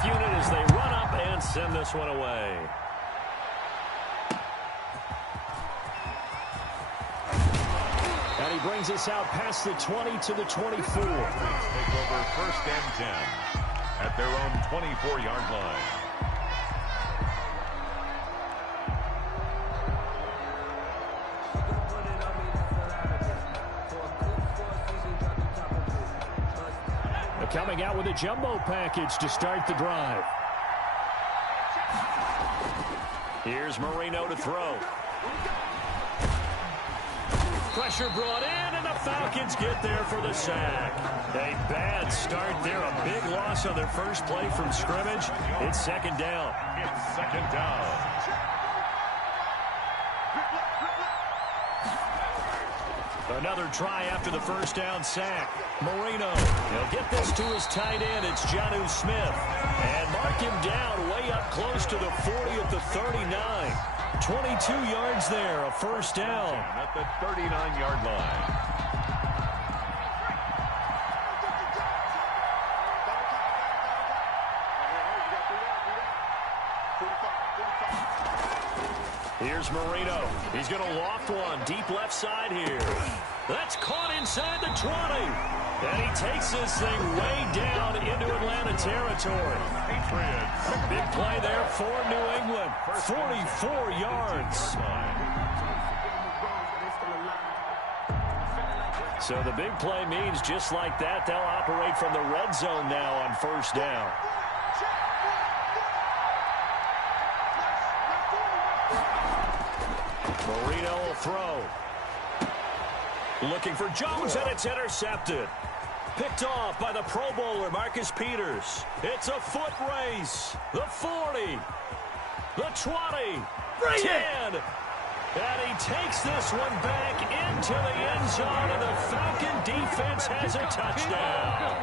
half unit as they run up and send this one away. And he brings us out past the 20 to the 24. Take over 1st and 10 at their own 24-yard line. Coming out with a jumbo package to start the drive. Here's Marino to throw. Pressure brought in, and the Falcons get there for the sack. A bad start there. A big loss on their first play from scrimmage. It's 2nd down. It's 2nd down. Another try after the 1st down sack. Marino, he'll get this to his tight end. It's Jonnu Smith. And mark him down way up close to the 40 at the 39. 22 yards there, a 1st down. At the 39-yard line. Here's Marino. He's going to loft one deep left side here. That's caught inside the 20. And he takes this thing way down into Atlanta territory. Big play there for New England. 44 yards. So the big play means just like that, they'll operate from the red zone now on 1st down. Marino will throw. Looking for Jones, and it's intercepted. Picked off by the Pro Bowler, Marcus Peters. It's a foot race. The 40. The 20. 10. And he takes this one back into the end zone, and the Falcon defense has a touchdown.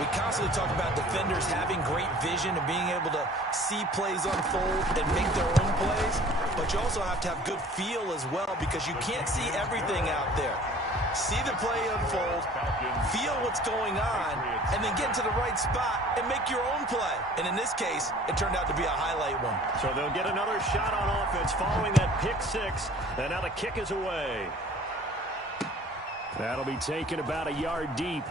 We constantly talk about defenders having great vision and being able to see plays unfold and make their own plays, but you also have to have good feel as well because you can't see everything out there. See the play unfold, feel what's going on, and then get to the right spot and make your own play. And in this case, it turned out to be a highlight one. So they'll get another shot on offense following that pick 6, and now the kick is away. That'll be taken about a yard deep.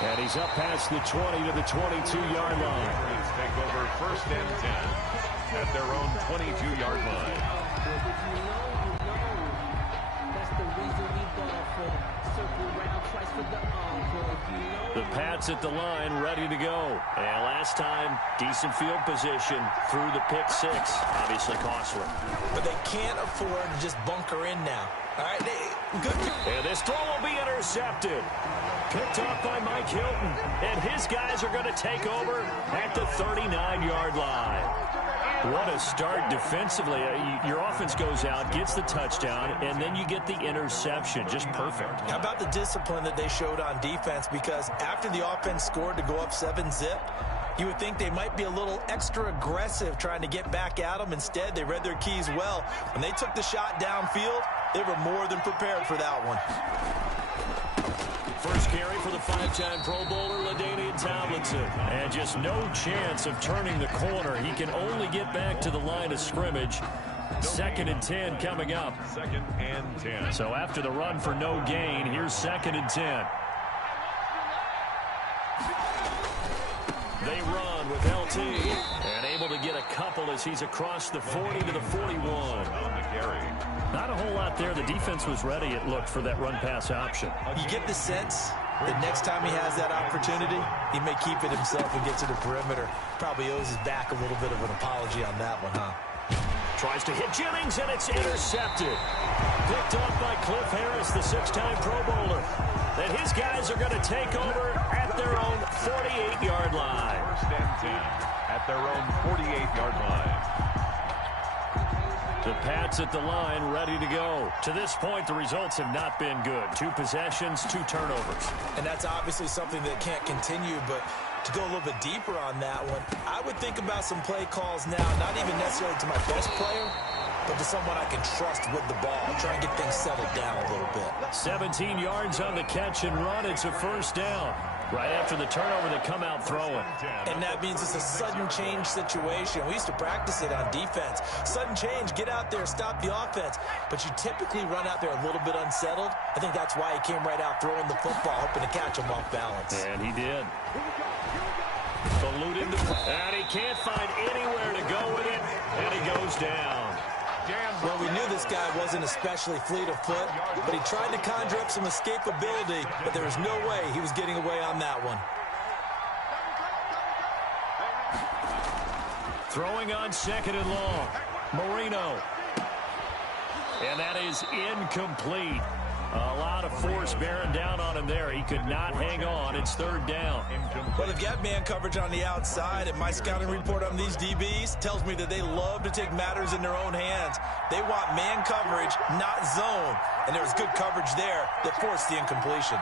And he's up past the 20 to the 22-yard line. Take over 1st and 10 at their own 22-yard line. The Pats at the line, ready to go. And last time, decent field position through the pick 6. Obviously costly. But they can't afford to just bunker in now. All right, good. And this throw will be intercepted. Picked off by Mike Hilton. And his guys are going to take over at the 39-yard line. What a start defensively. Your offense goes out, gets the touchdown, and then you get the interception. Just perfect. How about the discipline that they showed on defense? Because after the offense scored to go up 7-zip, you would think they might be a little extra aggressive trying to get back at them. Instead, they read their keys well. When they took the shot downfield, they were more than prepared for that one. First carry for the 5-time Pro Bowler, LaDainian Tomlinson. And just no chance of turning the corner. He can only get back to the line of scrimmage. 2nd and 10 coming up. 2nd and 10. So after the run for no gain, here's 2nd and 10. They run with LT. And able to get a couple as he's across the 40 to the 41. On the carry. Not a whole lot there. The defense was ready, it looked, for that run-pass option. You get the sense that next time he has that opportunity, he may keep it himself and get to the perimeter. Probably owes his back a little bit of an apology on that one, huh? Tries to hit Jennings, and it's intercepted. Picked off by Cliff Harris, the 6-time Pro Bowler. And his guys are going to take over at their own 48-yard line. 1st and 10 at their own 48-yard line. The Pats at the line, ready to go. To this point, the results have not been good. 2 possessions, 2 turnovers. And that's obviously something that can't continue, but to go a little bit deeper on that one, I would think about some play calls now, not even necessarily to my best player, but to someone I can trust with the ball. Try and get things settled down a little bit. 17 yards on the catch and run. It's a first down. Right after the turnover, they come out throwing. And that means it's a sudden change situation. We used to practice it on defense. Sudden change, get out there, stop the offense. But you typically run out there a little bit unsettled. I think that's why he came right out throwing the football, hoping to catch him off balance. And he did. Eluding and he can't find anywhere to go with it, and he goes down. Well, we knew this guy wasn't especially fleet of foot, but he tried to conjure up some escapability, but there was no way he was getting away on that one. Throwing on second and long. Marino. And that is incomplete. A lot of force bearing down on him there. He could not hang on. It's third down. Well, they've got man coverage on the outside, and my scouting report on these DBs tells me that they love to take matters in their own hands. They want man coverage, not zone. And there was good coverage there that forced the incompletion.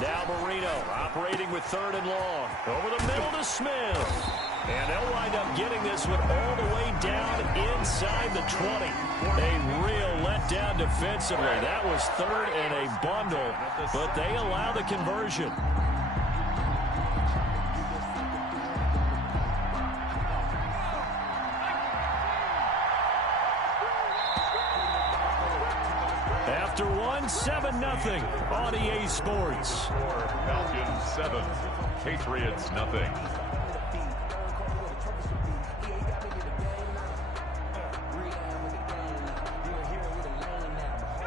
Now Marino operating with third and long. Over the middle to Smith. And they'll wind up getting this one all the way down inside the 20. A real letdown defensively. That was third and a bundle, but they allow the conversion. After one, 7-0 on EA Sports. Falcons 7, Patriots nothing.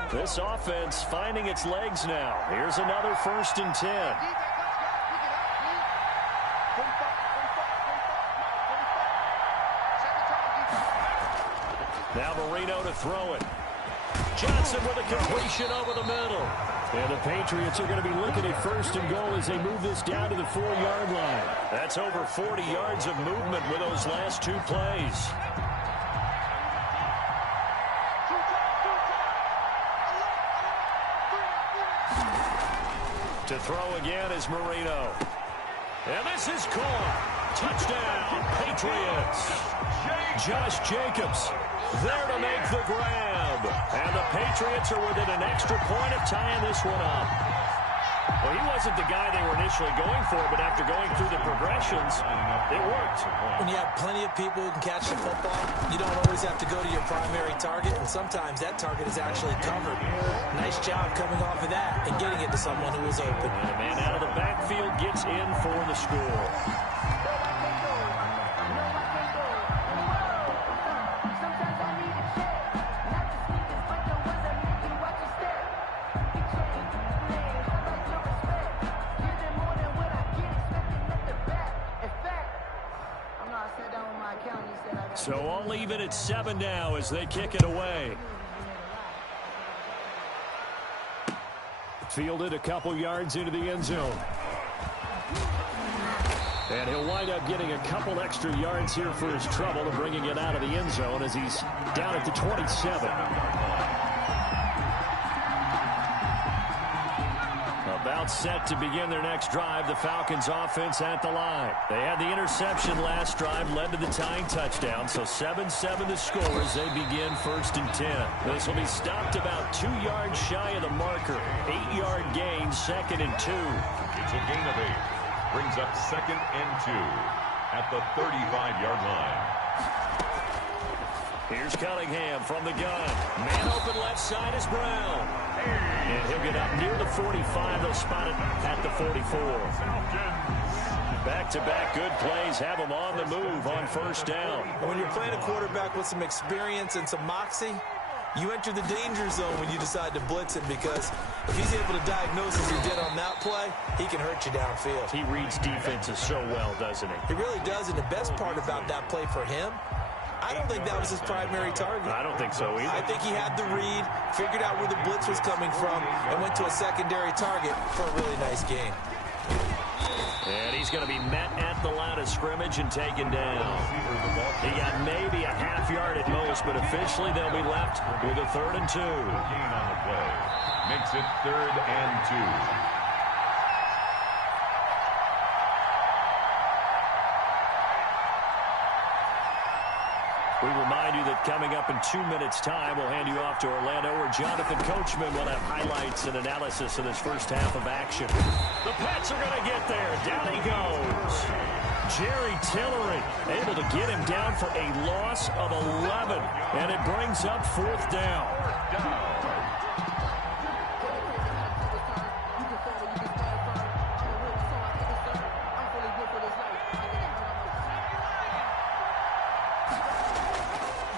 This offense finding its legs now. Here's another 1st and 10. Now Marino to throw it. Johnson with a completion over the middle. And the Patriots are going to be looking at 1st and goal as they move this down to the 4-yard line. That's over 40 yards of movement with those last two plays. To throw again is Marino. And this is caught. Touchdown, Patriots. Josh Jacobs there to make the grab. And the Patriots are within an extra point of tying this one up. Well, he wasn't the guy they were initially going for, but after going through the progressions, it worked. When you have plenty of people who can catch the football, you don't always have to go to your primary target, and sometimes that target is actually covered. Nice job coming off of that and getting it to someone who was open. And a man out of the backfield gets in for the score. So all even at 7 now as they kick it away. Fielded a couple yards into the end zone. And he'll wind up getting a couple extra yards here for his trouble to bringing it out of the end zone as he's down at the 27. About set to begin their next drive, the Falcons offense at the line. They had the interception last drive, led to the tying touchdown, so 7-7 the score as they begin 1st and 10. This will be stopped about 2 yards shy of the marker. 8-yard gain, 2nd and 2. It's a gain of 8. Brings up 2nd and 2 at the 35-yard line. Here's Cunningham from the gun. Man open left side is Brown. And he'll get up near the 45. They'll spot it at the 44. Back-to-back good plays have him on the move on 1st down. And when you're playing a quarterback with some experience and some moxie, you enter the danger zone when you decide to blitz him, because if he's able to diagnose as he did on that play, he can hurt you downfield. He reads defenses so well, doesn't he? He really does, and the best part about that play for him, I don't think that was his primary target. I don't think so either. I think he had the read, figured out where the blitz was coming from, and went to a secondary target for a really nice gain. And he's going to be met at the line of scrimmage and taken down. He got maybe a half yard at most, but officially they'll be left with a 3rd and 2. Gain on the play. Makes it 3rd and 2. We remind you that coming up in 2 minutes' time, we'll hand you off to Orlando, where Jonathan Coachman will have highlights and analysis of this first half of action. The Pats are going to get there. Down he goes. Jerry Tillery able to get him down for a loss of 11, and it brings up fourth down.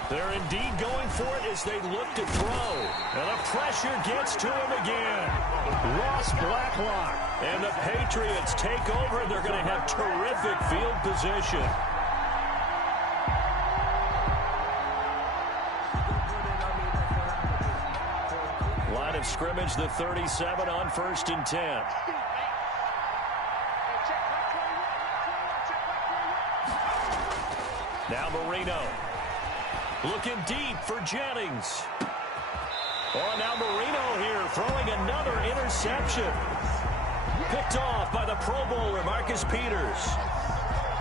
They're indeed going for it as they look to throw. And the pressure gets to him again. Ross Blacklock. And the Patriots take over. They're going to have terrific field position. Line of scrimmage, the 37 on 1st and 10. Now Marino. Looking deep for Jennings. Oh, now Marino here throwing another interception. Picked off by the Pro Bowler, Marcus Peters.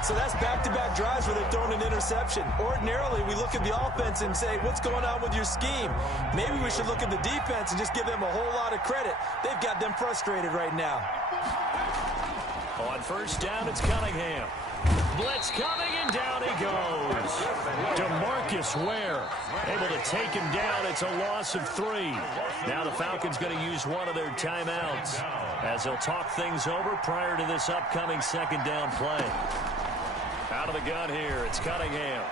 So that's back-to-back drives where they've thrown an interception. Ordinarily, we look at the offense and say, what's going on with your scheme? Maybe we should look at the defense and just give them a whole lot of credit. They've got them frustrated right now. On 1st down, it's Cunningham. Blitz coming, and down he goes. DeMarcus Ware able to take him down. It's a loss of 3. Now the Falcons going to use one of their timeouts as they'll talk things over prior to this upcoming 2nd down play. Out of the gun here, it's Cunningham.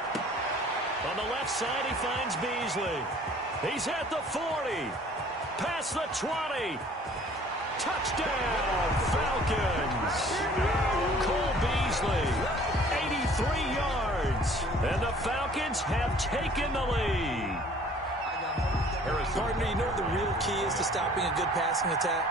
On the left side, he finds Beasley. He's at the 40. Past the 20. Touchdown, Falcons. Cole Beasley, 83 yards. And the Falcons have taken the lead. Partner, you know what the real key is to stopping a good passing attack?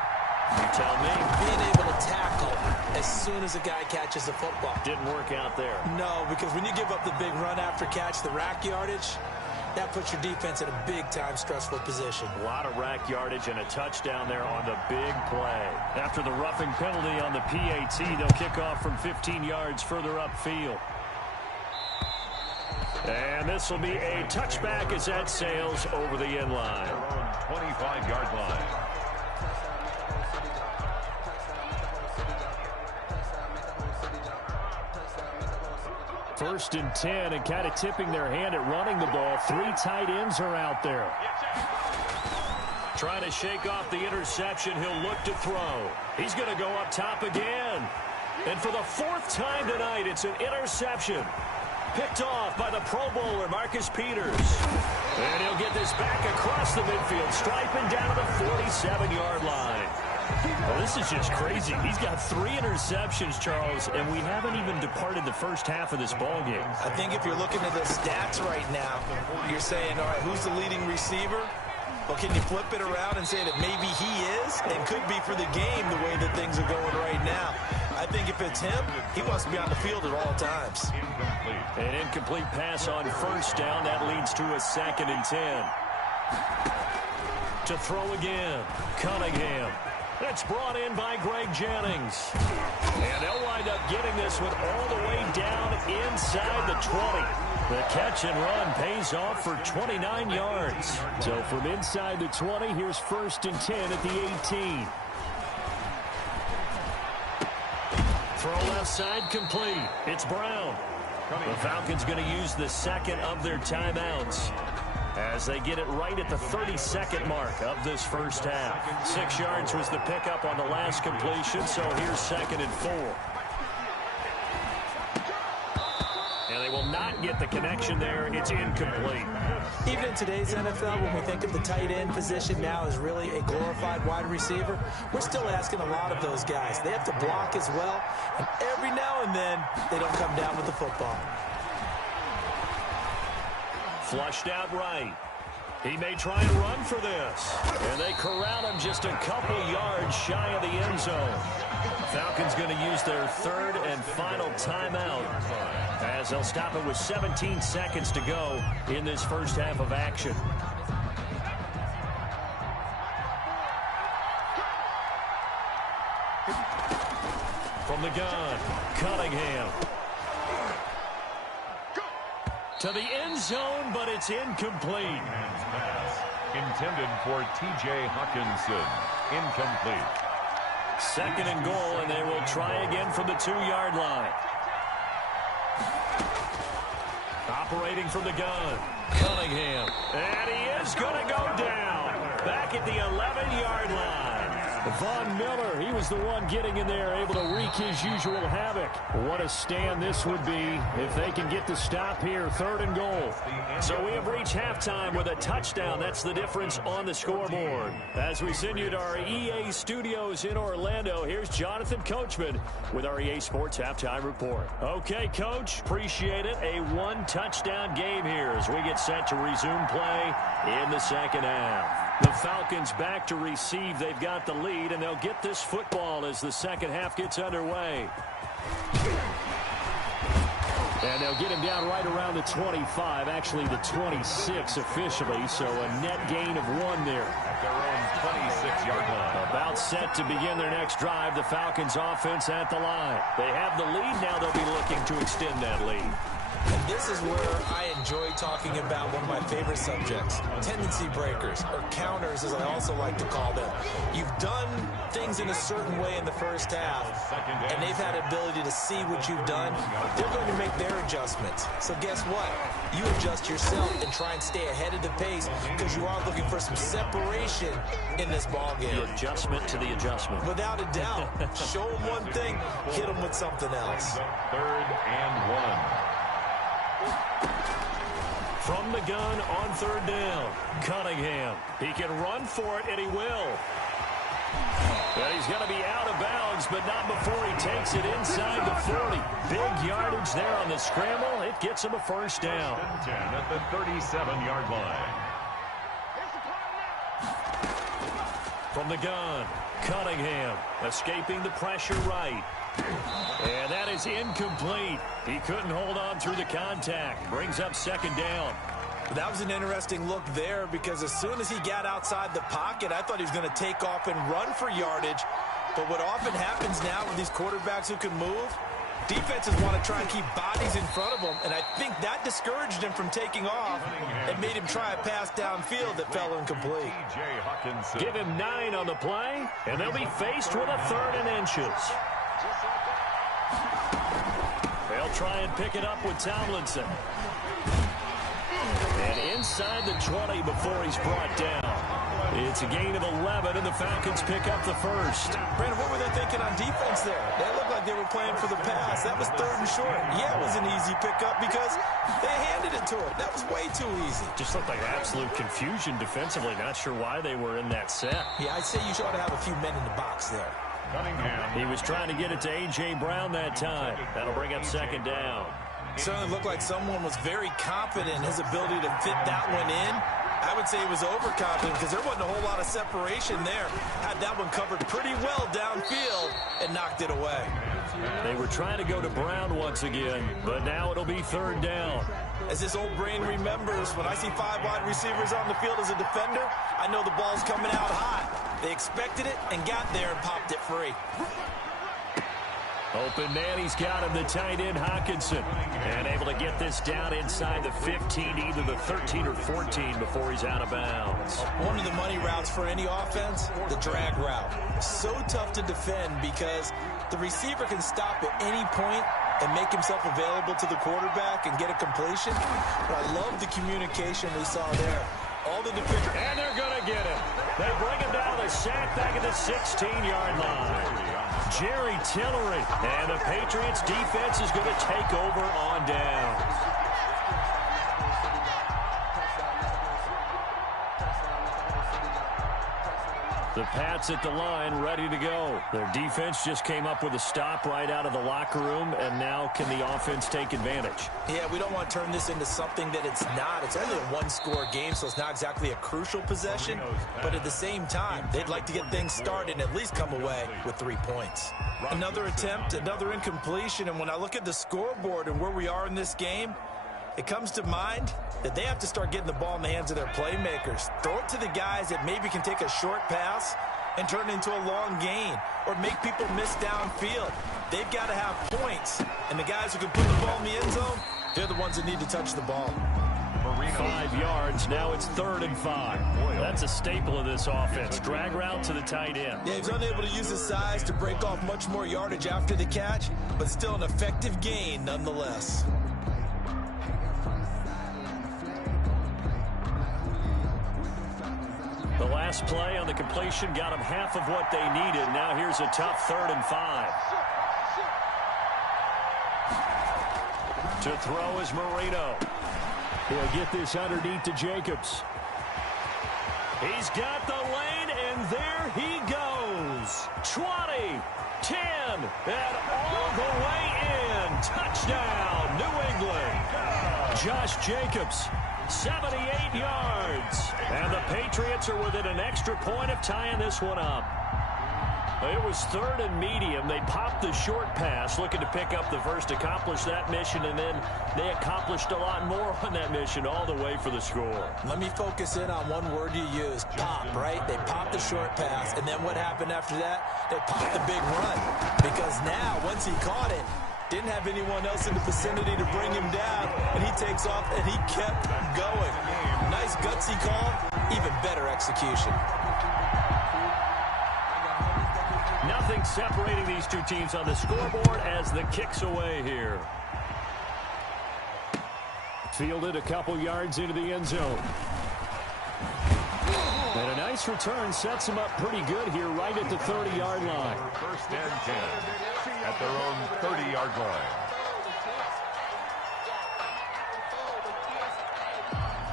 You tell me. Being able to tackle as soon as a guy catches the football. Didn't work out there. No, because when you give up the big run after catch, the rack yardage, that puts your defense in a big-time stressful position. A lot of rack yardage and a touchdown there on the big play. After the roughing penalty on the PAT, they'll kick off from 15 yards further upfield. And this will be a touchback as that sails over the end line. 25-yard line. First and 10, and kind of tipping their hand at running the ball. 3 tight ends are out there. Trying to shake off the interception. He'll look to throw. He's going to go up top again. And for the 4th time tonight, it's an interception. Picked off by the Pro Bowler, Marcus Peters. And he'll get this back across the midfield, striping down to the 47-yard line. Well, this is just crazy. He's got 3 interceptions, Charles, and we haven't even departed the first half of this ballgame. I think if you're looking at the stats right now, you're saying, all right, who's the leading receiver? Well, can you flip it around and say that maybe he is and could be for the game the way that things are going right now? I think if it's him, he wants to be on the field at all times. An incomplete pass on 1st down. That leads to a 2nd and 10. To throw again, Cunningham. It's brought in by Greg Jennings. And they'll wind up getting this one all the way down inside the 20. The catch and run pays off for 29 yards. So from inside the 20, here's 1st and 10 at the 18. Throw left side complete. It's Brown. The Falcons going to use the 2nd of their timeouts as they get it right at the 32nd mark of this first half. 6 yards was the pickup on the last completion, so here's 2nd and 4. And they will not get the connection there. It's incomplete. Even in today's NFL, when we think of the tight end position now as really a glorified wide receiver, we're still asking a lot of those guys. They have to block as well, and every now and then, they don't come down with the football. Flushed out right. He may try and run for this. And they corral him just a couple yards shy of the end zone. Falcons going to use their 3rd and final timeout as they'll stop it with 17 seconds to go in this first half of action. From the gun, Cunningham. To the end zone, but it's incomplete. Pass intended for T.J. Hawkinson. Incomplete. 2nd and goal, and they will try again from the 2-yard line. Operating from the gun, Cunningham. And he is going to go down. Back at the 11-yard line. Von Miller, he was the one getting in there, able to wreak his usual havoc. What a stand this would be if they can get the stop here, 3rd and goal. So we have reached halftime with a touchdown. That's the difference on the scoreboard. As we send you to our EA studios in Orlando, here's Jonathan Coachman with our EA Sports Halftime Report. Okay, Coach, appreciate it. A 1-touchdown game here as we get set to resume play in the 2nd half. The Falcons back to receive. They've got the lead, and they'll get this football as the 2nd half gets underway. And they'll get him down right around the 25, actually the 26 officially, so a net gain of 1 there. At their own 26-yard line. About set to begin their next drive, the Falcons offense at the line. They have the lead, now they'll be looking to extend that lead. And this is where I enjoy talking about one of my favorite subjects, tendency breakers, or counters as I also like to call them. You've done things in a certain way in the first half, and they've had ability to see what you've done. They're going to make their adjustments. So guess what? You adjust yourself and try and stay ahead of the pace because you are looking for some separation in this ball game. The adjustment to the adjustment. Without a doubt. Show them one thing, hit them with something else. 3rd and 1. From the gun on 3rd down, Cunningham. He can run for it, and he will. But he's going to be out of bounds, but not before he takes it inside the 40. Big yardage there on the scramble. It gets him a 1st down. 10 at the 37-yard line. From the gun, Cunningham escaping the pressure right. And that is incomplete. He couldn't hold on through the contact. Brings up 2nd down. That was an interesting look there because as soon as he got outside the pocket, I thought he was going to take off and run for yardage. But what often happens now with these quarterbacks who can move, defenses want to try and keep bodies in front of them, and I think that discouraged him from taking off and made him try a pass downfield that fell incomplete. Give him 9 on the play, and they'll be faced with a 3rd and inches. They'll try and pick it up with Tomlinson. And inside the 20 before he's brought down. It's a gain of 11, and the Falcons pick up the 1st. Brandon, what were they thinking on defense there? They looked like they were playing for the pass. That was 3rd and short. Yeah, it was an easy pickup because they handed it to him. That was way too easy. Just looked like absolute confusion defensively. Not sure why they were in that set. Yeah, I'd say you ought to have a few men in the box there. He was trying to get it to A.J. Brown that time. That'll bring up 2nd down. Certainly looked like someone was very confident in his ability to fit that one in. I would say he was overconfident because there wasn't a whole lot of separation there. Had that one covered pretty well downfield and knocked it away. They were trying to go to Brown once again, but now it'll be 3rd down. As this old brain remembers, when I see 5 wide receivers on the field as a defender, I know the ball's coming out hot. They expected it and got there and popped it free. Open man, he's got him, the tight end Hawkinson. And able to get this down inside the 15, either the 13 or 14 before he's out of bounds. One of the money routes for any offense, the drag route. So tough to defend because the receiver can stop at any point and make himself available to the quarterback and get a completion. But I love the communication we saw there. All the defenders. And they're going to get him. They bring him down the sack back at the 16-yard line. Jerry Tillery. And the Patriots defense is going to take over on downs. The Pats at the line, ready to go. Their defense just came up with a stop right out of the locker room, and now can the offense take advantage? Yeah, we don't want to turn this into something that it's not. It's only a one-score game, so it's not exactly a crucial possession. But at the same time, they'd like to get things started and at least come away with 3 points. Another attempt, another incompletion, and when I look at the scoreboard and where we are in this game, it comes to mind that they have to start getting the ball in the hands of their playmakers. Throw it to the guys that maybe can take a short pass and turn it into a long gain or make people miss downfield. They've got to have points. And the guys who can put the ball in the end zone, They're the ones that need to touch the ball. 5 yards. Now it's 3rd and 5. That's a staple of this offense. Drag route to the tight end. Yeah, he's unable to use his size to break off much more yardage after the catch, but still an effective gain nonetheless. The last play on the completion got them half of what they needed. Now here's a tough 3rd and 5. To throw is Marino. He'll get this underneath to Jacobs. He's got the lane, and there he goes. 20, 10, and all the way in. Touchdown, New England. Josh Jacobs, 78 yards. And the Patriots are within an extra point of tying this one up. It was 3rd and medium. They popped the short pass, looking to pick up the first, accomplish that mission, and then they accomplished a lot more on that mission all the way for the score. Let me focus in on one word you used, pop, right? They popped the short pass, and then what happened after that? They popped the big run. Because now, once he caught it, didn't have anyone else in the vicinity to bring him down, and he takes off, and he kept going. Nice gutsy call, even better execution. Nothing separating these two teams on the scoreboard as the kick's away here. Fielded a couple yards into the end zone. And a nice return sets him up pretty good here right at the 30-yard line. 1st and 10 at their own 30-yard line.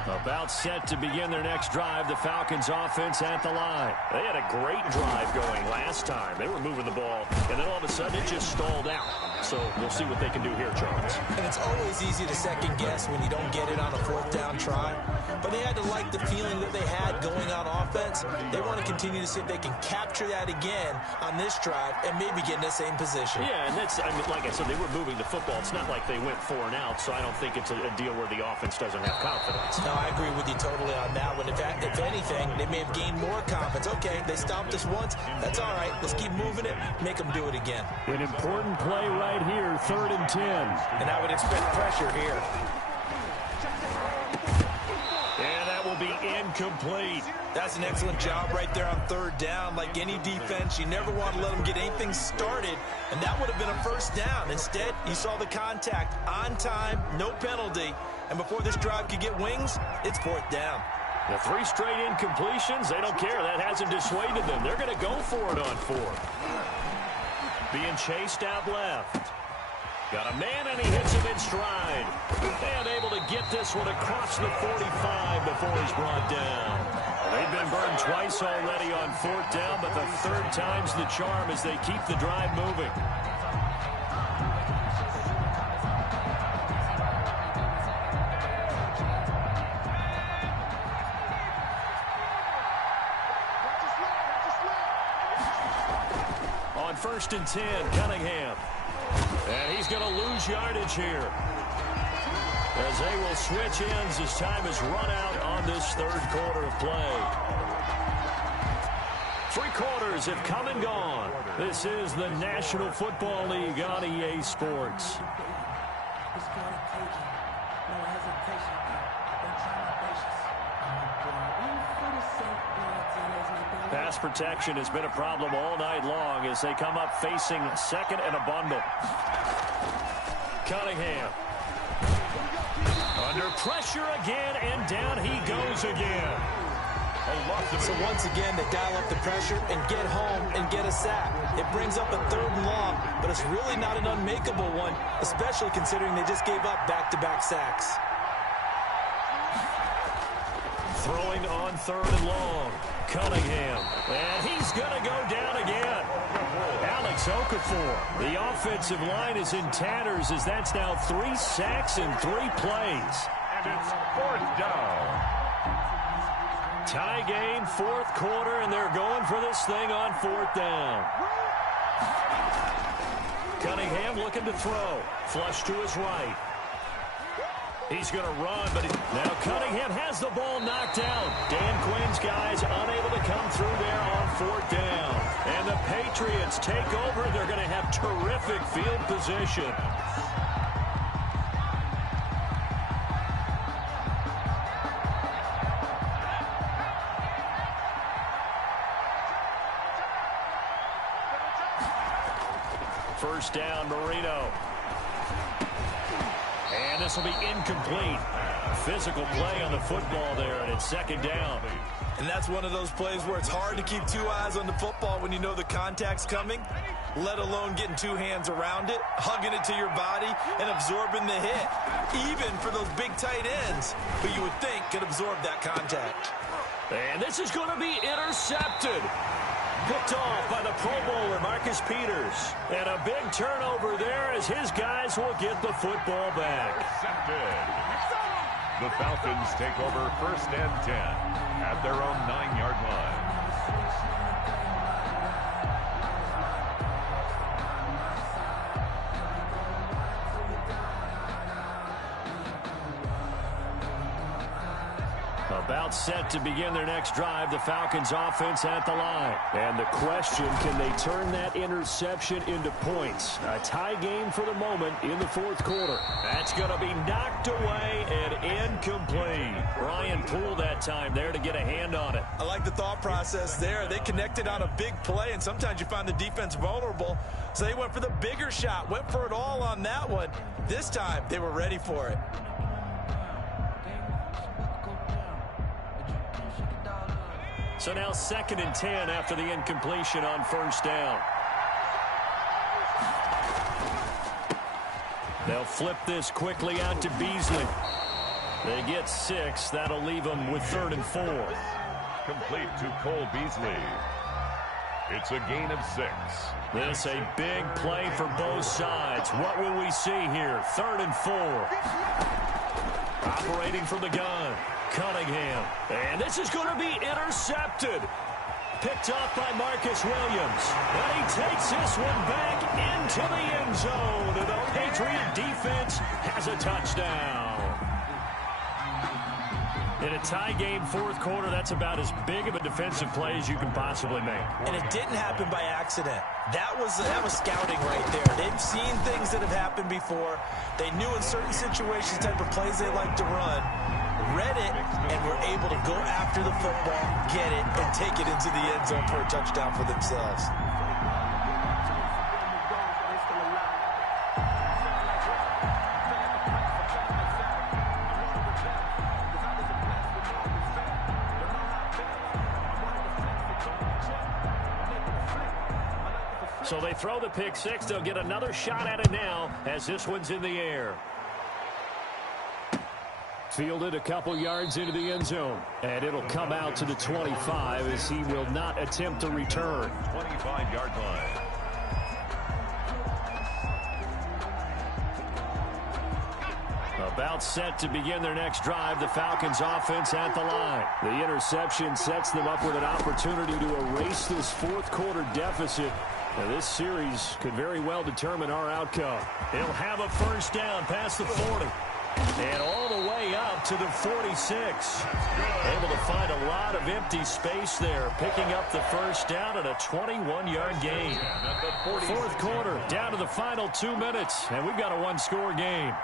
About set to begin their next drive, the Falcons offense at the line. They had a great drive going last time. They were moving the ball, and then all of a sudden it just stalled out. So we'll see what they can do here, Charles. And it's always easy to second guess when you don't get it on a 4th down try. But they had to like the feeling that they had going on offense. They want to continue to see if they can capture that again on this drive and maybe get in the same position. Yeah, and that's, I mean, like I said, they were moving the football. It's not like they went 4 and out, so I don't think it's a deal where the offense doesn't have confidence. No, I agree with you totally on that one. In fact, if anything, they may have gained more confidence. Okay, they stopped us once. That's all right. Let's keep moving it. Make them do it again. An important play right here, 3rd and 10. And I would expect pressure here. And that will be incomplete. That's an excellent job right there on 3rd down. Like any defense, you never want to let them get anything started. And that would have been a 1st down. Instead, you saw the contact on time, no penalty. And before this drive could get wings, it's 4th down. The 3 straight incompletions, they don't care. That hasn't dissuaded them. They're going to go for it on 4th. Being chased out left. Got a man, and he hits him in stride. And able to get this one across the 45 before he's brought down. They've been burned twice already on 4th down, but the 3rd time's the charm as they keep the drive moving. On 1st and 10, Cunningham. And he's going to lose yardage here, as they will switch ends as time is run out on this 3rd quarter of play. 3 quarters have come and gone. This is the National Football League on EA Sports. Pass protection has been a problem all night long as they come up facing 2nd and a bundle. Cunningham. Under pressure again, and down he goes again. So once again, they dial up the pressure and get home and get a sack. It brings up a 3rd and long, but it's really not an unmakeable one, especially considering they just gave up back-to-back sacks. Throwing on 3rd and long. Cunningham. And he's going to go down again. Alex Okafor. The offensive line is in tatters as that's now 3 sacks in 3 plays. And it's 4th down. Tie game, 4th quarter, and they're going for this thing on 4th down. Cunningham looking to throw. Flush to his right. He's going to run, but now Cunningham has the ball knocked down. Dan Quinn's guys unable to come through there on 4th down. And the Patriots take over. They're going to have terrific field position. first down, Marino. And this will be incomplete. Physical play on the football there, and it's second down. And that's one of those plays where it's hard to keep two eyes on the football when you know the contact's coming, let alone getting two hands around it, hugging it to your body, and absorbing the hit, even for those big tight ends who you would think could absorb that contact. And this is going to be intercepted. Picked off by the Pro Bowler, Marcus Peters. And a big turnover there as his guys will get the football back. Intercepted. The Falcons take over first and 10 at their own 9-yard line. About set to begin their next drive, the Falcons offense at the line. And the question, can they turn that interception into points? A tie game for the moment in the fourth quarter. That's going to be knocked away and incomplete. Brian Poole that time there to get a hand on it. I like the thought process there. They connected on a big play, and sometimes you find the defense vulnerable. So they went for the bigger shot, went for it all on that one. This time, they were ready for it. So now second and 10 after the incompletion on first down. They'll flip this quickly out to Beasley. They get 6. That'll leave them with 3rd and 4. Complete to Cole Beasley. It's a gain of 6. This a big play for both sides. What will we see here? 3rd and 4. Operating from the gun. Cunningham. And this is going to be intercepted. Picked off by Marcus Williams. And he takes this one back into the end zone. And the Patriot defense has a touchdown. In a tie game fourth quarter, that's about as big of a defensive play as you can possibly make. And it didn't happen by accident. That was scouting right there. They've seen things that have happened before. They knew in certain situations type of plays they like to run. Read it, and were able to go after the football, get it, and take it into the end zone for a touchdown for themselves. So they throw the pick six. They'll get another shot at it now as this one's in the air. Fielded a couple yards into the end zone. And it'll come out to the 25 as he will not attempt to return. 25-yard line. About set to begin their next drive, the Falcons offense at the line. The interception sets them up with an opportunity to erase this fourth quarter deficit. Now, this series could very well determine our outcome. They'll have a first down past the 40. And all the way up to the 46. Able to find a lot of empty space there. Picking up the first down at a 21-yard gain. Fourth quarter, down to the final 2 minutes. And we've got a one-score game.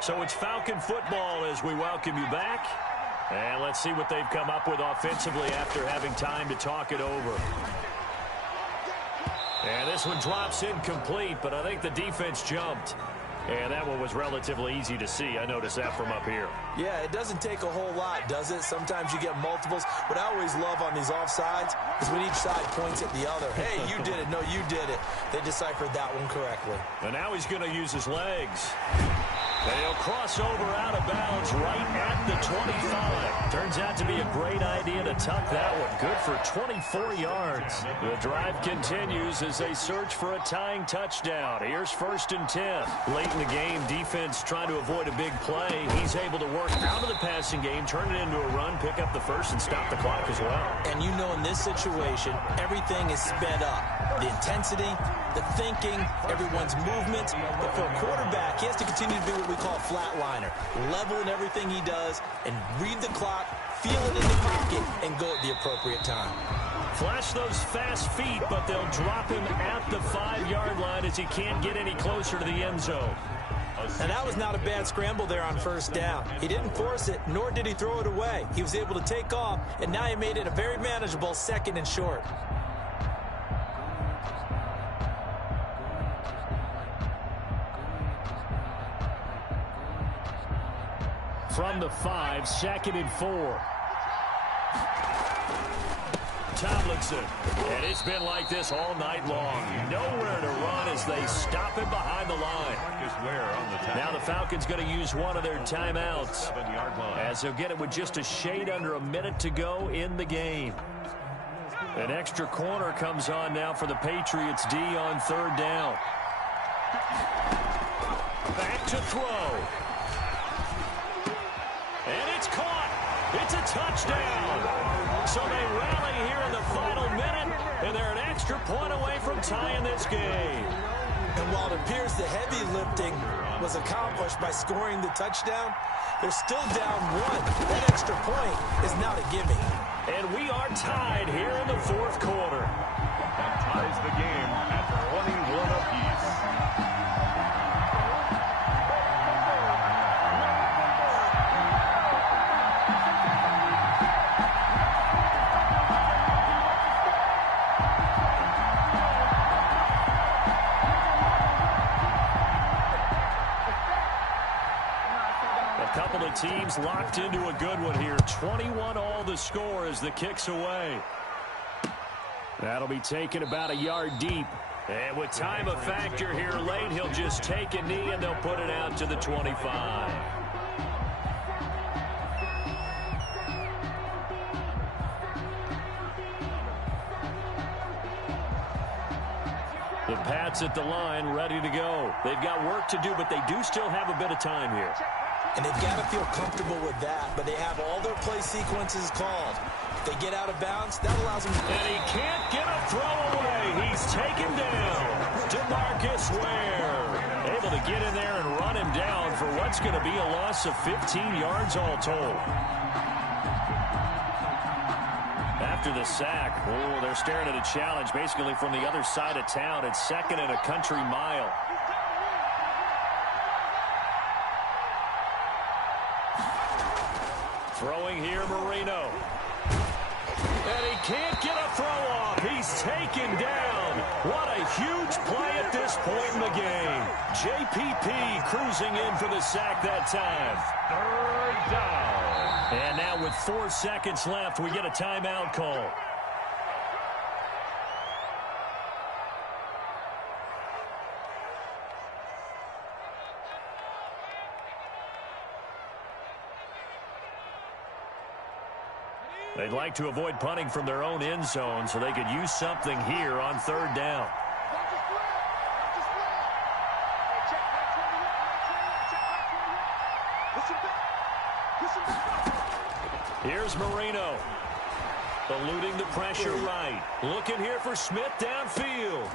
So it's Falcon football as we welcome you back. And let's see what they've come up with offensively after having time to talk it over. And this one drops incomplete, but I think the defense jumped. And that one was relatively easy to see. I noticed that from up here. Yeah, it doesn't take a whole lot, does it? Sometimes you get multiples. What I always love on these offsides is when each side points at the other. Hey, you did it. No, you did it. They deciphered that one correctly. And now he's going to use his legs. And he'll cross over out of bounds right at the 25. Turns out to be a great idea to tuck that one. Good for 24 yards. The drive continues as they search for a tying touchdown. Here's 1st and 10. Late in the game, defense trying to avoid a big play. He's able to work out of the passing game, turn it into a run, pick up the first, and stop the clock as well. And you know in this situation, everything is sped up. The intensity, the thinking, everyone's movements. But for a quarterback, he has to continue to be what we call a flatliner. Level in everything he does and read the clock, feel it in the pocket, and go at the appropriate time. Flash those fast feet, but they'll drop him at the 5-yard line as he can't get any closer to the end zone. And that was not a bad scramble there on first down. He didn't force it, nor did he throw it away. He was able to take off, and now he made it a very manageable 2nd and short. From the 5, 2nd and 4. Tomlinson. And it's been like this all night long. Nowhere to run as they stop him behind the line. Now the Falcons going to use one of their timeouts as they'll get it with just a shade under a minute to go in the game. An extra corner comes on now for the Patriots D on 3rd down. Back to throw. And it's caught. It's a touchdown. So they rally here in the final minute, and they're an extra point away from tying this game. And while it appears the heavy lifting was accomplished by scoring the touchdown, they're still down 1. That extra point is not a gimme. And we are tied here in the 4th quarter. That ties the game at 21 apiece. Couple of teams locked into a good one here. 21 all the score as the kick's away. That'll be taken about a yard deep. And with time a factor here late, he'll just take a knee and they'll put it out to the 25. The Pats at the line ready to go. They've got work to do, but they do still have a bit of time here. And they've got to feel comfortable with that, but they have all their play sequences called. If they get out of bounds, that allows them to... And he can't get a throw away. He's taken down. DeMarcus Ware able to get in there and run him down for what's going to be a loss of 15 yards all told. After the sack, they're staring at a challenge basically from the other side of town. It's 2nd and a country mile. Throwing here, Marino. And he can't get a throw off. He's taken down. What a huge play at this point in the game. JPP cruising in for the sack that time. 3rd down. And now with 4 seconds left, we get a timeout call. They'd like to avoid punting from their own end zone so they could use something here on 3rd down. Here's Marino. Eluding the pressure right. Looking here for Smith downfield.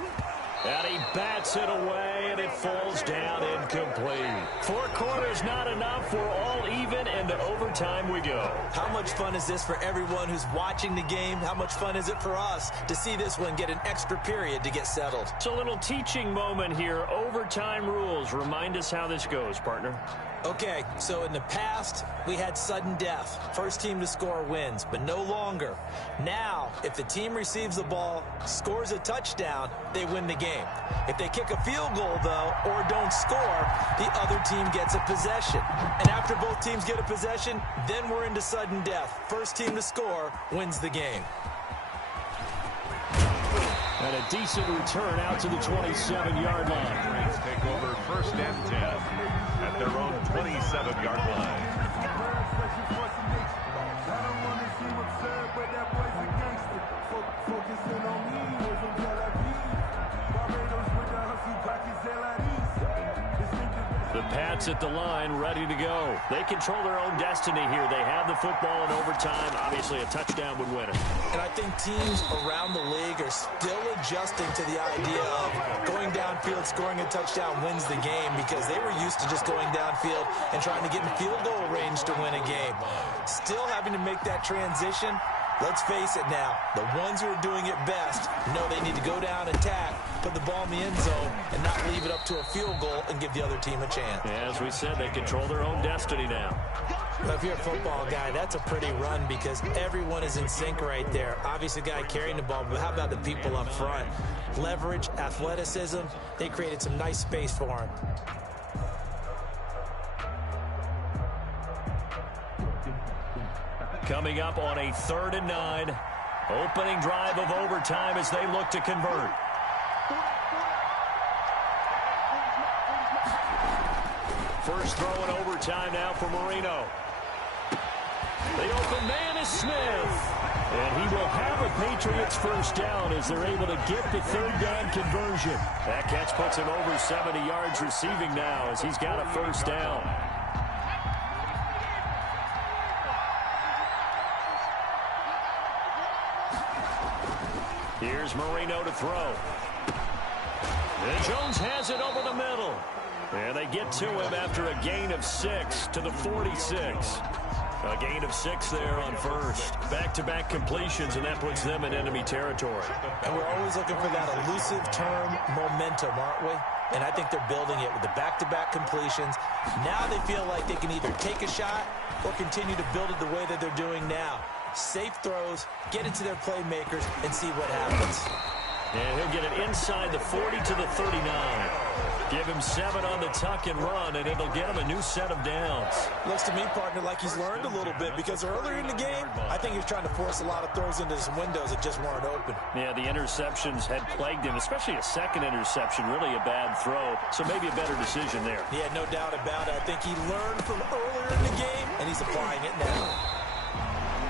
And he bats it away, and it falls down incomplete. 4 quarters not enough. We're all even, and to overtime we go. How much fun is this for everyone who's watching the game? How much fun is it for us to see this one get an extra period to get settled? It's a little teaching moment here. Overtime rules. Remind us how this goes, partner. Okay, so in the past, we had sudden death. First team to score wins, but no longer. Now, if the team receives the ball, scores a touchdown, they win the game. If they kick a field goal, though, or don't score, the other team gets a possession. And after both teams get a possession, then we're into sudden death. First team to score wins the game. And a decent return out to the 27-yard line. Take over 1st and 10 at their own 27-yard line. The Pats at the line, ready to go. They control their own destiny here. They have the football in overtime. Obviously, a touchdown would win it. And I think teams around the league are still adjusting to the idea of going downfield, scoring a touchdown wins the game, because they were used to just going downfield and trying to get in field goal range to win a game. Still having to make that transition. Let's face it now, the ones who are doing it best know they need to go down, attack, put the ball in the end zone, and not leave it up to a field goal and give the other team a chance. Yeah, as we said, they control their own destiny now. Well, if you're a football guy, that's a pretty run because everyone is in sync right there. Obviously, the guy carrying the ball, but how about the people up front? Leverage, athleticism, they created some nice space for him. Coming up on a 3rd and 9. Opening drive of overtime as they look to convert. First throw in overtime now for Marino. The open man is Smith. And he will have a Patriots first down as they're able to get the 3rd down conversion. That catch puts him over 70 yards receiving now as he's got a first down. Here's Marino to throw. And Jones has it over the middle. And they get to him after a gain of 6 to the 46. A gain of 6 there on first. Back-to-back completions, and that puts them in enemy territory. And we're always looking for that elusive term, momentum, aren't we? And I think they're building it with the back-to-back completions. Now they feel like they can either take a shot or continue to build it the way that they're doing now. Safe throws, get it to their playmakers, and see what happens. And he'll get it inside the 40 to the 39. Give him 7 on the tuck and run, and it'll get him a new set of downs. Looks to me, partner, like he's learned a little bit because earlier in the game, I think he was trying to force a lot of throws into some windows that just weren't open. Yeah, the interceptions had plagued him, especially a second interception, really a bad throw. So maybe a better decision there. Yeah, no doubt about it. I think he learned from earlier in the game, and he's applying it now.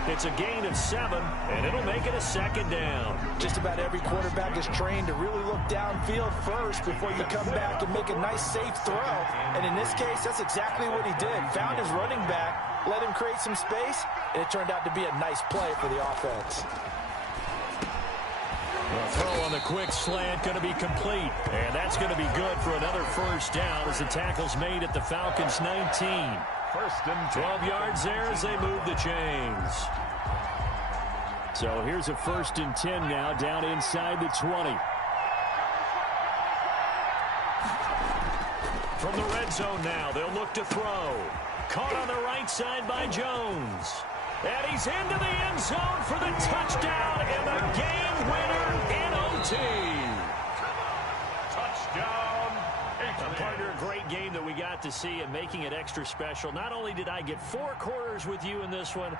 It's a gain of 7, and it'll make it a 2nd down. Just about every quarterback is trained to really look downfield first before you come back and make a nice, safe throw. And in this case, that's exactly what he did. Found his running back, let him create some space, and it turned out to be a nice play for the offense. The throw on the quick slant going to be complete. And that's going to be good for another first down as the tackle's made at the Falcons' 19. First and 12 yards there as they move the chains. So here's a 1st and 10 now down inside the 20. From the red zone now, they'll look to throw. Caught on the right side by Jones. And he's into the end zone for the touchdown and the game winner in OT. touchdown. A partner, a great game that we got to see and making it extra special. Not only did I get 4 quarters with you in this one,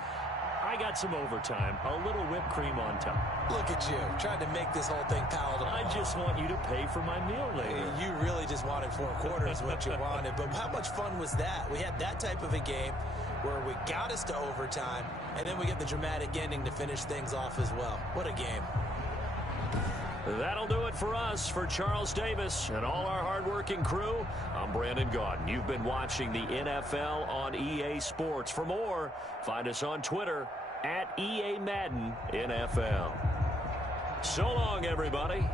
I got some overtime, a little whipped cream on top. Look at you, trying to make this whole thing palatable. I just want you to pay for my meal later. You really just wanted 4 quarters what you wanted, but how much fun was that? We had that type of a game where we got us to overtime, and then we get the dramatic ending to finish things off as well. What a game. That'll do it for us. For Charles Davis and all our hardworking crew, I'm Brandon Gaudin. You've been watching the NFL on EA Sports. For more, find us on Twitter at EA Madden NFL. So long, everybody.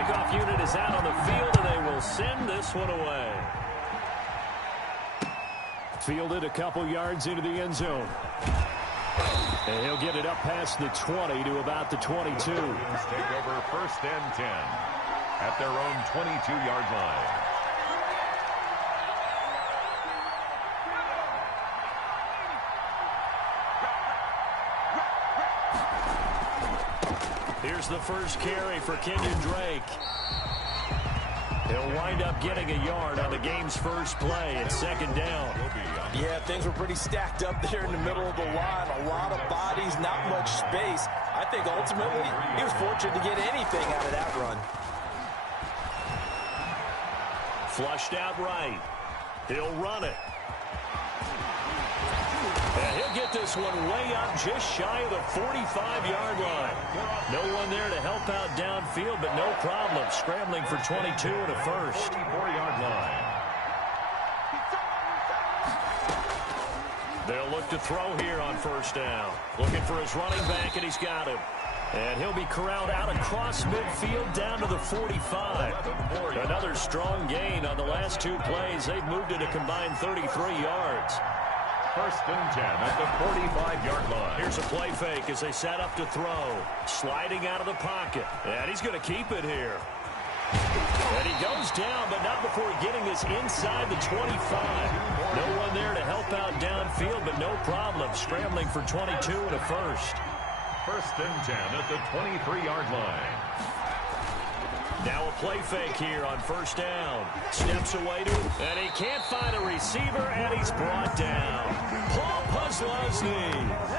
kickoff unit is out on the field, and they will send this one away. Fielded a couple yards into the end zone. And he'll get it up past the 20 to about the 22. Take over 1st and 10 at their own 22-yard line. Here's the first carry for Kenyon Drake. He'll wind up getting a yard on the game's first play at 2nd down. Yeah, things were pretty stacked up there in the middle of the line. A lot of bodies, not much space. I think ultimately he was fortunate to get anything out of that run. Flushed out right. He'll run it. And he'll get this one way up just shy of the 45-yard line. No one there to help out downfield, but no problem. Scrambling for 22 and a first. 44-yard line. They'll look to throw here on 1st down. Looking for his running back, and he's got him. And he'll be corralled out across midfield down to the 45. Another strong gain on the last 2 plays. They've moved it a combined 33 yards. 1st and 10 at the 45-yard line. Here's a play fake as they set up to throw. Sliding out of the pocket. And he's going to keep it here. And he goes down, but not before getting this inside the 25. No one there to help out downfield, but no problem. Scrambling for 22 and a first. 1st and 10 at the 23-yard line. Now a play fake here on 1st down. Steps away to him, and he can't find a receiver, and he's brought down. Paul Puslosny.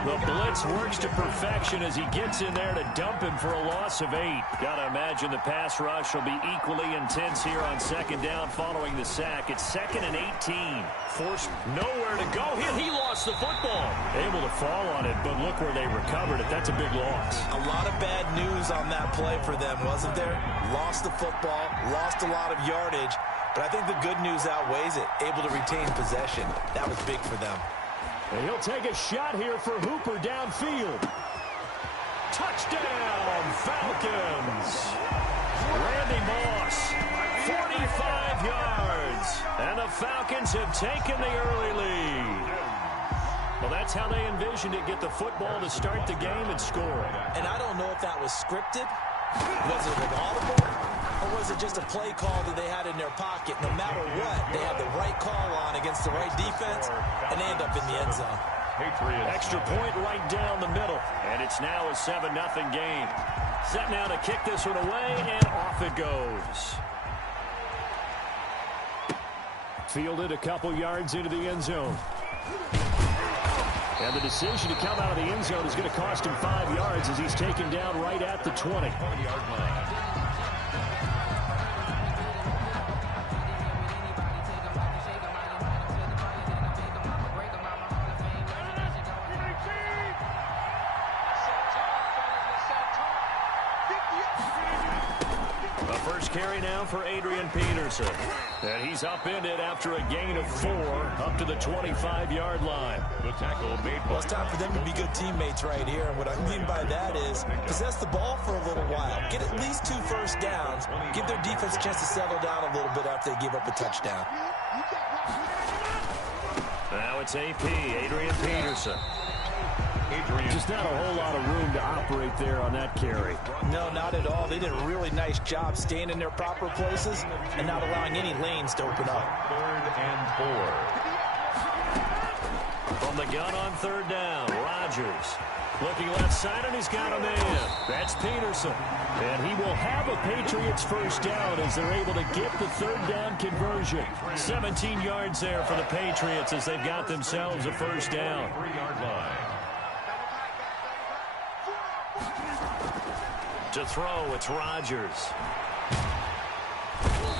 The blitz works to perfection as he gets in there to dump him for a loss of 8. Gotta imagine the pass rush will be equally intense here on 2nd down following the sack. It's 2nd and 18. Forced nowhere to go. He lost the football. Able to fall on it, but look where they recovered it. That's a big loss. A lot of bad news on that play for them, wasn't there? Lost the football, lost a lot of yardage, but I think the good news outweighs it. Able to retain possession. That was big for them. And he'll take a shot here for Hooper downfield. Touchdown, Falcons. Randy Moss, 45 yards. And the Falcons have taken the early lead. Well, that's how they envisioned it. Get the football to start the game and score. And I don't know if that was scripted. Was it an audible? Or was it just a play call that they had in their pocket? No matter what, they had the right call on against the right defense, and they end up in the end zone. Extra point right down the middle. And it's now a 7-0 game. Set now to kick this one away, and off it goes. Fielded a couple yards into the end zone. And the decision to come out of the end zone is going to cost him 5 yards as he's taken down right at the 20. 20-yard line. Carry now for Adrian Peterson. And he's upended after a gain of 4 up to the 25-yard line. The tackle made. Well, it's time for them to be good teammates right here. And what I mean by that is possess the ball for a little while. Get at least 2 first downs. Give their defense a chance to settle down a little bit after they give up a touchdown. Now it's AP, Adrian Peterson. Just not a whole lot of room to operate there on that carry. No, not at all. They did a really nice job staying in their proper places and not allowing any lanes to open up. 3rd and 4. From the gun on 3rd down, Rodgers. Looking left side, and he's got a man. That's Peterson. And he will have a Patriots first down as they're able to get the 3rd down conversion. 17 yards there for the Patriots as they've got themselves a first down. 3-yard line. To throw, it's Rodgers.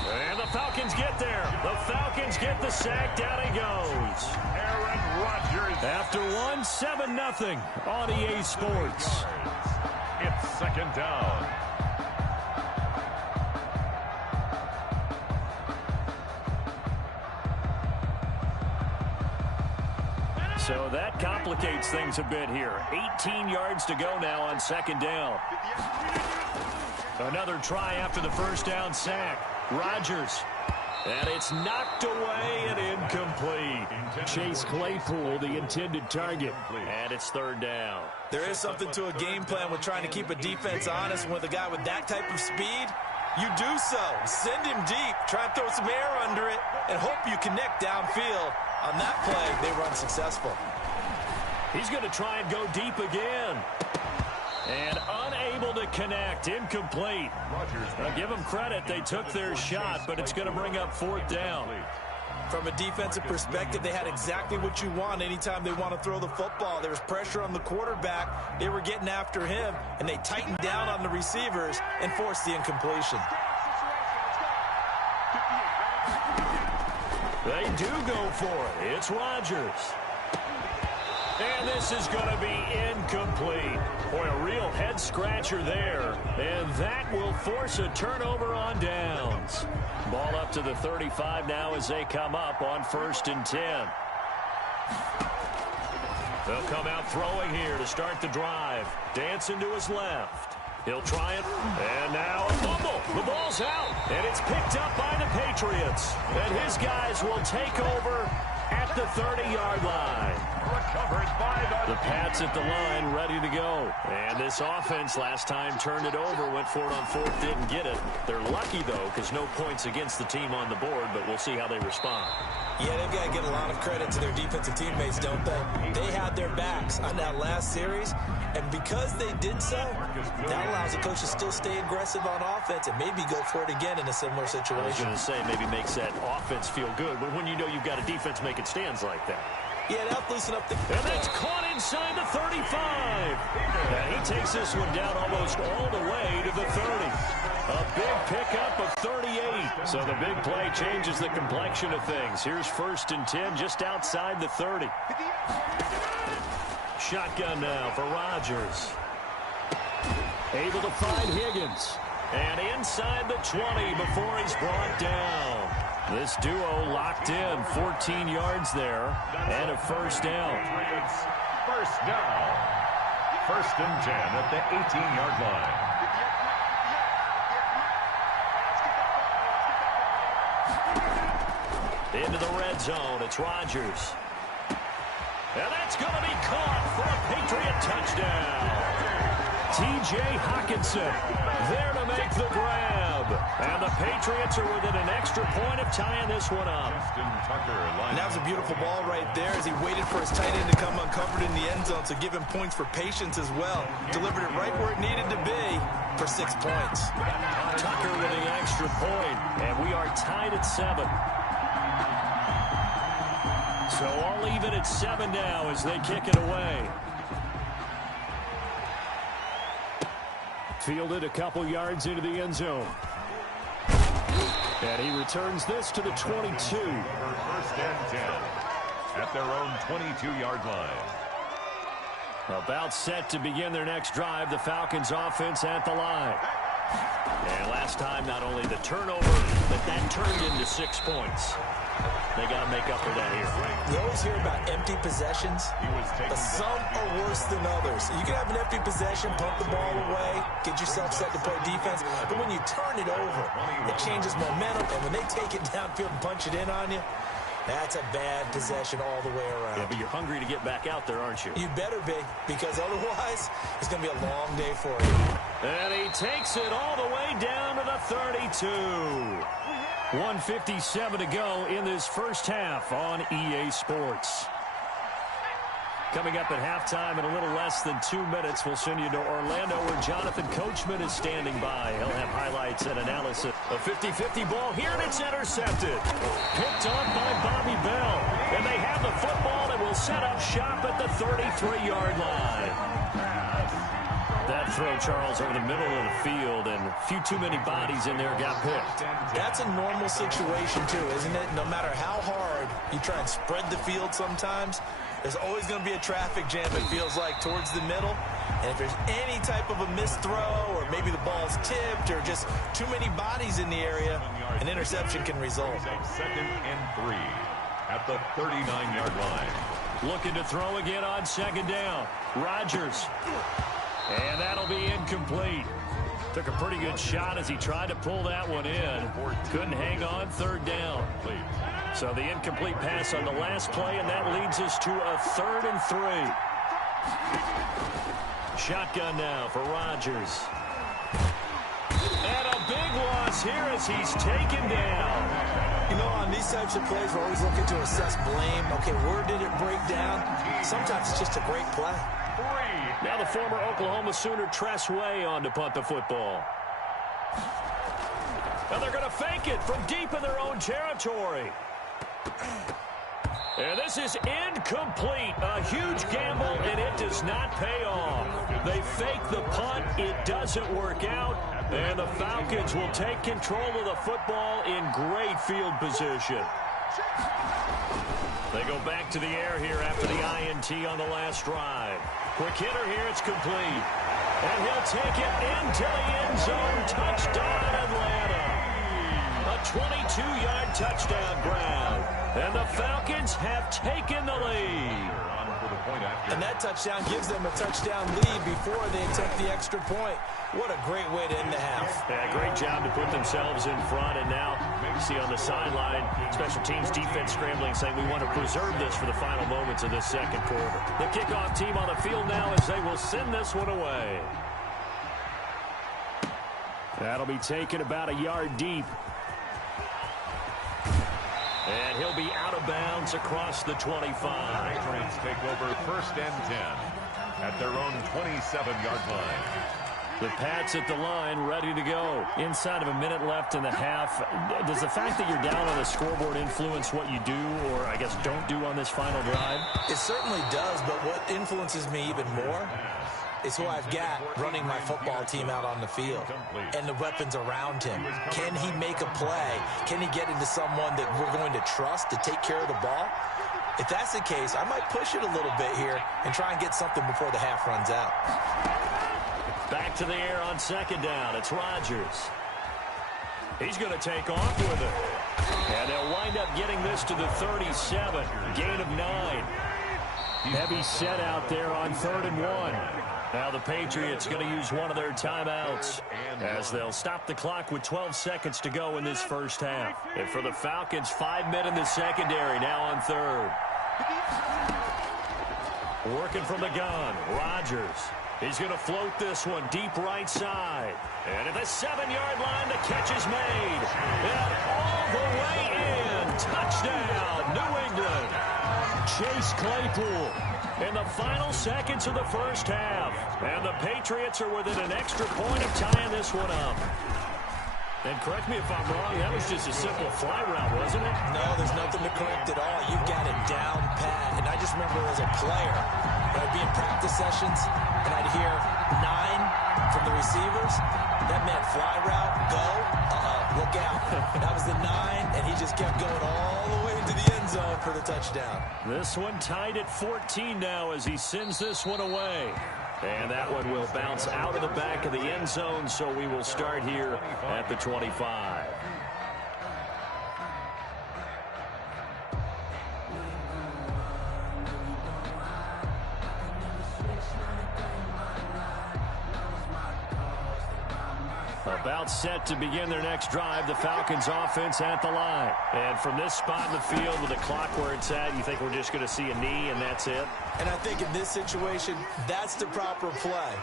And the Falcons get there. The Falcons get the sack. Down he goes. Aaron Rodgers. After 7-0 on EA Sports. It's 2nd down. So that complicates things a bit here. 18 yards to go now on second down. Another try after the first down sack. Rodgers. And it's knocked away and incomplete. Chase Claypool, the intended target. And it's third down. There is something to a game plan with trying to keep a defense honest. With a guy with that type of speed, you do so. Send him deep. Try and throw some air under it and hope you connect downfield. On that play, they were unsuccessful. He's going to try and go deep again. And unable to connect. Incomplete. I'll give them credit. They took their shot, but it's going to bring up fourth down. From a defensive perspective, they had exactly what you want anytime they want to throw the football. There was pressure on the quarterback. They were getting after him, and they tightened down on the receivers and forced the incompletion. They do go for it. It's Rodgers. And this is going to be incomplete. Boy, a real head-scratcher there. And that will force a turnover on downs. Ball up to the 35 now as they come up on 1st and 10. They'll come out throwing here to start the drive. Dancing to his left. He'll try it. And now a fumble. The ball's out. And it's picked up by the Patriots. And his guys will take over at the 30-yard line. Recovered by the Pats at the line, ready to go. And this offense last time turned it over, went for it on fourth, didn't get it. They're lucky, though, because no points against the team on the board, but we'll see how they respond. Yeah, they've got to give a lot of credit to their defensive teammates, don't they? They had their backs on that last series, and because they did so, that allows the coach to still stay aggressive on offense and maybe go for it again in a similar situation. I was going to say, maybe makes that offense feel good, but when you know you've got a defense making stands like that. Yeah, that'll loosen up the... And that's caught inside the 35. And he takes this one down almost all the way to the 30. A big pickup of 38. So the big play changes the complexion of things. Here's 1st and 10 just outside the 30. Shotgun now for Rodgers. Able to find Higgins. And inside the 20 before he's brought down. This duo locked in, 14 yards there, and a first down. First down. 1st and 10 at the 18-yard line. Into the red zone, it's Rodgers. And that's going to be caught for a Patriot touchdown. T.J. Hockenson there to make the grab. And the Patriots are within an extra point of tying this one up. And that was a beautiful ball right there as he waited for his tight end to come uncovered in the end zone, so give him points for patience as well. Delivered it right where it needed to be for 6 points. Tucker with an extra point, and we are tied at 7. So all even at 7 now as they kick it away. Fielded a couple yards into the end zone. And he returns this to the 22. For 1st and 10 at their own 22-yard line. About set to begin their next drive, the Falcons offense at the line. And last time, not only the turnover, but that turned into 6 points. They got to make up for that here. You always hear about empty possessions, but some are worse than others. You can have an empty possession, pump the ball away, get yourself set to play defense, but when you turn it over, it changes momentum, and when they take it downfield and punch it in on you, that's a bad possession all the way around. Yeah, but you're hungry to get back out there, aren't you? You better be, because otherwise, it's going to be a long day for you. And he takes it all the way down to the 32. 1:57 to go in this first half on EA Sports. Coming up at halftime in a little less than 2 minutes, we'll send you to Orlando where Jonathan Coachman is standing by. He'll have highlights and analysis. A 50-50 ball here, and it's intercepted. Picked off by Bobby Bell. And they have the football and will set up shop at the 33-yard line. That throw, Charles, over the middle of the field, and a few too many bodies in there got picked. That's a normal situation, too, isn't it? No matter how hard you try and spread the field sometimes, there's always going to be a traffic jam, it feels like, towards the middle. And if there's any type of a missed throw, or maybe the ball's tipped, or just too many bodies in the area, an interception can result. 2nd and 3 at the 39-yard line. Looking to throw again on second down. Rodgers. And that'll be incomplete. Took a pretty good shot as he tried to pull that one in. Couldn't hang on, third down. So the incomplete pass on the last play, and that leads us to a 3rd and 3. Shotgun now for Rodgers. And a big loss here as he's taken down. You know, on these types of plays, we're always looking to assess blame. Okay, where did it break down? Sometimes it's just a great play. Now the former Oklahoma Sooner Tress Way on to punt the football. And they're going to fake it from deep in their own territory. And this is incomplete. A huge gamble, and it does not pay off. They fake the punt. It doesn't work out. And the Falcons will take control of the football in great field position. They go back to the air here after the INT on the last drive. Quick hitter here, it's complete. And he'll take it into the end zone. Touchdown, Atlanta. A 22-yard touchdown grab. And the Falcons have taken the lead. And that touchdown gives them a touchdown lead before they take the extra point. What a great way to end the half. Yeah, great job to put themselves in front. And now you see on the sideline, special teams defense scrambling, saying we want to preserve this for the final moments of this second quarter. The kickoff team on the field now as they will send this one away. That'll be taken about a yard deep. And he'll be out of bounds across the 25. Patriots take over 1st and 10 at their own 27-yard line. The Pats at the line, ready to go. Inside of a minute left in the half. Does the fact that you're down on the scoreboard influence what you do, or I guess don't do on this final drive? It certainly does, but what influences me even more is who I've got running my football team out on the field and the weapons around him. Can he make a play? Can he get into someone that we're going to trust to take care of the ball? If that's the case, I might push it a little bit here and try and get something before the half runs out. Back to the air on second down. It's Rodgers. He's going to take off with it. And they'll wind up getting this to the 37. Gain of 9. Heavy set out there on 3rd and 1. Now the Patriots going to use one of their timeouts as they'll stop the clock with 12 seconds to go in this first half. And for the Falcons, 5 men in the secondary now on 3rd. Working from the gun, Rodgers. He's going to float this one deep right side. And at the 7-yard line, the catch is made. And all the way in. Touchdown, New England. Chase Claypool in the final seconds of the first half. And the Patriots are within an extra point of tying this one up. And correct me if I'm wrong, that was just a simple fly route, wasn't it? No, there's nothing to correct at all. You've got it down pat. And I just remember as a player, I'd be in practice sessions, and I'd hear 9 from the receivers. That meant fly route, go, look out. That was the 9, and he just kept going all the way into the end zone for the touchdown. This one tied at 14 now as he sends this one away. And that one will bounce out of the back of the end zone, so we will start here at the 25. About set to begin their next drive, the Falcons offense at the line. And from this spot in the field with the clock where it's at, you think we're just going to see a knee and that's it? And I think in this situation, that's the proper play.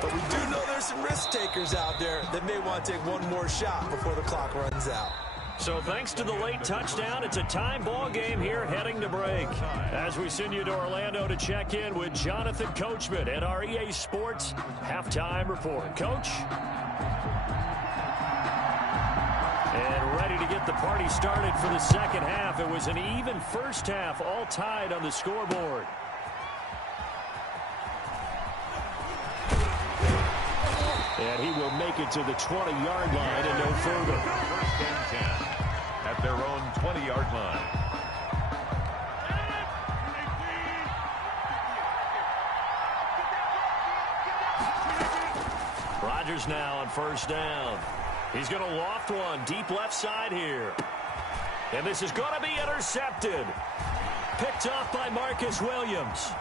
But we do know there's some risk takers out there that may want to take one more shot before the clock runs out. So thanks to the late touchdown, it's a tie ball game here heading to break. As we send you to Orlando to check in with Jonathan Coachman at our EA Sports Halftime Report. Coach? And ready to get the party started for the second half. It was an even first half, all tied on the scoreboard. And he will make it to the 20-yard line and no further. 1st and 10 at their own 20-yard line. Rodgers now on first down. He's going to loft one deep left side here. And this is going to be intercepted. Picked off by Marcus Williams.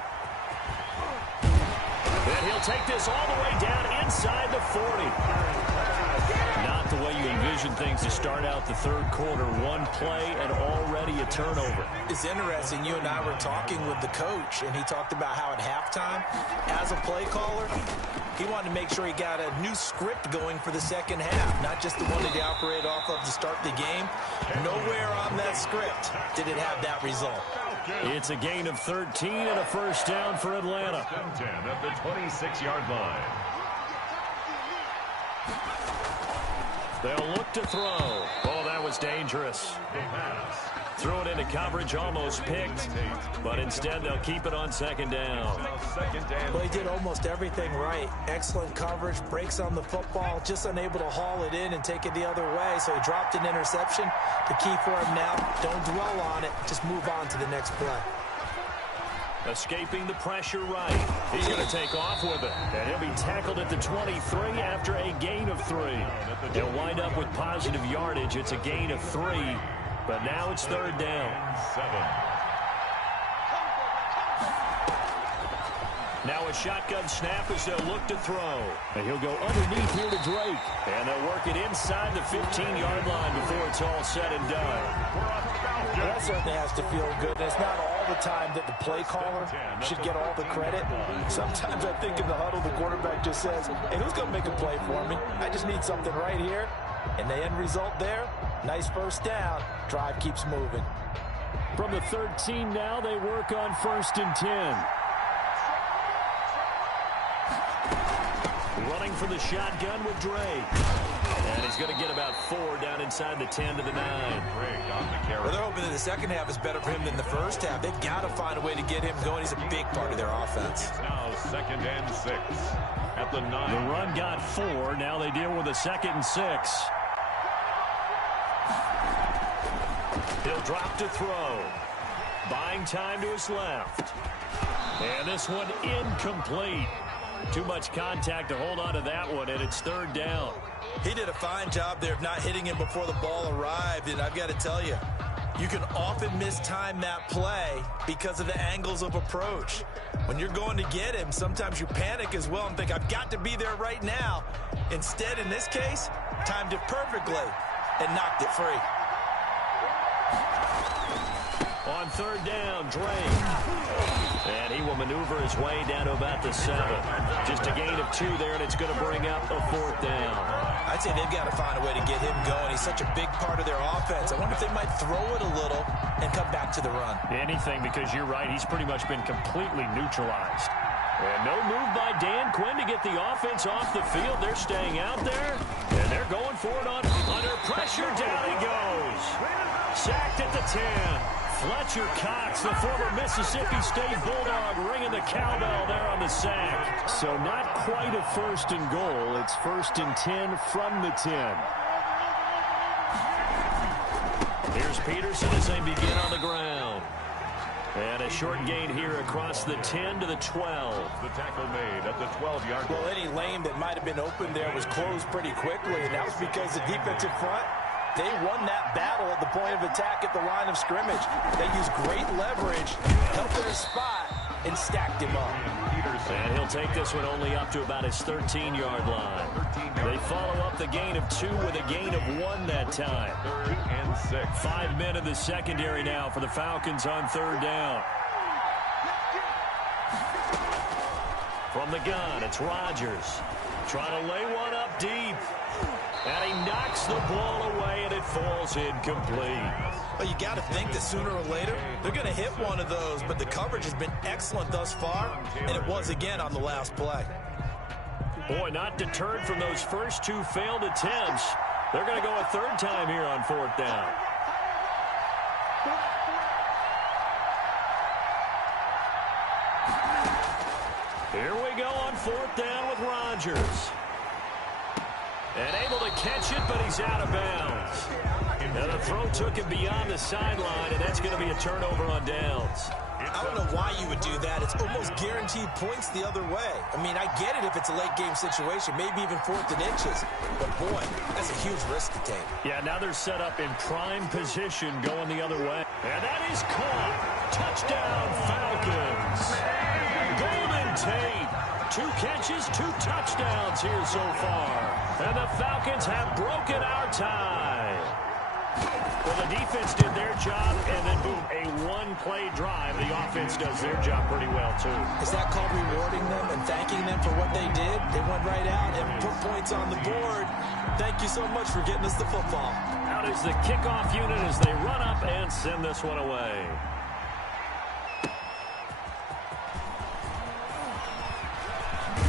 And he'll take this all the way down inside the 40. Not the way you envision things to start out the third quarter. One play and already a turnover. It's interesting. You and I were talking with the coach, and he talked about how at halftime, as a play caller, he wanted to make sure he got a new script going for the second half, not just the one that he operated off of to start the game. Nowhere on that script did it have that result. It's a gain of 13 and a first down for Atlanta. 10 at the 26-yard line. They'll look to throw. Oh, that was dangerous. Threw it into coverage, almost picked, but instead they'll keep it on second down. Well, he did almost everything right. Excellent coverage, breaks on the football, just unable to haul it in and take it the other way, so he dropped an interception. The key for him now, don't dwell on it, just move on to the next play. Escaping the pressure right. He's going to take off with it. And he'll be tackled at the 23 after a gain of 3. They'll wind up with positive yardage. It's a gain of 3. But now it's third down. 7. Now a shotgun snap as they'll look to throw. And he'll go underneath here to Drake. And they'll work it inside the 15-yard line before it's all said and done. Well, that certainly has to feel good. It's not all the time that the play caller should get all the credit. Sometimes I think in the huddle, the quarterback just says, hey, who's going to make a play for me? I just need something right here. And the end result there, nice first down. Drive keeps moving. From the 13 now, they work on 1st and 10. Running for the shotgun with Drake. And he's going to get about 4 down inside the 10 to the 9. Well, they're hoping that the second half is better for him than the first half. They've got to find a way to get him going. He's a big part of their offense. It's now 2nd and 6 at the 9. The run got 4. Now they deal with a 2nd and 6. He'll drop to throw. Buying time to his left. And this one incomplete. Too much contact to hold on to that one, and it's third down. He did a fine job there of not hitting him before the ball arrived, and I've got to tell you, you can often mistime that play because of the angles of approach. When you're going to get him, sometimes you panic as well and think, I've got to be there right now. Instead, in this case, timed it perfectly and knocked it free. On third down, Drake. And he will maneuver his way down to about the 7. Just a gain of 2 there, and it's going to bring up a 4th down. I'd say they've got to find a way to get him going. He's such a big part of their offense. I wonder if they might throw it a little and come back to the run. Anything, because you're right, he's pretty much been completely neutralized. And no move by Dan Quinn to get the offense off the field. They're staying out there, and they're going for it under pressure. Down he goes. Sacked at the 10. Fletcher Cox, the former Mississippi State Bulldog, ringing the cowbell there on the sack. So not quite a 1st and goal. It's 1st and 10 from the 10. Here's Peterson as they begin on the ground. And a short gain here across the 10 to the 12. The tackle made at the 12-yard line. Well, any lane that might have been open there was closed pretty quickly, and that was because the defensive front, they won that battle at the point of attack at the line of scrimmage. They used great leverage, held their spot, and stacked him up. And he'll take this one only up to about his 13-yard line. They follow up the gain of 2 with a gain of 1 that time. 3rd and 6. 5 men in the secondary now for the Falcons on third down. From the gun, it's Rodgers. Trying to lay one up deep. And he knocks the ball away, and it falls incomplete. Well, you got to think that sooner or later, they're going to hit one of those, but the coverage has been excellent thus far, and it was again on the last play. Boy, not deterred from those first 2 failed attempts. They're going to go a 3rd time here on 4th down. Here we go on 4th down with Rodgers. And able to catch it, but he's out of bounds. And the throw took him beyond the sideline, and that's going to be a turnover on downs. I don't know why you would do that. It's almost guaranteed points the other way. I mean, I get it if it's a late-game situation, maybe even 4th and inches. But, boy, that's a huge risk to take. Yeah, now they're set up in prime position going the other way. And that is caught. Touchdown, Falcons. Golden Tate. 2 catches, 2 touchdowns here so far. And the Falcons have broken our tie. Well, the defense did their job, and then, boom, a one-play drive. The offense does their job pretty well, too. Is that called rewarding them and thanking them for what they did? They went right out and put points on the board. Thank you so much for getting us the football. Out is the kickoff unit as they run up and send this one away.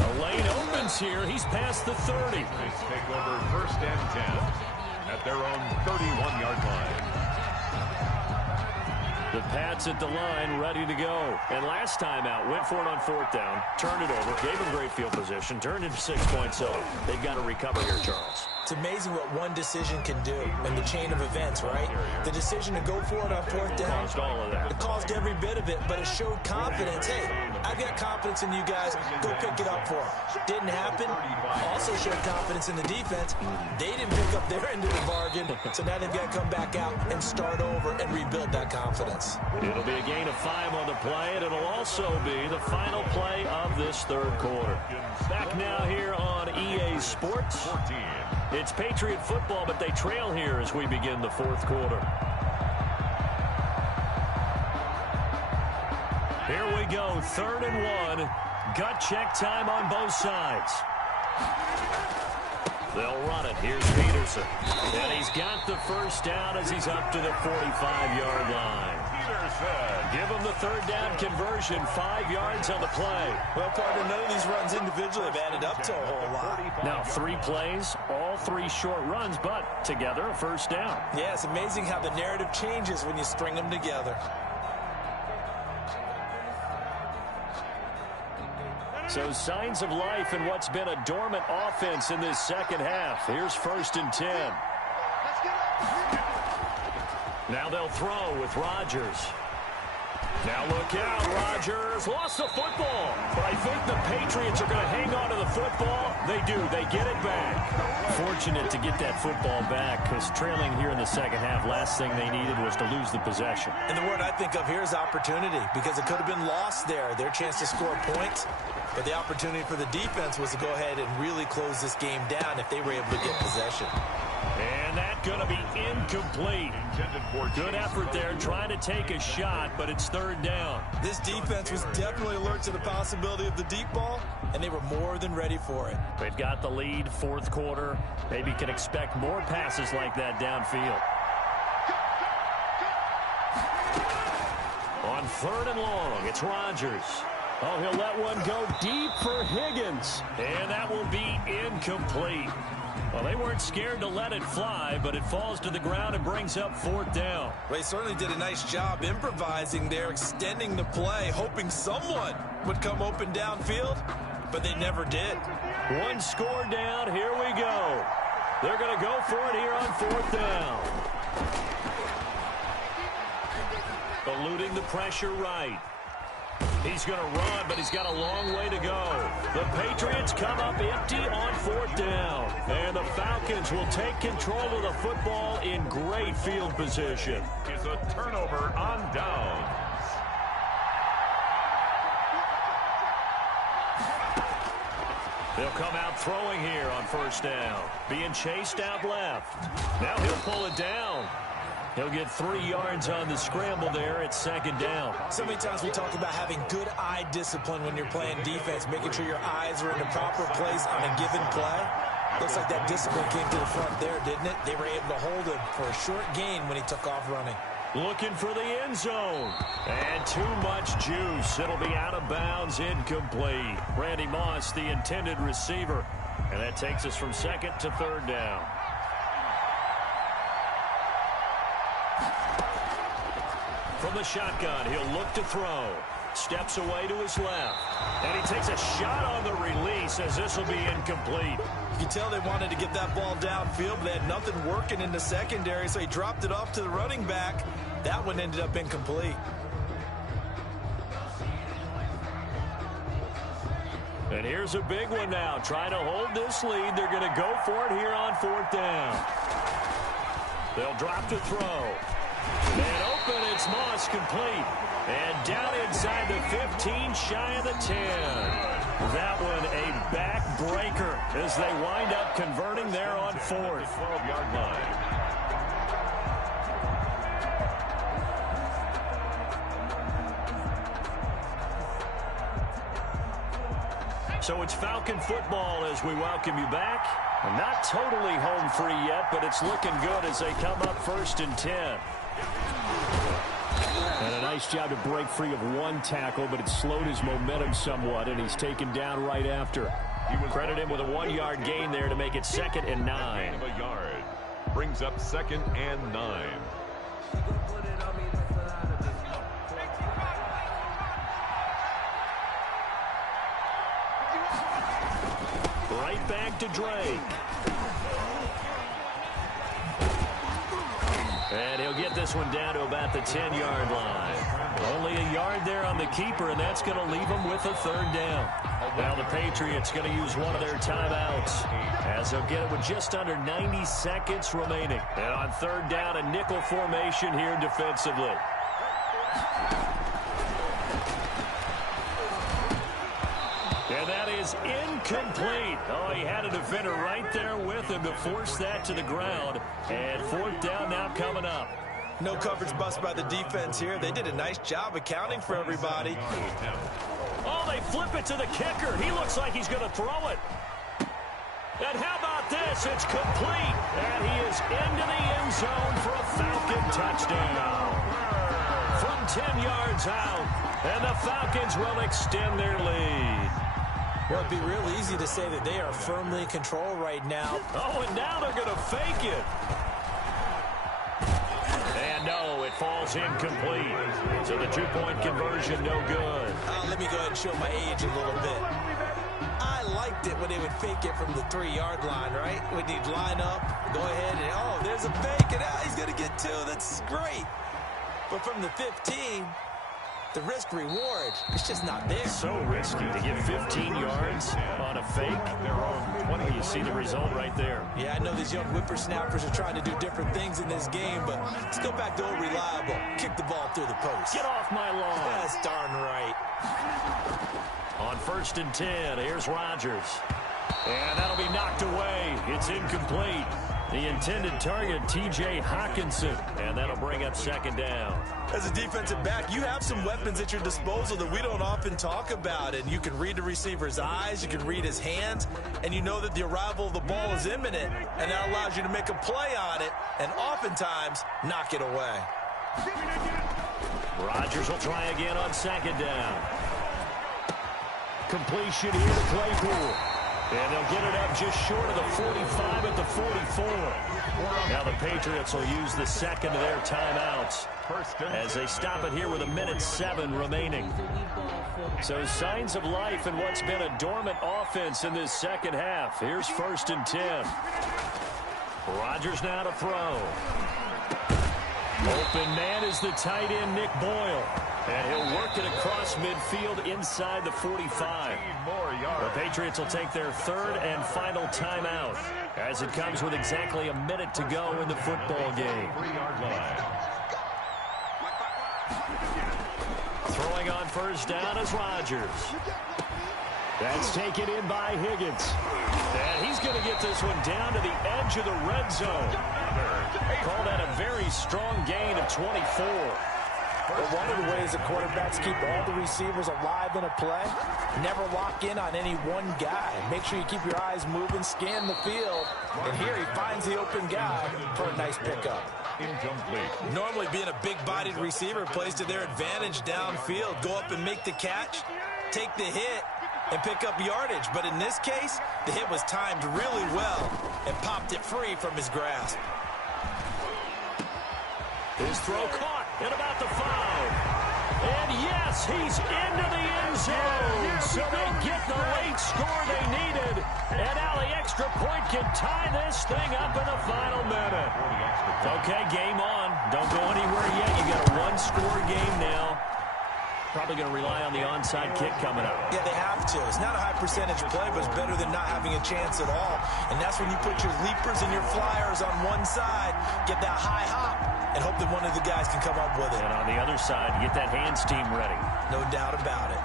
The lane opens here. He's past the 30. They take over first and 10 at their own 31-yard line. The Pats at the line, ready to go. And last time out, went for it on 4th down, turned it over, gave them great field position, turned into 6 points, so they've got to recover here, Charles. It's amazing what one decision can do in the chain of events, right? The decision to go for it on 4th down. Caused all of that. It caused every bit of it, but it showed confidence. Hey, I've got confidence in you guys. Go pick it up for them. Didn't happen. Also showed confidence in the defense. They didn't pick up their end of the bargain, so now they've got to come back out and start over and rebuild that confidence. It'll be a gain of 5 on the play, and it'll also be the final play of this 3rd quarter. Back now here on EA Sports. 14. It's Patriot football, but they trail here as we begin the 4th quarter. Here we go, 3rd and 1. Gut check time on both sides. They'll run it. Here's Peterson. And he's got the first down as he's up to the 45-yard line. Give him the 3rd down conversion, 5 yards on the play. Well, partner, none of these runs individually have added up to a whole lot. Now 3 plays, all 3 short runs, but together a first down. Yeah, it's amazing how the narrative changes when you string them together. So signs of life in what's been a dormant offense in this second half. Here's 1st and 10. Now they'll throw with Rodgers. Now look out, Rodgers lost the football. But I think the Patriots are going to hang on to the football. They do. They get it back. Fortunate to get that football back because trailing here in the second half, last thing they needed was to lose the possession. And the word I think of here is opportunity because it could have been lost there, their chance to score points. But the opportunity for the defense was to go ahead and really close this game down if they were able to get possession. And that's going to be incomplete. Good effort there trying to take a shot, but it's 3rd down. This defense was definitely alert to the possibility of the deep ball, and they were more than ready for it. They've got the lead, 4th quarter. Maybe can expect more passes like that downfield. On 3rd and long, it's Rodgers. Oh, he'll let one go deep for Higgins. And that will be incomplete. Well, they weren't scared to let it fly, but it falls to the ground and brings up 4th down. Well, they certainly did a nice job improvising there, extending the play, hoping someone would come open downfield, but they never did. 1 score down. Here we go. They're going to go for it here on 4th down. Eluding the pressure right. He's going to run, but he's got a long way to go. The Patriots come up empty on 4th down. And the Falcons will take control of the football in great field position. Is a turnover on downs. They'll come out throwing here on 1st down. Being chased out left. Now he'll pull it down. He'll get 3 yards on the scramble there at 2nd down. So many times we talk about having good eye discipline when you're playing defense, making sure your eyes are in the proper place on a given play. Looks like that discipline came to the front there, didn't it? They were able to hold him for a short gain when he took off running. Looking for the end zone. And too much juice. It'll be out of bounds, incomplete. Randy Moss, the intended receiver. And that takes us from 2nd to 3rd down. From the shotgun, he'll look to throw. Steps away to his left. And he takes a shot on the release as this will be incomplete. You can tell they wanted to get that ball downfield, but they had nothing working in the secondary, so he dropped it off to the running back. That one ended up incomplete. And here's a big one now. Trying to hold this lead. They're going to go for it here on 4th down. They'll drop to throw. And open. It's Moss complete. And down inside the 15, shy of the 10. That one a backbreaker as they wind up converting there on 4th. 12-yard line. So it's Falcon football as we welcome you back. Not totally home free yet, but it's looking good as they come up 1st and 10. And a nice job to break free of one tackle, but it slowed his momentum somewhat, and he's taken down right after. Credit him with a 1-yard gain there to make it 2nd and 9. Of a yard. Brings up 2nd and 9. Right back to Drake. And he'll get this one down to about the 10-yard line. Only a yard there on the keeper, and that's going to leave him with a 3rd down. Now the Patriots going to use one of their timeouts as they'll get it with just under 90 seconds remaining. And on 3rd down, a nickel formation here defensively. And that is incomplete. Oh, he had a defender right there with him to force that to the ground. And 4th down now coming up. No coverage bust by the defense here. They did a nice job accounting for everybody. Oh, they flip it to the kicker. He looks like he's going to throw it. And how about this? It's complete. And he is into the end zone for a Falcon touchdown. From 10 yards out. And the Falcons will extend their lead. Well, it'd be real easy to say that they are firmly in control right now. Oh, and now they're going to fake it. And no, it falls incomplete. So the 2-point conversion, no good. Let me go ahead and show my age a little bit. I liked it when they would fake it from the 3-yard line, right? When you'd line up, go ahead, and oh, there's a fake, and he's going to get 2. That's great. But from the 15... the risk-reward, it's just not there. So risky to get 15 yards on a fake. You see the result right there. Yeah, I know these young whippersnappers are trying to do different things in this game, but let's go back to old reliable. Kick the ball through the post. Get off my lawn. That's darn right. On 1st and 10, here's Rodgers. And that'll be knocked away. It's incomplete. The intended target, T.J. Hawkinson. And that'll bring up 2nd down. As a defensive back, you have some weapons at your disposal that we don't often talk about. And you can read the receiver's eyes, you can read his hands, and you know that the arrival of the ball is imminent. And that allows you to make a play on it and oftentimes knock it away. Rodgers will try again on 2nd down. Completion here to Claypool. And they'll get it up just short of the 45 at the 44. Now the Patriots will use the 2nd of their timeouts as they stop it here with 1:07 remaining. So signs of life in what's been a dormant offense in this 2nd half. Here's 1st and 10. Rodgers now to throw. Open man is the tight end, Nick Boyle. And he'll work it across midfield inside the 45. The Patriots will take their 3rd and final timeout as it comes with exactly a minute to go in the football game. Throwing on 1st down is Rodgers. That's taken in by Higgins. And he's going to get this one down to the edge of the red zone. Call that a very strong gain of 24. But one of the ways that quarterbacks keep all the receivers alive in a play, never lock in on any one guy. Make sure you keep your eyes moving, scan the field, and here he finds the open guy for a nice pickup. Incomplete. Normally being a big-bodied receiver plays to their advantage downfield. Go up and make the catch, take the hit, and pick up yardage. But in this case, the hit was timed really well and popped it free from his grasp. His throw caught at about the 5. And yes, he's into the end zone. So they get the late score they needed. And now the extra point can tie this thing up in the final minute. Okay, game on. Don't go anywhere yet. You got a 1-score game now. probably going to rely on the onside kick coming up. Yeah, they have to. It's not a high percentage play, but it's better than not having a chance at all. And that's when you put your leapers and your flyers on one side, get that high hop, and hope that one of the guys can come up with it. And on the other side, get that hands team ready. No doubt about it.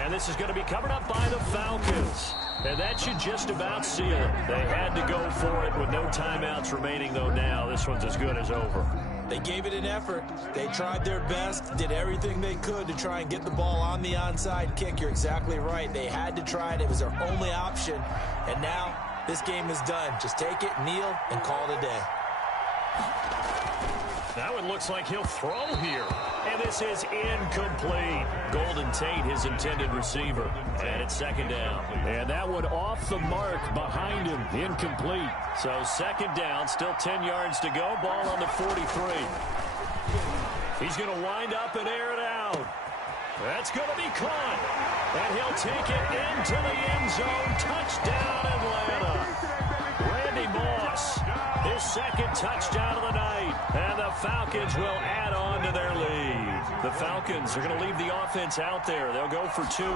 And this is going to be covered up by the Falcons. And that should just about seal it. They had to go for it with no timeouts remaining, though now this one's as good as over. They gave it an effort. They tried their best, did everything they could to try and get the ball on the onside kick. You're exactly right. They had to try it. It was their only option. And now this game is done. Just take it, kneel, and call it a day. That one looks like he'll throw here. And this is incomplete. Golden Tate, his intended receiver. And it's second down. And that one off the mark behind him. Incomplete. So second down, still 10 yards to go. Ball on the 43. He's going to wind up and air it out. That's going to be caught. And he'll take it into the end zone. Touchdown, Atlanta. Randy Moss, his second touchdown of the night. And the Falcons will add on to their lead. The Falcons are going to leave the offense out there. They'll go for two.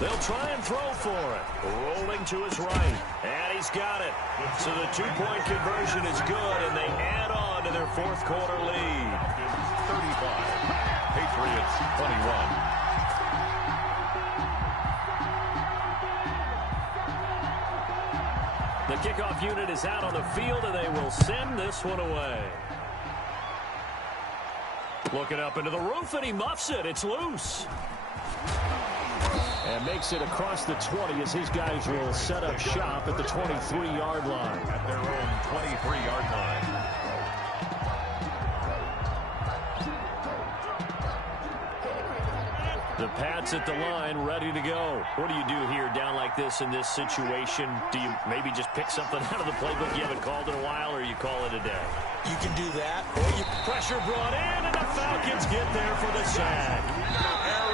They'll try and throw for it. Rolling to his right. And he's got it. So the two-point conversion is good, and they add on to their fourth quarter lead. 35. Patriots 21. The kickoff unit is out on the field, and they will send this one away. Looking up into the roof, and he muffs it. It's loose. And makes it across the 20 as his guys will set up shop at the 23-yard line. At their own 23-yard line. The Pats at the line, ready to go. What do you do here down like this in this situation? Do you maybe just pick something out of the playbook you haven't called in a while, or you call it a day? You can do that, or you... Pressure brought in, and the Falcons get there for the sack.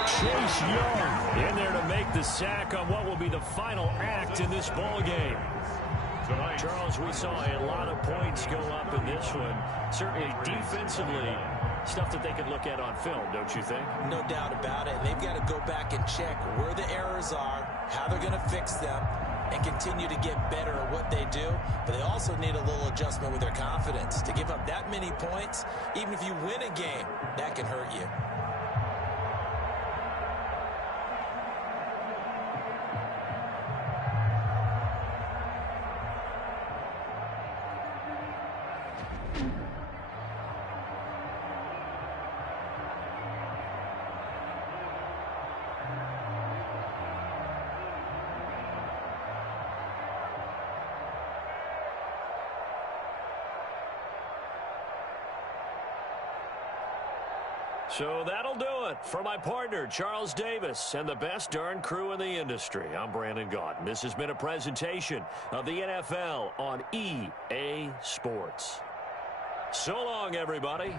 Chase Young in there to make the sack on what will be the final act in this ball game. Charles, we saw a lot of points go up in this one. Certainly defensively, stuff that they could look at on film, don't you think? No doubt about it. They've got to go back and check where the errors are, how they're going to fix them, and continue to get better at what they do. But they also need a little adjustment with their confidence. To give up that many points, even if you win a game, that can hurt you. So that'll do it for my partner, Charles Davis, and the best darn crew in the industry. I'm Brandon Gaudin. This has been a presentation of the NFL on EA Sports. So long, everybody.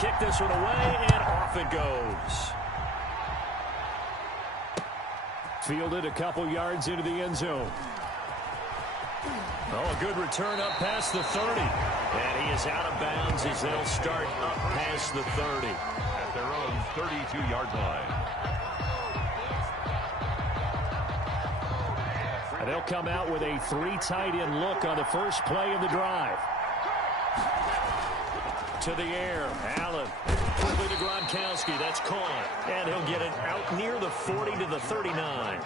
kick this one away, and off it goes. Fielded a couple yards into the end zone. Oh, a good return up past the 30. And he is out of bounds as they'll start up past the 30. At their own 32-yard line. And they'll come out with a 3 tight end look on the first play of the drive. To the air, Allen. Quickly to Gronkowski. That's caught. And he'll get it out near the 40 to the 39.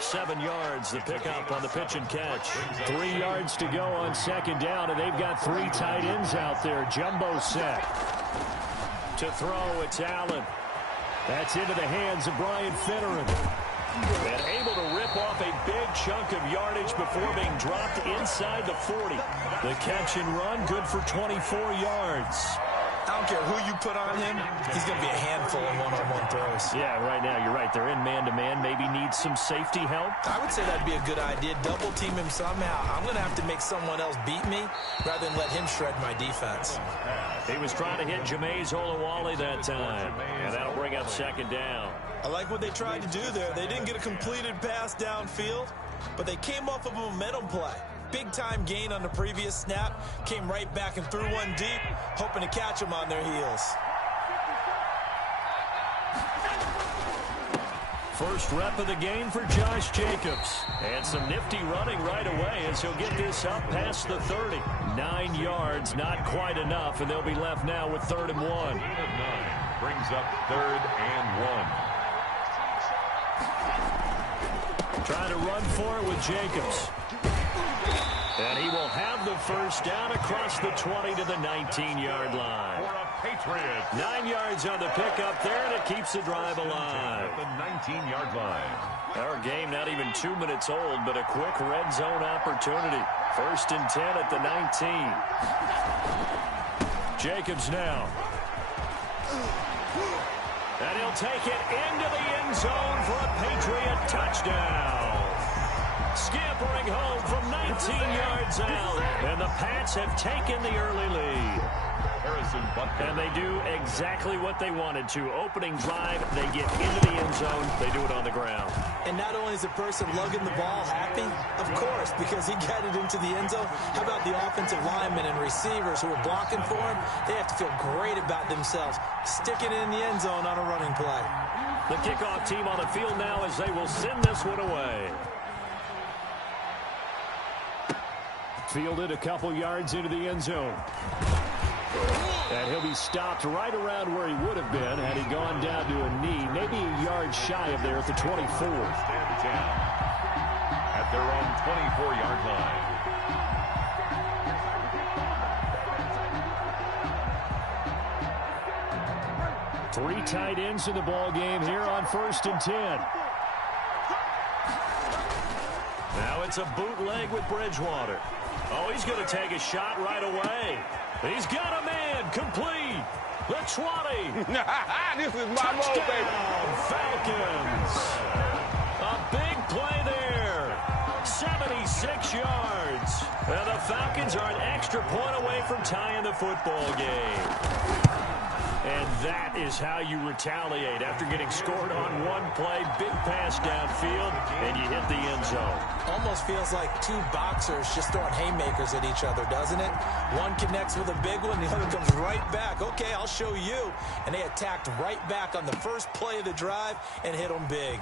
7 yards, the pickup on the pitch and catch. 3 yards to go on second down, and they've got 3 tight ends out there. Jumbo set. To throw, it's Allen. That's into the hands of Brian Finneran. And able to rip off a big chunk of yardage before being dropped inside the 40. The catch and run, good for 24 yards. I don't care who you put on him, he's going to be a handful of one-on-one throws. Yeah, right now, you're right. They're in man-to-man. Maybe needs some safety help. I would say that'd be a good idea. Double team him somehow. I'm going to have to make someone else beat me rather than let him shred my defense. He was trying to hit Jameis Olawale that time, and that'll bring up second down. I like what they tried to do there. They didn't get a completed pass downfield, but they came off of a momentum play. Big-time gain on the previous snap. Came right back and threw one deep, hoping to catch them on their heels. First rep of the game for Josh Jacobs. And some nifty running right away as he'll get this up past the 30. 9 yards, not quite enough, and they'll be left now with 3rd and 1. 9 brings up 3rd and 1. Trying to run for it with Jacobs. And he will have the first down across the 20 to the 19-yard line. For a Patriots. 9 yards on the pickup there, and it keeps the drive alive. At the 19-yard line. Our game not even 2 minutes old, but a quick red zone opportunity. 1st and 10 at the 19. Jacobs now. And he'll take it into the end zone for a Patriot touchdown. Scampering home from 19 yards out. And the Pats have taken the early lead. And they do exactly what they wanted to. Opening drive, they get into the end zone. They do it on the ground. And not only is the person lugging the ball happy, of course, because he got it into the end zone. How about the offensive linemen and receivers who are blocking for him? They have to feel great about themselves, sticking it in the end zone on a running play. The kickoff team on the field now as they will send this one away. Fielded a couple yards into the end zone. And he'll be stopped right around where he would have been had he gone down to a knee, maybe a yard shy of there at the 24. 1st and 10 at their own 24-yard line. 3 tight ends in the ball game here on 1st and 10. Now it's a bootleg with Bridgewater. Oh, he's going to take a shot right away. He's got a man complete. The 20. This is my mode, baby. Falcons. A big play there. 76 yards. And the Falcons are an extra point away from tying the football game. And that is how you retaliate after getting scored on one play. Big pass downfield, and you hit the end zone. Almost feels like 2 boxers just throwing haymakers at each other, doesn't it? One connects with a big one, the other comes right back. Okay, I'll show you. And they attacked right back on the first play of the drive and hit them big.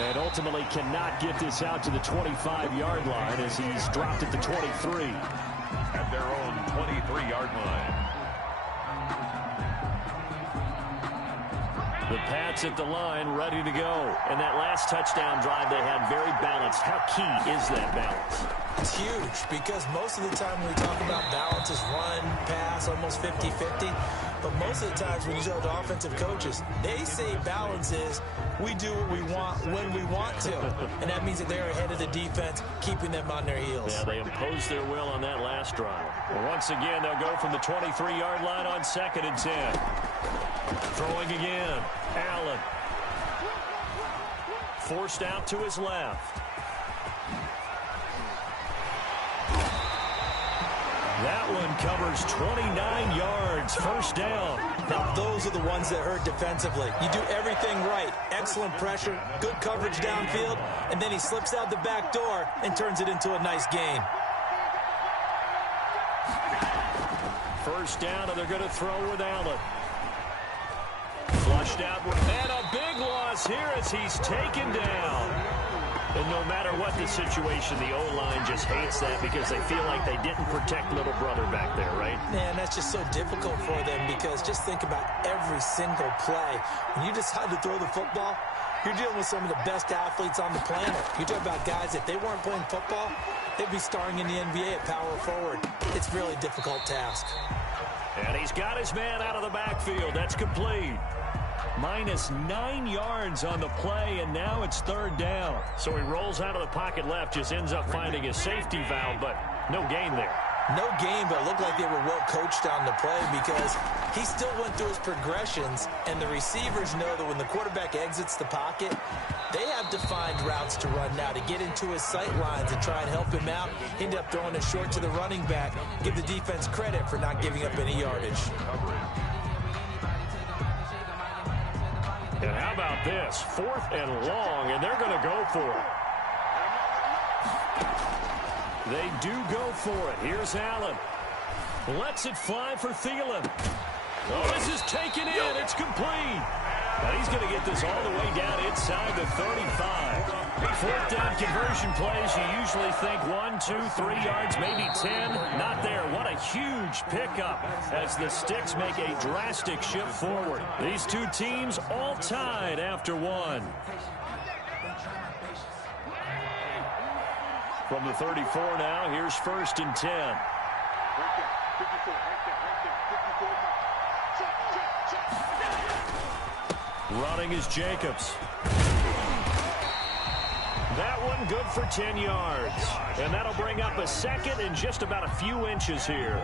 And ultimately cannot get this out to the 25-yard line as he's dropped at the 23. At their own 23-yard line. The Pats at the line, ready to go. And that last touchdown drive they had very balanced. How key is that balance? It's huge because most of the time when we talk about balance is run, pass, almost 50-50. But most of the times when you talk to offensive coaches, they say balance is we do what we want when we want to. And that means that they're ahead of the defense, keeping them on their heels. Yeah, they imposed their will on that last drive. Well, once again, they'll go from the 23-yard line on 2nd and 10. Throwing again. Allen. Forced out to his left. That one covers 29 yards, first down. Now, those are the ones that hurt defensively. You do everything right. Excellent pressure, good coverage downfield, and then he slips out the back door and turns it into a nice gain. First down, and they're going to throw with Allen. Flushed out, and a big loss here as he's taken down. And no matter what the situation, the O-line just hates that because they feel like they didn't protect little brother back there, right? Man, that's just so difficult for them because just think about every single play. When you decide to throw the football, you're dealing with some of the best athletes on the planet. You talk about guys, if they weren't playing football, they'd be starring in the NBA at power forward. It's really a difficult task. And he's got his man out of the backfield. That's complete. -9 yards on the play, and now it's third down. So he rolls out of the pocket left, just ends up finding a safety valve, but no gain there. No gain, but it looked like they were well coached on the play because he still went through his progressions, and the receivers know that when the quarterback exits the pocket, they have defined routes to run now to get into his sight lines and try and help him out. He ended up throwing it short to the running back. Give the defense credit for not giving up any yardage. And how about this? 4th and long, and they're going to go for it. They do go for it. Here's Allen. Lets it fly for Thielen. Oh, this is taken in. It's complete. Now he's going to get this all the way down inside the 35. 4th down conversion plays, you usually think 1, 2, 3 yards, maybe 10. Not there. What a huge pickup as the Sticks make a drastic shift forward. These two teams all tied after one. From the 34 now, here's 1st and 10. Running is Jacobs. That one good for 10 yards. And that'll bring up a second and just about a few inches here.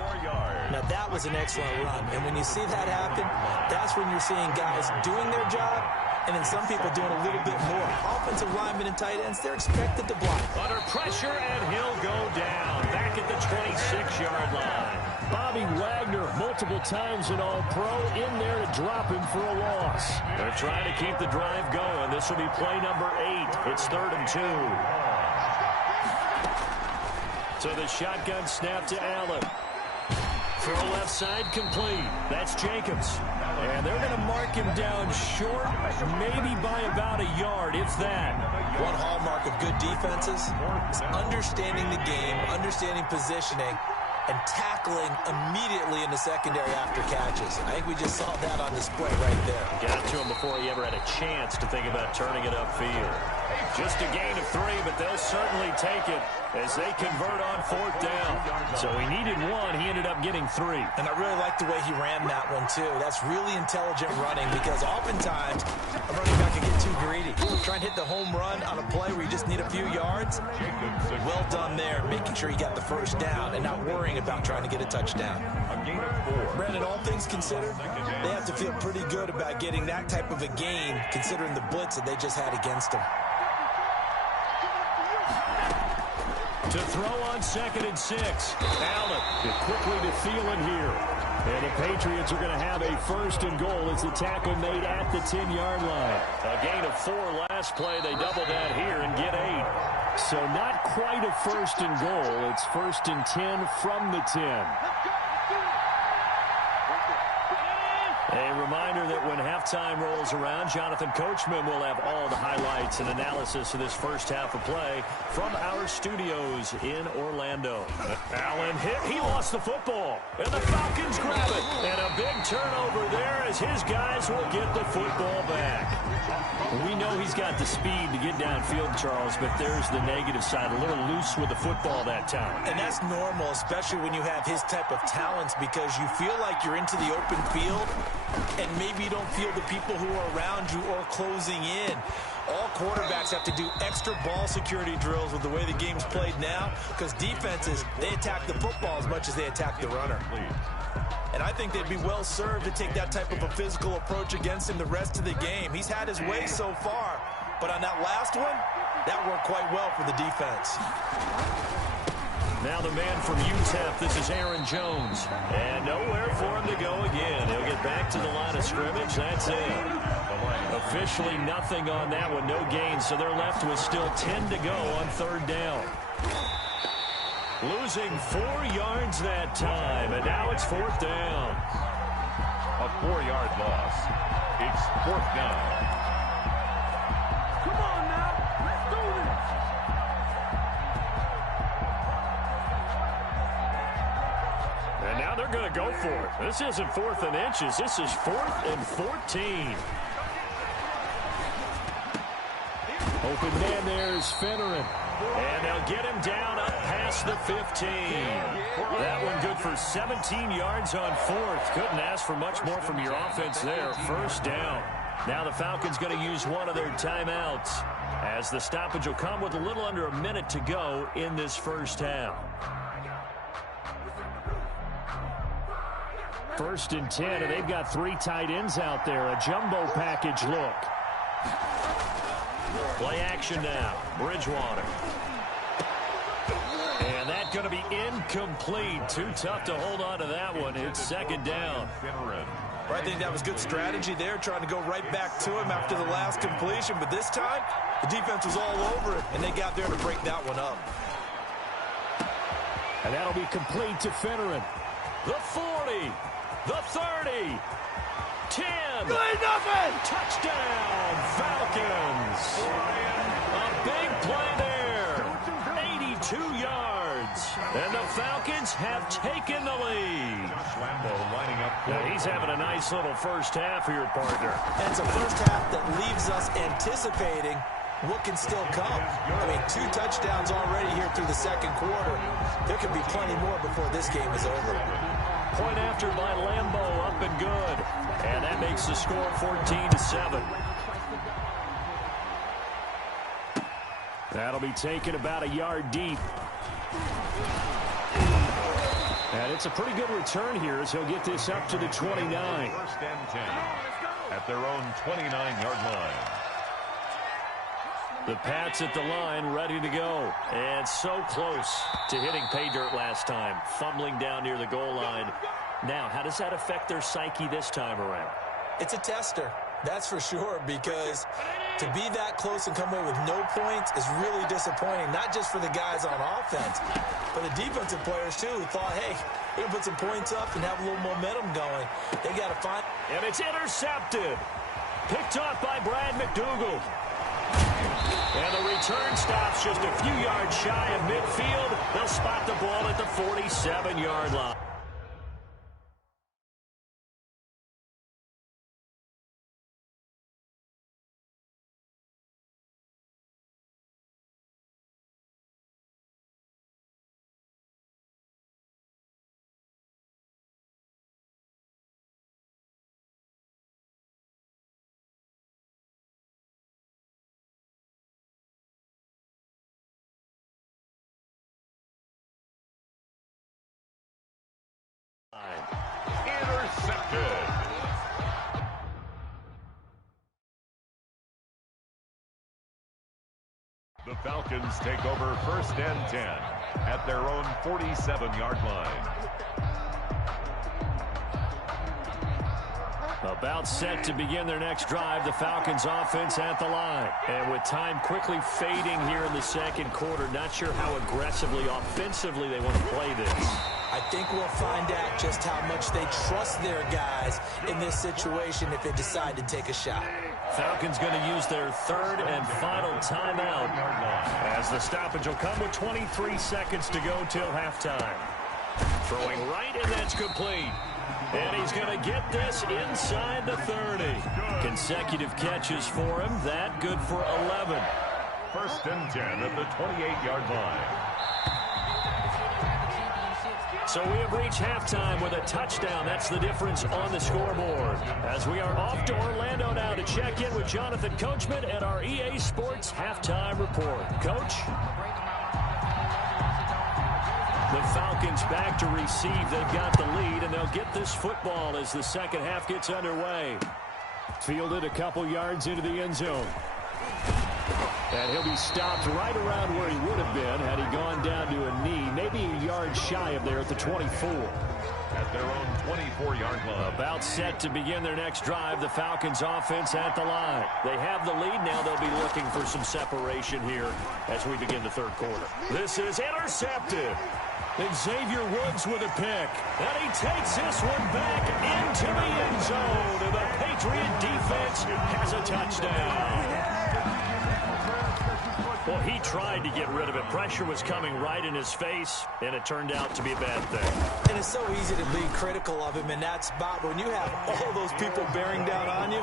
Now that was an excellent run. And when you see that happen, that's when you're seeing guys doing their job and then some people doing a little bit more. Offensive linemen and tight ends, they're expected to block. Under pressure, and he'll go down. Back at the 26-yard line. Bobby Wagner, multiple times an All-Pro, in there to drop him for a loss. They're trying to keep the drive going. This will be play number 8. It's 3rd and 2. So the shotgun snap to Allen. Throw left side complete. That's Jacobs. And they're going to mark him down short, maybe by about a yard, if that. One hallmark of good defenses is understanding the game, understanding positioning, and tackling immediately in the secondary after catches. I think we just saw that on display right there. Got to him before he ever had a chance to think about turning it upfield. Just a gain of 3, but they'll certainly take it as they convert on 4th down. So he needed 1. He ended up getting 3. And I really like the way he ran that one, too. That's really intelligent running because oftentimes a running back can get too greedy. Try and hit the home run on a play where you just need a few yards. Well done there, making sure you got the first down and not worrying about trying to get a touchdown. Brandon, all things considered, they have to feel pretty good about getting that type of a gain considering the blitz that they just had against them. To throw on 2nd and 6. Allen quickly to Thielen here. And the Patriots are going to have a 1st and goal as the tackle made at the 10-yard line. A gain of 4 last play. They double that here and get 8. So not quite a 1st and goal. It's 1st and 10 from the 10. A reminder that when halftime rolls around, Jonathan Coachman will have all the highlights and analysis of this first half of play from our studios in Orlando. Allen hit. He lost the football. And the Falcons grab it. And a big turnover there as his guys will get the football back. We know he's got the speed to get downfield, Charles, but there's the negative side. A little loose with the football that time. And that's normal, especially when you have his type of talents, because you feel like you're into the open field and maybe you don't feel the people who are around you or closing in. All quarterbacks have to do extra ball security drills with the way the game's played now because defenses, they attack the football as much as they attack the runner. And I think they'd be well served to take that type of a physical approach against him the rest of the game. He's had his way so far, but on that last one, that worked quite well for the defense. Now the man from UTEP, this is Aaron Jones. And nowhere for him to go again. He'll get back to the line of scrimmage. That's it. Officially nothing on that one, no gain. So they're left with still 10 to go on third down. Losing 4 yards that time, and now it's fourth down. A 4-yard loss. It's fourth down. Come on now. Let's do this. And now they're going to go for it. This isn't 4th and inches. This is 4th and 14. Open man there is Finneran. And they'll get him down up past the 15. That one good for 17 yards on 4th. Couldn't ask for much more from your offense there. First down. Now the Falcons going to use one of their timeouts, as the stoppage will come with a little under a minute to go in this first half. 1st and 10, and they've got 3 tight ends out there. A jumbo package look. Play action now. Bridgewater. And that's going to be incomplete. Too tough to hold on to that one. It's second down. I think that was good strategy there, trying to go right back to him after the last completion. But this time, the defense was all over it, and they got there to break that one up. And that'll be complete to Finneran. The 40. The 30. 10. You ain't nothing. Touchdown, Falcons. A big play there. 82 yards. And the Falcons have taken the lead. Now he's having a nice little first half here, partner. And it's a first half that leaves us anticipating what can still come. I mean, 2 touchdowns already here through the second quarter. There could be plenty more before this game is over. Point after by Lambeau, up and good. And that makes the score 14-7. That'll be taken about a yard deep. And it's a pretty good return here as he'll get this up to the 29. 1st and 10 at their own 29-yard line. The Pats at the line, ready to go. And so close to hitting pay dirt last time, fumbling down near the goal line. Now, how does that affect their psyche this time around? It's a tester, that's for sure, because to be that close and come away with no points is really disappointing, not just for the guys on offense, but the defensive players, too, who thought, hey, we're going to put some points up and have a little momentum going. They got to find... And it's intercepted. Picked off by Brad McDougal. And the return stops just a few yards shy of midfield. They'll spot the ball at the 47-yard line. Intercepted. The Falcons take over 1st and 10 at their own 47-yard line. About set to begin their next drive, the Falcons offense at the line. And with time quickly fading here in the second quarter, not sure how aggressively, offensively they want to play this. I think we'll find out just how much they trust their guys in this situation if they decide to take a shot. Falcons going to use their 3rd and final timeout as the stoppage will come with 23 seconds to go till halftime. Throwing right, and that's complete. And he's going to get this inside the 30. Consecutive catches for him. That good for 11. 1st and 10 at the 28-yard line. So we have reached halftime with a touchdown. That's the difference on the scoreboard. As we are off to Orlando now to check in with Jonathan Coachman at our EA Sports Halftime Report. Coach? The Falcons back to receive. They've got the lead, and they'll get this football as the second half gets underway. Fielded a couple yards into the end zone. And he'll be stopped right around where he would have been had he gone down to a knee, maybe a yard shy of there at the 24. At their own 24-yard line. About set to begin their next drive, the Falcons offense at the line. They have the lead now. They'll be looking for some separation here as we begin the third quarter. This is intercepted. Xavier Woods with a pick. And he takes this one back into the end zone. And the Patriot defense has a touchdown. Well, he tried to get rid of it. Pressure was coming right in his face, and it turned out to be a bad thing. And it's so easy to be critical of him in that spot. When you have all those people bearing down on you,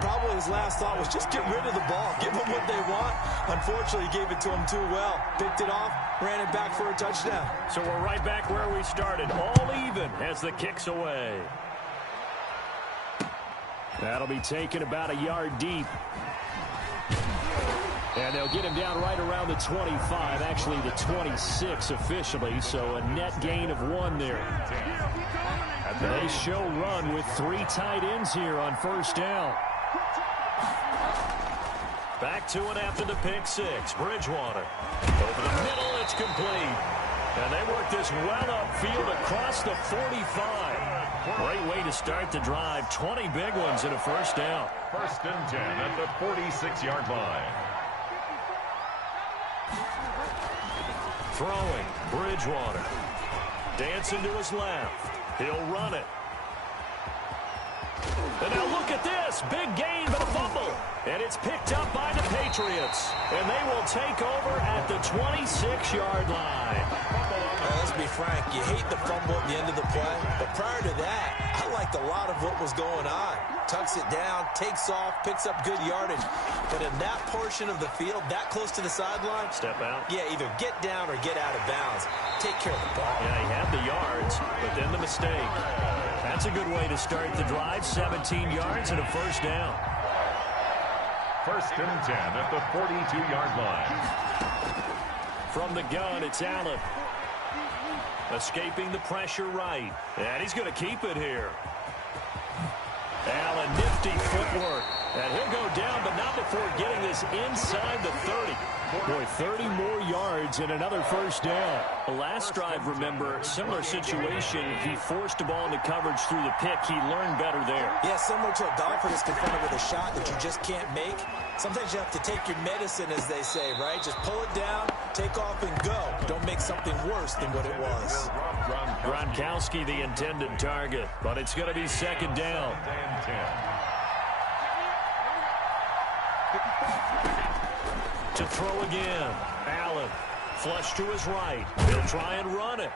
probably his last thought was just get rid of the ball. Give them what they want. Unfortunately, he gave it to them too well. Picked it off, ran it back for a touchdown. So we're right back where we started. All even as the kick's away. That'll be taken about a yard deep. And they'll get him down right around the 25, actually the 26 officially, so a net gain of 1 there. They show run with 3 tight ends here on first down. Back to it after the pick 6. Bridgewater. Over the middle, it's complete. And they work this well upfield across the 45. Great way to start the drive. 20 big ones in a first down. First and 10 at the 46-yard line. Throwing, Bridgewater. Dancing to his left. He'll run it. And now look at this. Big gain, but a fumble. And it's picked up by the Patriots. And they will take over at the 26-yard line. Well, let's be frank. You hate the fumble at the end of the play. But prior to that, I liked a lot of what was going on. Tucks it down, takes off, picks up good yardage. But in that portion of the field, that close to the sideline, step out. Yeah, either get down or get out of bounds. Take care of the ball. Yeah, he had the yards, but then the mistake. That's a good way to start the drive. 17 yards and a first down. First and 10 at the 42-yard line. From the gun, it's Allen. Escaping the pressure right. And he's going to keep it here. Allen, nifty footwork. And he'll go down, but not before getting this inside the 30. Boy, 30 more yards and another first down. The last drive, remember, similar situation. He forced the ball into coverage through the pick. He learned better there. Yeah, similar to a golfer that's confronted with a shot that you just can't make. Sometimes you have to take your medicine, as they say, right? Just pull it down, take off, and go. Don't make something worse than what it was. Gronkowski, the intended target, but it's going to be second down. To throw again. Allen, flush to his right. He'll try and run it.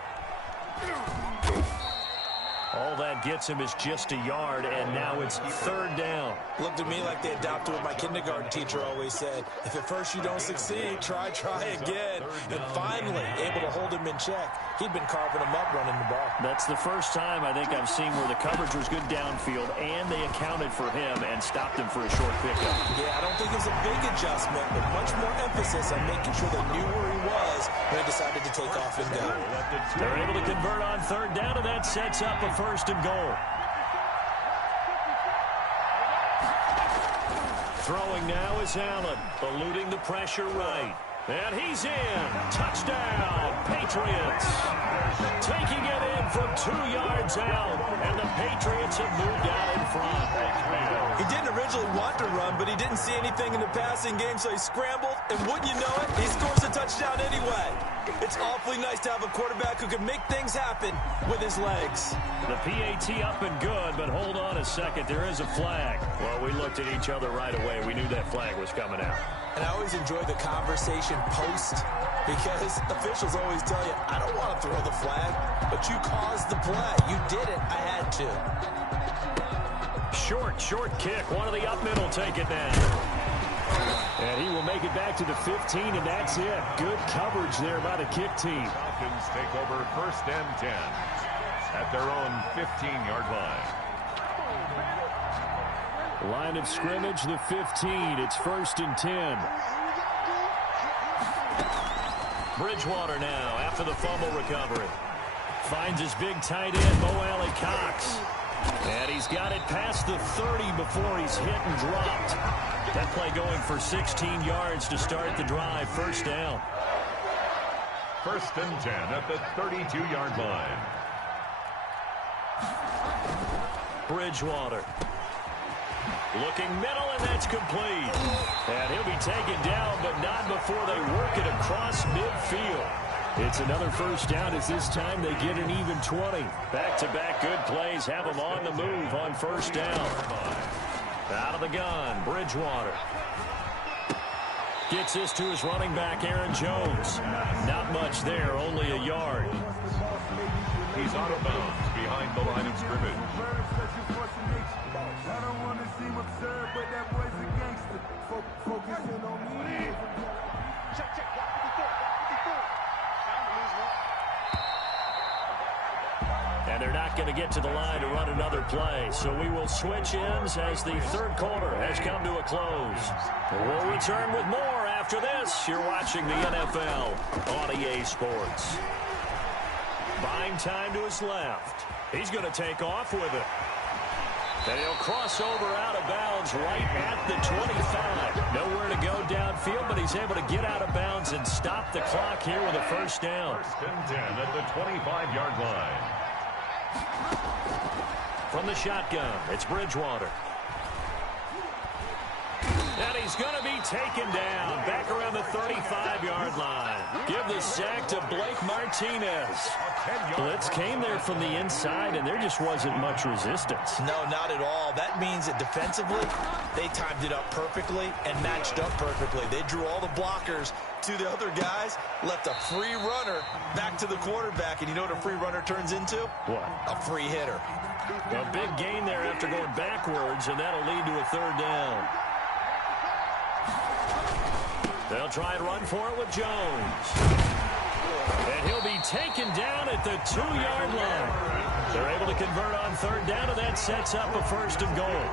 All that gets him is just a yard, and now it's third down. Looked to me like they adopted what my kindergarten teacher always said. If at first you don't succeed, try again. And finally, able to hold him in check. He'd been carving him up running the ball. That's the first time I think I've seen where the coverage was good downfield, and they accounted for him and stopped him for a short pickup. Yeah, I don't think it was a big adjustment, but much more emphasis on making sure they knew where he was when they decided to take off and go. They're able to convert on third down, and that sets up a first and goal. Throwing now is Allen, eluding the pressure right. And he's in. Touchdown, Patriots. Taking it in from 2 yards out, and the Patriots have moved out in front. He didn't originally want to run, but he didn't see anything in the passing game, so he scrambled, and wouldn't you know it, he scores a touchdown anyway. It's awfully nice to have a quarterback who can make things happen with his legs. The PAT up and good, but hold on a second. There is a flag. Well, we looked at each other right away. We knew that flag was coming out. And I always enjoy the conversation post because officials always tell you, I don't want to throw the flag, but you caused the play. You did it. I had to. Short kick. One of the up middle take it now. And he will make it back to the 15, and that's it. Good coverage there by the kick team. Falcons take over first and 10 at their own 15-yard line. Line of scrimmage, the 15. It's first and 10. Bridgewater now after the fumble recovery. Finds his big tight end, Mo Alley-Cox. And he's got it past the 30 before he's hit and dropped. That play going for 16 yards to start the drive. First down. 1st and 10 at the 32-yard line. Bridgewater. Looking middle, and that's complete. And he'll be taken down, but not before they work it across midfield. It's another first down as this time they get an even 20. Back-to-back good plays have them on the move on first down. Out of the gun, Bridgewater. Gets this to his running back, Aaron Jones. Not much there, only a yard. He's out of bounds behind the line of scrimmage. I don't want to seem absurd, but that boy's a gangster. Focusing on me. Check. And they're not going to get to the line to run another play. So we will switch ends as the third quarter has come to a close. We'll return with more after this. You're watching the NFL on EA Sports. Buying time to his left. He's going to take off with it. And he'll cross over out of bounds right at the 25. Nowhere to go downfield, but he's able to get out of bounds and stop the clock here with a first down. 1st and 10 at the 25-yard line. From the shotgun, it's Bridgewater. And he's going to be taken down back around the 35-yard line. Give the sack to Blake Martinez. Blitz came there from the inside, and there just wasn't much resistance. No, not at all. That means that defensively, they timed it up perfectly and matched up perfectly. They drew all the blockers to the other guys, left a free runner back to the quarterback, and you know what a free runner turns into? What? A free hitter. A big gain there after going backwards, and that'll lead to a third down. They'll try and run for it with Jones. And he'll be taken down at the 2-yard line. They're able to convert on third down, and that sets up a 1st and goal.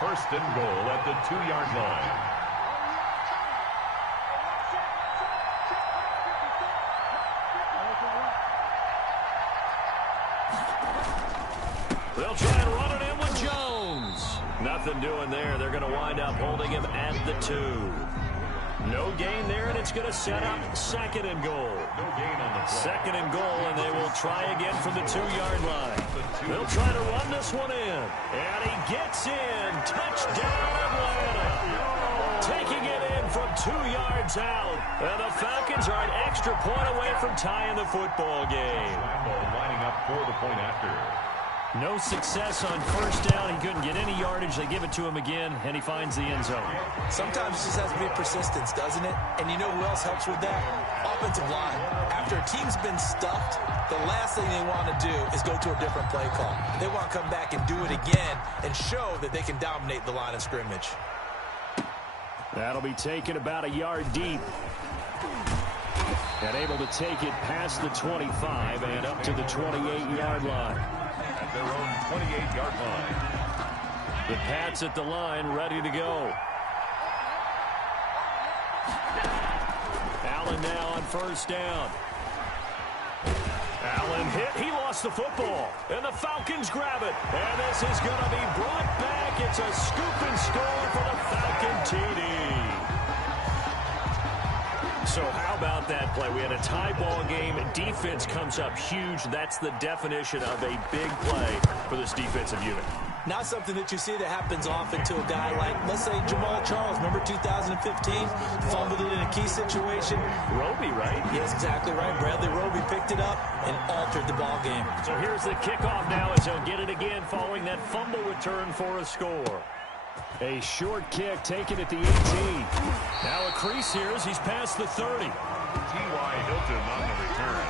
1st and goal at the 2-yard line. They'll try and run it in with Jones. Nothing doing there. They're going to wind up holding him at the 2. No gain there, and it's going to set up 2nd and goal. No gain on the play. 2nd and goal, and they will try again from the 2-yard line. They'll try to run this one in. And he gets in. Touchdown, Atlanta. Taking it in from 2 yards out. And the Falcons are an extra point away from tying the football game. Lining up for the point after. No success on first down. He couldn't get any yardage. They give it to him again, and he finds the end zone. Sometimes it just has to be persistence, doesn't it? And you know who else helps with that? Offensive line. After a team's been stuffed, the last thing they want to do is go to a different play call. They want to come back and do it again and show that they can dominate the line of scrimmage. That'll be taken about a yard deep. And able to take it past the 25 and up to the 28-yard line. At their own 28-yard line. The Pats at the line, ready to go. Allen now on first down. Allen hit. He lost the football. And the Falcons grab it. And this is going to be brought back. It's a scoop and score for the Falcon TD. So how about that play? We had a tie ball game. Defense comes up huge. That's the definition of a big play for this defensive unit. Not something that you see that happens often to a guy like, let's say, Jamal Charles. Remember 2015? Fumbled it in a key situation. Roby, right? Yes, exactly right. Bradley Roby picked it up and altered the ball game. So here's the kickoff now as he'll get it again following that fumble return for a score. A short kick taken at the 18. Now a crease here as he's past the 30. T.Y. Hilton on the return.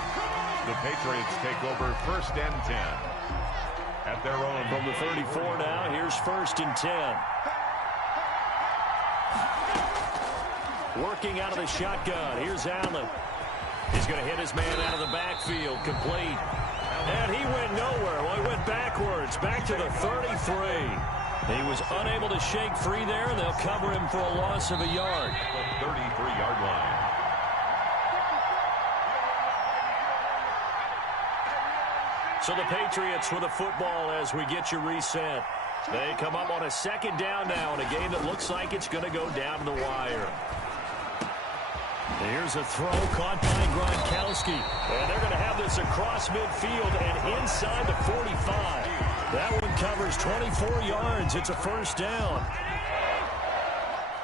The Patriots take over 1st and 10. At their own. From the 34 now, here's 1st and 10. Working out of the shotgun. Here's Allen. He's going to hit his man out of the backfield. Complete. And he went nowhere. Well, he went backwards. Back to the 33. He was unable to shake free there, and they'll cover him for a loss of a yard. The 33-yard line. So the Patriots with the football as we get you reset. They come up on a second down now in a game that looks like it's going to go down to the wire. Here's a throw caught by Gronkowski. And they're going to have this across midfield and inside the 45. That one covers 24 yards. It's a first down.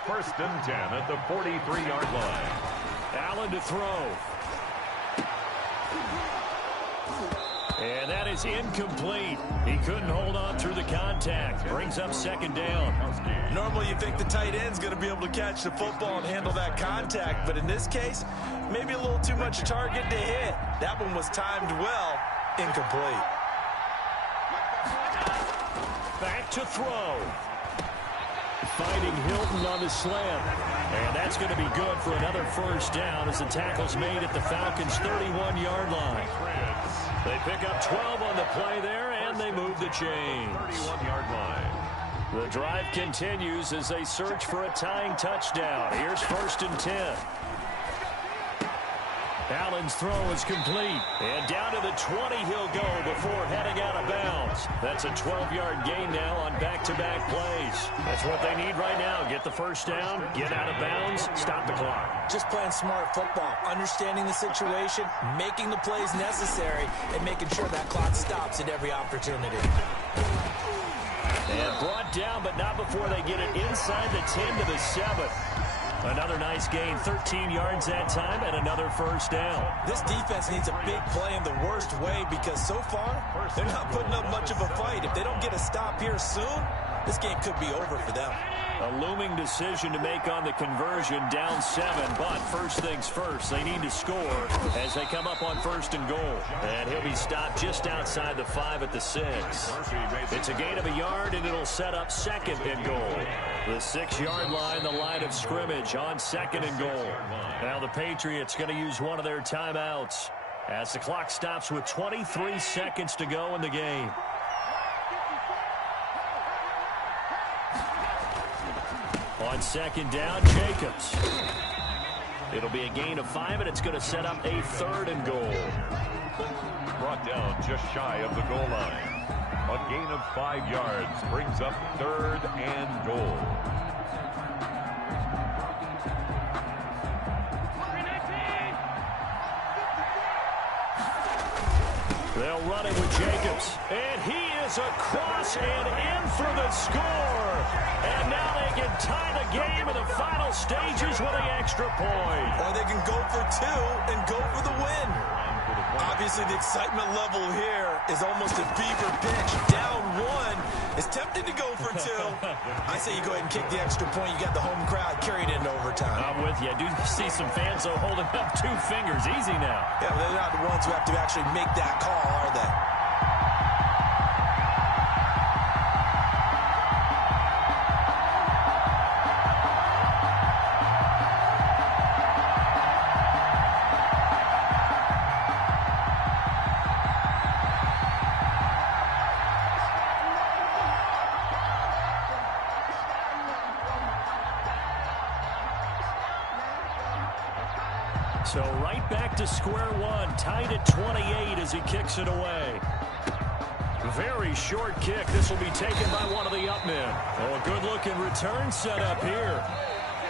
First and 10 at the 43-yard line. Allen to throw. And that is incomplete. He couldn't hold on through the contact. Brings up second down. Normally you think the tight end's going to be able to catch the football and handle that contact, but in this case, maybe a little too much target to hit. That one was timed well. Incomplete. Back to throw. Fighting Hilton on the slam. And that's going to be good for another first down as the tackle's made at the Falcons' 31-yard line. They pick up 12 on the play there, and they move the chains. 31-yard line. The drive continues as they search for a tying touchdown. Here's first and 10. Allen's throw is complete. And down to the 20 he'll go before heading out of bounds. That's a 12-yard gain now on back-to-back plays. That's what they need right now. Get the first down, get out of bounds, stop the clock. Just playing smart football, understanding the situation, making the plays necessary, and making sure that clock stops at every opportunity. And brought down, but not before they get it inside the 10 to the 7. Another nice gain, 13 yards that time, and another first down. This defense needs a big play in the worst way because so far, they're not putting up much of a fight. If they don't get a stop here soon, this game could be over for them. A looming decision to make on the conversion, down 7, but first things first, they need to score as they come up on first and goal. And he'll be stopped just outside the 5 at the 6. It's a gain of a yard, and it'll set up second and goal. The 6-yard line, the line of scrimmage on second and goal. Now the Patriots going to use one of their timeouts as the clock stops with 23 seconds to go in the game. On second down, Jacobs. It'll be a gain of 5, and it's going to set up a third and goal. Brought down just shy of the goal line. A gain of 5 yards brings up third and goal. They'll run it with Jacobs. And he is across and in for the score. And now they can tie the game in the final stages with an extra point. Or they can go for 2 and go for the win. Obviously, the excitement level here is almost a fever pitch. Down 1 is tempted to go for 2. I say you go ahead and kick the extra point. You got the home crowd carried into overtime. I'm with you. I do see some fans, though, holding up 2 fingers. Easy now. Yeah, but they're not the ones who have to actually make that call, are they? So right back to square one, tied at 28 as he kicks it away. Very short kick. This will be taken by one of the up men. Oh, a good-looking return set up here.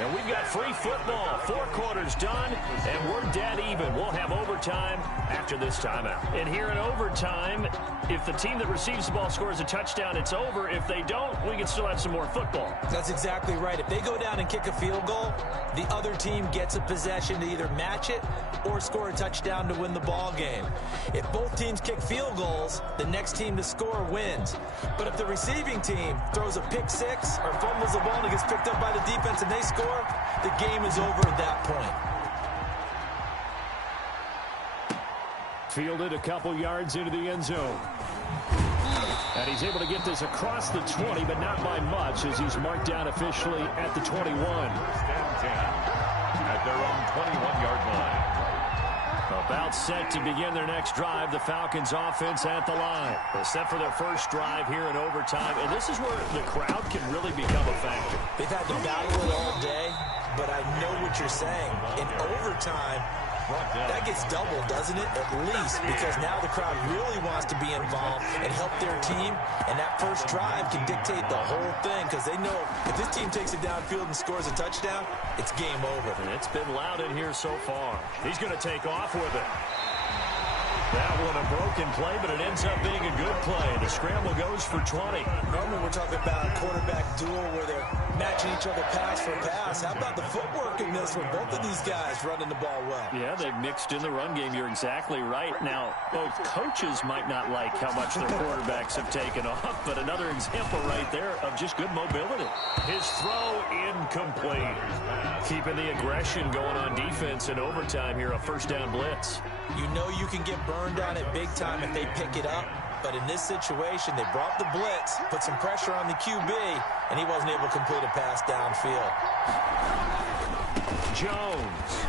And we've got free football. 4 quarters done, and we're dead even. We'll have overtime after this timeout. And here in overtime, if the team that receives the ball scores a touchdown, it's over. If they don't, we can still have some more football. That's exactly right. If they go down and kick a field goal, the other team gets a possession to either match it or score a touchdown to win the ball game. If both teams kick field goals, the next team to score wins. But if the receiving team throws a pick 6 or fumbles the ball and it gets picked up by the defense and they score, the game is over at that point. Fielded a couple yards into the end zone. And he's able to get this across the 20, but not by much as he's marked down officially at the 21. First and 10 at their own 21-yard line. About set to begin their next drive, the Falcons offense at the line. They're set for their first drive here in overtime, and this is where the crowd can really become a factor. They've had to battle it all day, but I know what you're saying. In overtime, brought down. That gets doubled, doesn't it? At least, because now the crowd really wants to be involved and help their team, and that first drive can dictate the whole thing because they know if this team takes it downfield and scores a touchdown, it's game over. And it's been loud in here so far. He's going to take off with it. That one a broken play, but it ends up being a good play. The scramble goes for 20. Normally we're talking about a quarterback duel where they're matching each other pass for pass. How about the footwork in this one? Both of these guys running the ball well. Yeah, they've mixed in the run game. You're exactly right. Now, both coaches might not like how much their quarterbacks have taken off, but another example right there of just good mobility. His throw incomplete. Keeping the aggression going on defense in overtime here, a first down blitz. You know you can get burned on it big time if they pick it up. But in this situation, they brought the blitz, put some pressure on the QB, and he wasn't able to complete a pass downfield. Jones.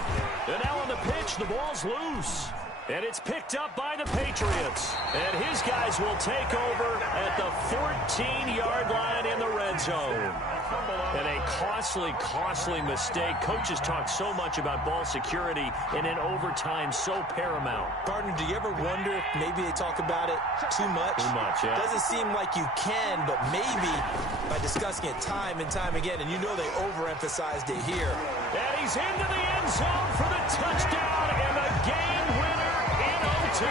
And now on the pitch, the ball's loose. And it's picked up by the Patriots. And his guys will take over at the 14-yard line in the red zone. And a costly mistake. Coaches talk so much about ball security, and in overtime, so paramount. Partner, do you ever wonder if maybe they talk about it too much? Too much, yeah. Doesn't seem like you can, but maybe by discussing it time and time again, and you know they overemphasized it here. And he's into the end zone for the touchdown and the game winner in OT.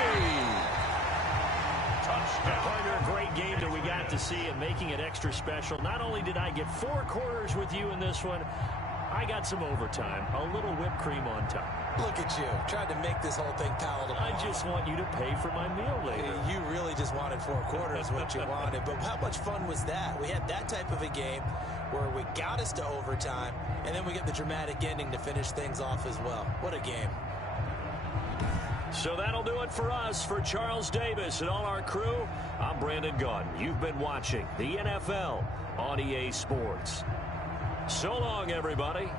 Partner, a great game that we got to see and making it extra special. Not only did I get 4 quarters with you in this one, I got some overtime, a little whipped cream on top. Look at you, trying to make this whole thing palatable. I just want you to pay for my meal later. You really just wanted 4 quarters, what you wanted. But how much fun was that? We had that type of a game where we got us to overtime, and then we get the dramatic ending to finish things off as well. What a game. So that'll do it for us. For Charles Davis and all our crew, I'm Brandon Gaudin. You've been watching the NFL on EA Sports. So long, everybody.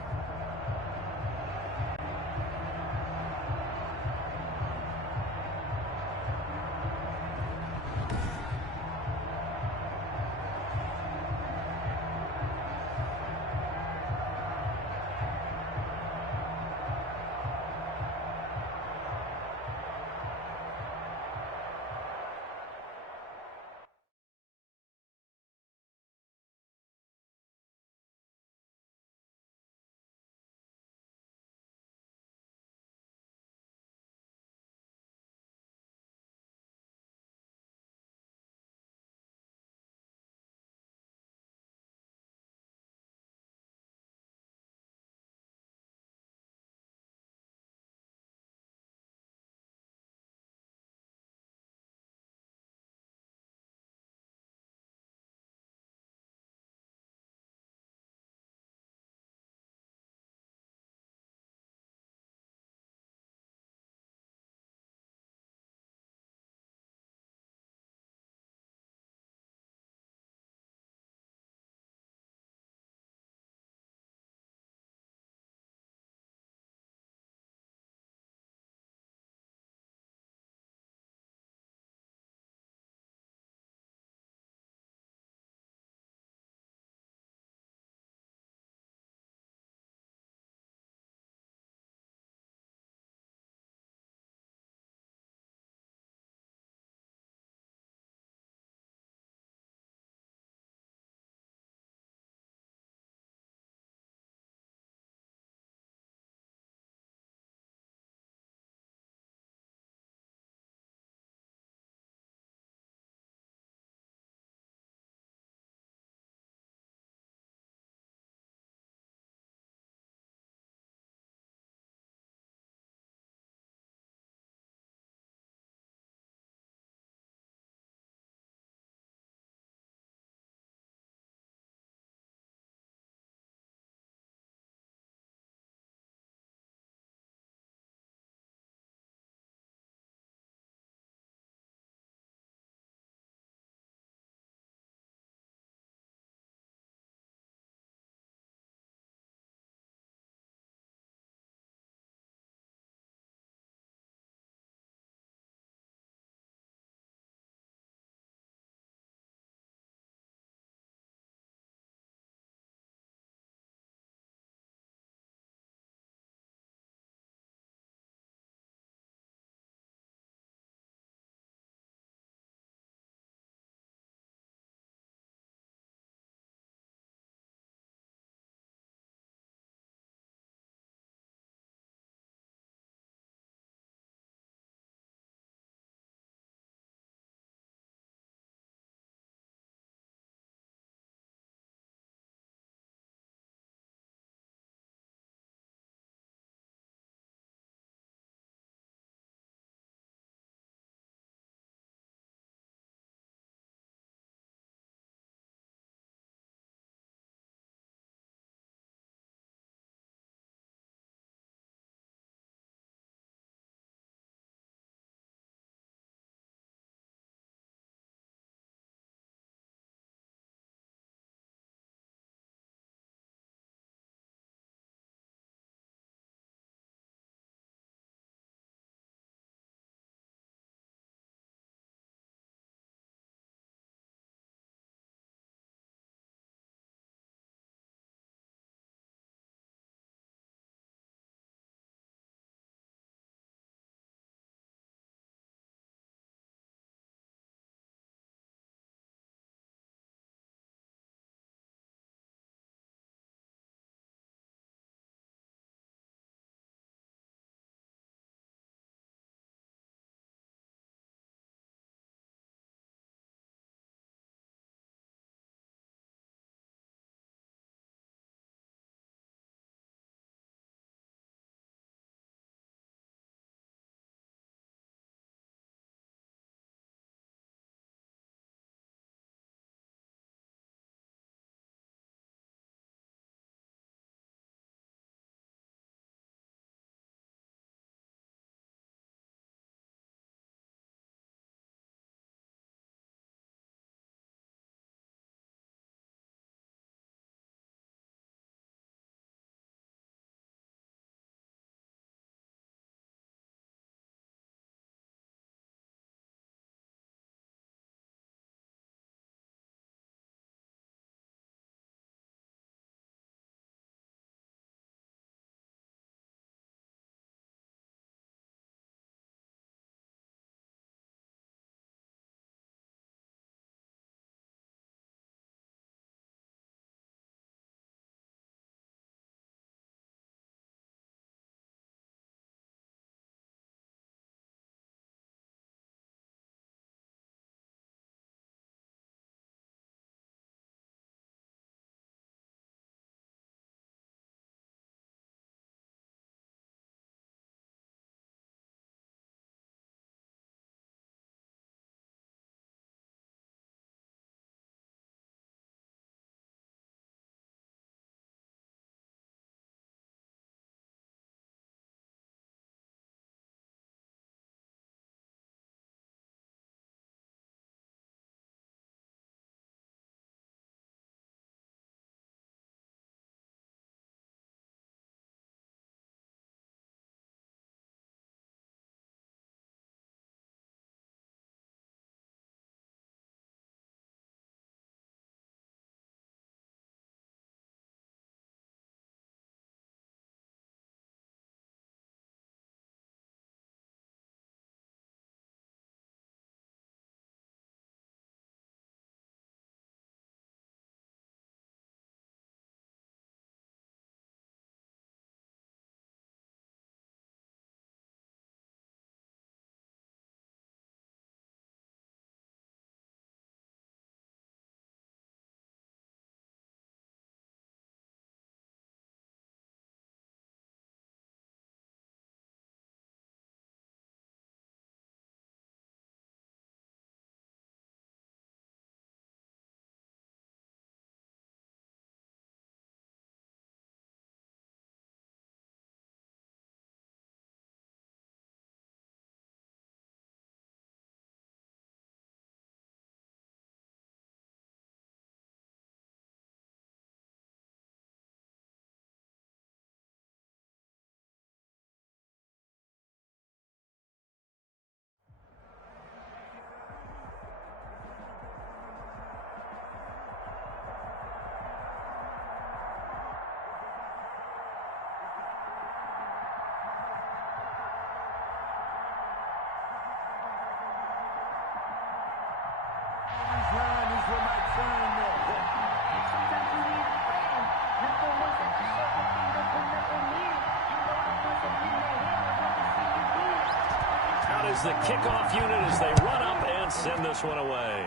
that is the kickoff unit as they run up and send this one away.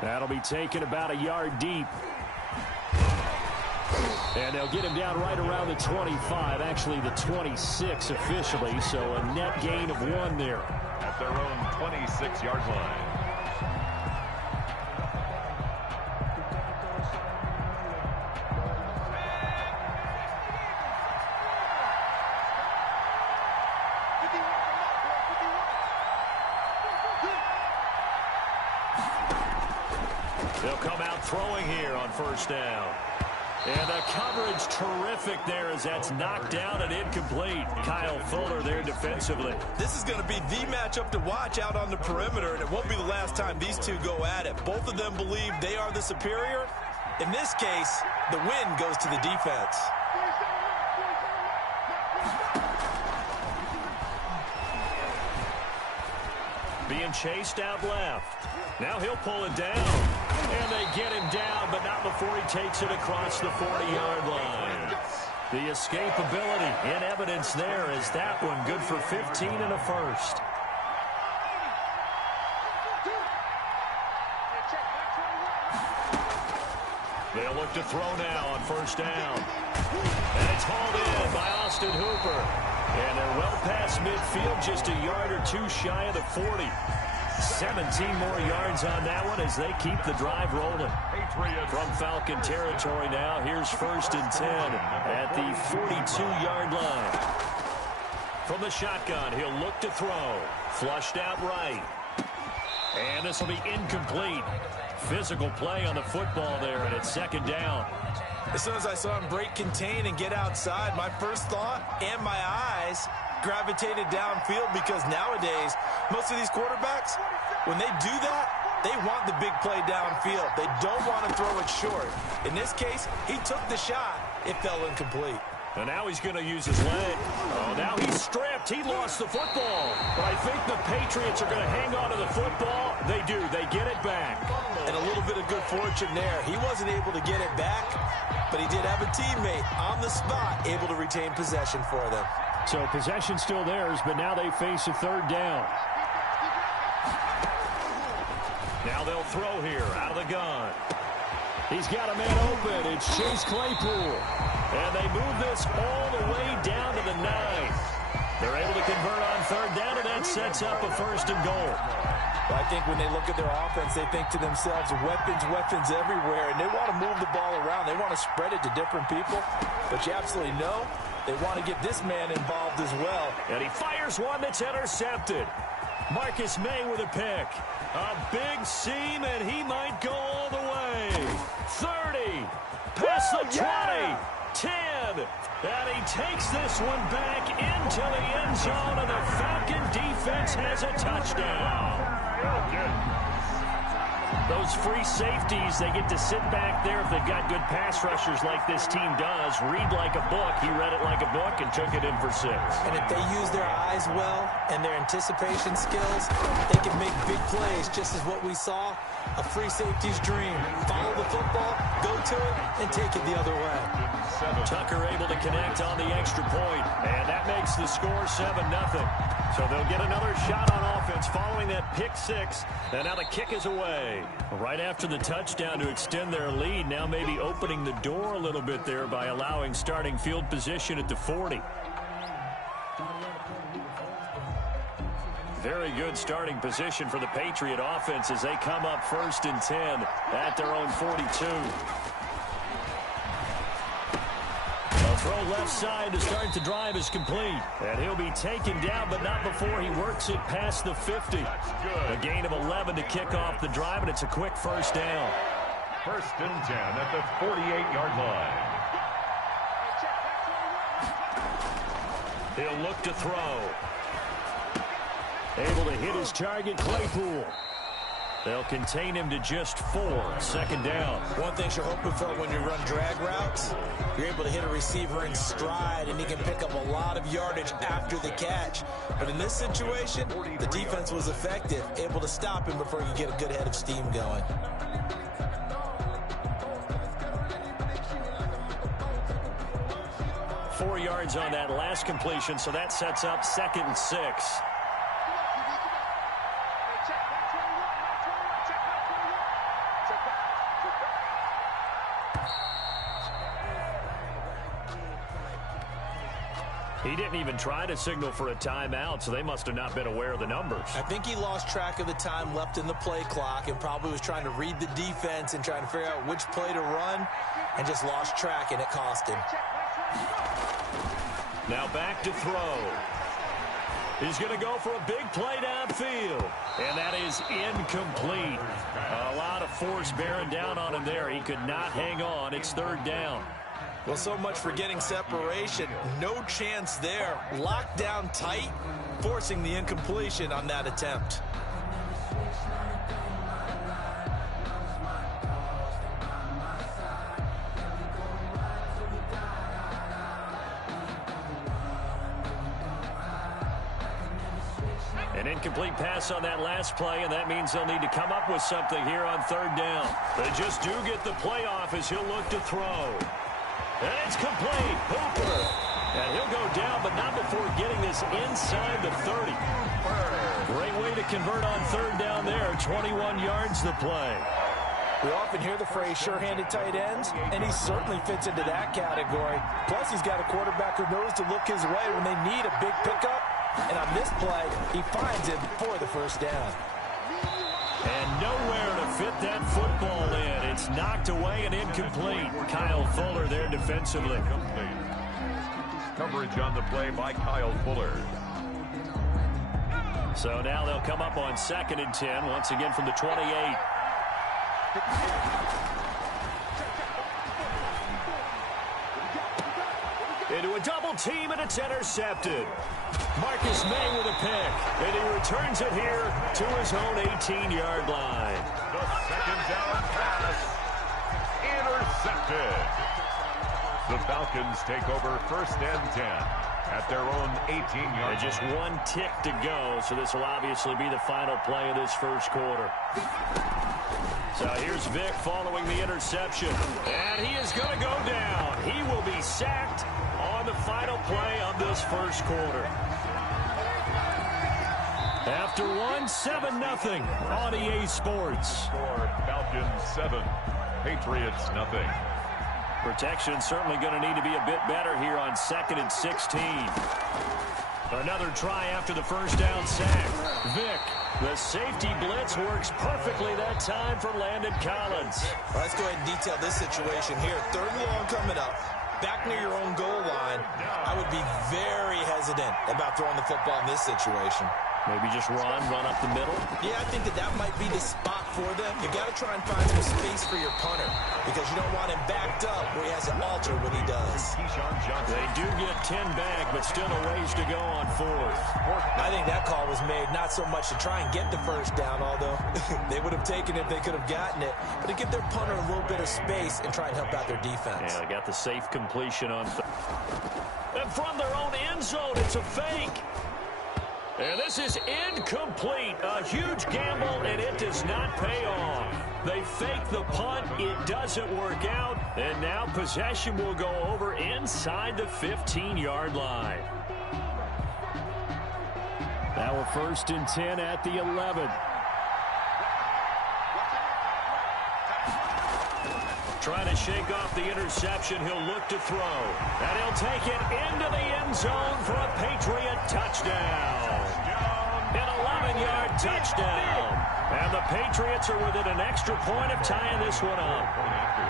That'll be taken about a yard deep. And they'll get him down right around the 25, actually the 26 officially, so a net gain of 1 there. At their own 26-yard line. They'll come out throwing here on first down. And the coverage terrific there as that's knocked down and incomplete. Kyle Fuller there defensively. This is going to be the matchup to watch out on the perimeter, and it won't be the last time these two go at it. Both of them believe they are the superior. In this case, the win goes to the defense. Being chased out left. Now he'll pull it down. And they get him down, but not before he takes it across the 40-yard line. The escapability in evidence there is that one good for 15 and a first. They'll look to throw now on first down. And it's hauled in by Austin Hooper. And they're well past midfield, just a yard or two shy of the 40. 17 more yards on that one as they keep the drive rolling. From Falcon territory now, here's 1st and 10 at the 42-yard line. From the shotgun, he'll look to throw. Flushed out right. And this will be incomplete. Physical play on the football there, and it's 2nd down. As soon as I saw him break contain and get outside, my first thought and my eyes gravitated downfield, because nowadays, most of these quarterbacks, when they do that, they want the big play downfield. They don't want to throw it short. In this case, he took the shot. It fell incomplete. And now he's going to use his leg. Oh, now he's stripped. He lost the football. But I think the Patriots are going to hang on to the football. They do. They get it back. And a little bit of good fortune there. He wasn't able to get it back, but he did have a teammate on the spot able to retain possession for them. So possession still theirs, but now they face a 3rd down. Now they'll throw here out of the gun. He's got a man open. It's Chase Claypool. And they move this all the way down to the 9. They're able to convert on 3rd down, and that sets up a 1st and goal. Well, I think when they look at their offense, they think to themselves, weapons everywhere, and they want to move the ball around. They want to spread it to different people. But you absolutely know they want to get this man involved as well. And he fires one that's intercepted. Marcus May with a pick. A big seam, and he might go all the way. 30. Past the 20. 10. And he takes this one back into the end zone, and the Falcon defense has a touchdown. Those free safeties, they get to sit back there if they've got good pass rushers like this team does. Read like a book. He read it like a book and took it in for 6. And if they use their eyes well and their anticipation skills, they can make big plays, just as what we saw, a free safety's dream. Follow the football, go to it, and take it the other way. Tucker able to connect on the extra point, and that makes the score 7-0. So they'll get another shot on offense following that pick 6, and now the kick is away. Right after the touchdown to extend their lead, now maybe opening the door a little bit there by allowing starting field position at the 40. Very good starting position for the Patriot offense as they come up 1st and 10 at their own 42. Throw left side to start the drive is complete. And he'll be taken down, but not before he works it past the 50. A gain of 11 to kick off the drive, and it's a quick 1st down. 1st and 10 at the 48-yard line. He'll look to throw. Able to hit his target, Claypool. They'll contain him to just 4. 2nd down. One thing you're hoping for when you run drag routes, you're able to hit a receiver in stride, and he can pick up a lot of yardage after the catch. But in this situation, the defense was effective, able to stop him before you get a good head of steam going. 4 yards on that last completion, so that sets up 2nd and 6. He didn't even try to signal for a timeout, so they must have not been aware of the numbers. I think he lost track of the time left in the play clock and probably was trying to read the defense and trying to figure out which play to run and just lost track, and it cost him. Now back to throw. He's going to go for a big play downfield, and that is incomplete. A lot of force bearing down on him there. He could not hang on. It's 3rd down. Well, so much for getting separation. No chance there. Locked down tight, forcing the incompletion on that attempt. An incomplete pass on that last play, and that means they'll need to come up with something here on 3rd down. They just do get the play off as he'll look to throw. And it's complete. Hooper. And he'll go down, but not before getting this inside the 30. Great way to convert on 3rd down there. 21 yards the play. We often hear the phrase sure-handed tight ends, and he certainly fits into that category. Plus, he's got a quarterback who knows to look his way when they need a big pickup. And on this play, he finds him for the 1st down. And nowhere to fit that football in. It's knocked away and incomplete. Kyle Fuller there defensively. Coverage on the play by Kyle Fuller. So now they'll come up on 2nd and 10, once again from the 28. Into a double team, and it's intercepted. Marcus May with a pick, and he returns it here to his own 18-yard line. The 2nd down pass intercepted. The Falcons take over 1st and 10 at their own 18-yard line. Just one tick to go, so this will obviously be the final play of this 1st quarter. So here's Vic following the interception, and he is going to go down. He will be sacked on the final play of this 1st quarter. After one, 7-0 on EA Sports. Score Falcons 7, Patriots 0. Protection certainly going to need to be a bit better here on 2nd and 16. Another try after the 1st down sack. Vic, the safety blitz works perfectly that time for Landon Collins. Well, let's go ahead and detail this situation here. 3rd and long coming up. Back near your own goal line, I would be very hesitant about throwing the football in this situation. Maybe just run up the middle. Yeah, I think that might be the spot for them. You got to try and find some space for your punter because you don't want him backed up where he has to alter what he does. They do get 10 back, but still a ways to go on 4th. I think that call was made not so much to try and get the 1st down, although they would have taken it if they could have gotten it, but to give their punter a little bit of space and try and help out their defense. Yeah, they got the safe completion on. And from their own end zone, it's a fake. And this is incomplete. A huge gamble, and it does not pay off. They fake the punt. It doesn't work out. And now possession will go over inside the 15-yard line. Now a 1st and 10 at the 11. Trying to shake off the interception. He'll look to throw. And he'll take it into the end zone for a Patriot touchdown. An 11-yard touchdown. And the Patriots are within an extra point of tying this one up.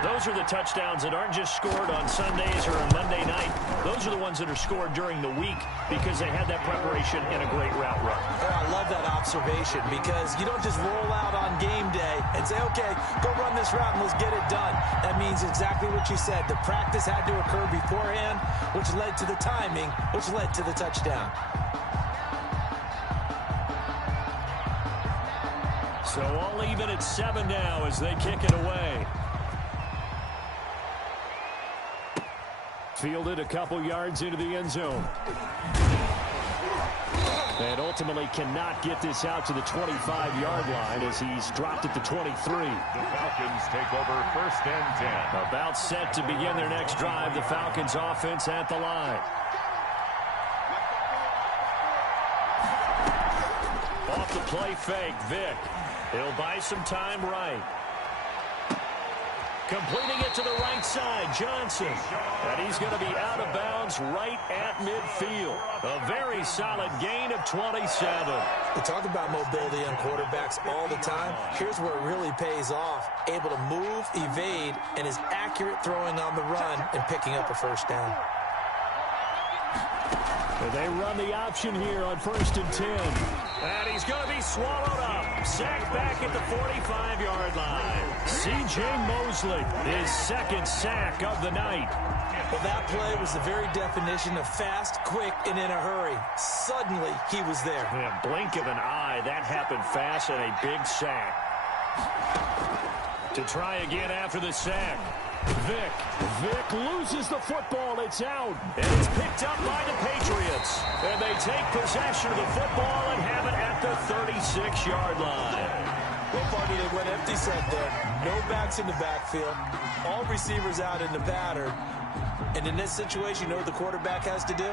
Those are the touchdowns that aren't just scored on Sundays or on Monday night. Those are the ones that are scored during the week because they had that preparation and a great route run. Oh, I love that observation because you don't just roll out on game day and say, okay, go run this route and let's get it done. That means exactly what you said. The practice had to occur beforehand, which led to the timing, which led to the touchdown. So all even at 7 now as they kick it away. Fielded a couple yards into the end zone. And ultimately cannot get this out to the 25-yard line as he's dropped at the 23. The Falcons take over 1st and 10. About set to begin their next drive. The Falcons offense at the line. Off the play fake, Vick. He'll buy some time right. Completing it to the right side, Johnson. And he's going to be out of bounds right at midfield. A very solid gain of 27. We talk about mobility on quarterbacks all the time. Here's where it really pays off. Able to move, evade, and is accurate throwing on the run and picking up a first down. And they run the option here on 1st and 10. And he's going to be swallowed up. Sacked back at the 45-yard line. C.J. Mosley, his second sack of the night. Well, that play was the very definition of fast, quick, and in a hurry. Suddenly, he was there. Yeah, blink of an eye. That happened fast and a big sack. To try again after the sack. Vick loses the football. It's out. And it's picked up by the Patriots. And they take possession of the football and have it at the 36-yard line. Well, partner, they went empty set there. No backs in the backfield. All receivers out in the pattern. And in this situation, you know what the quarterback has to do?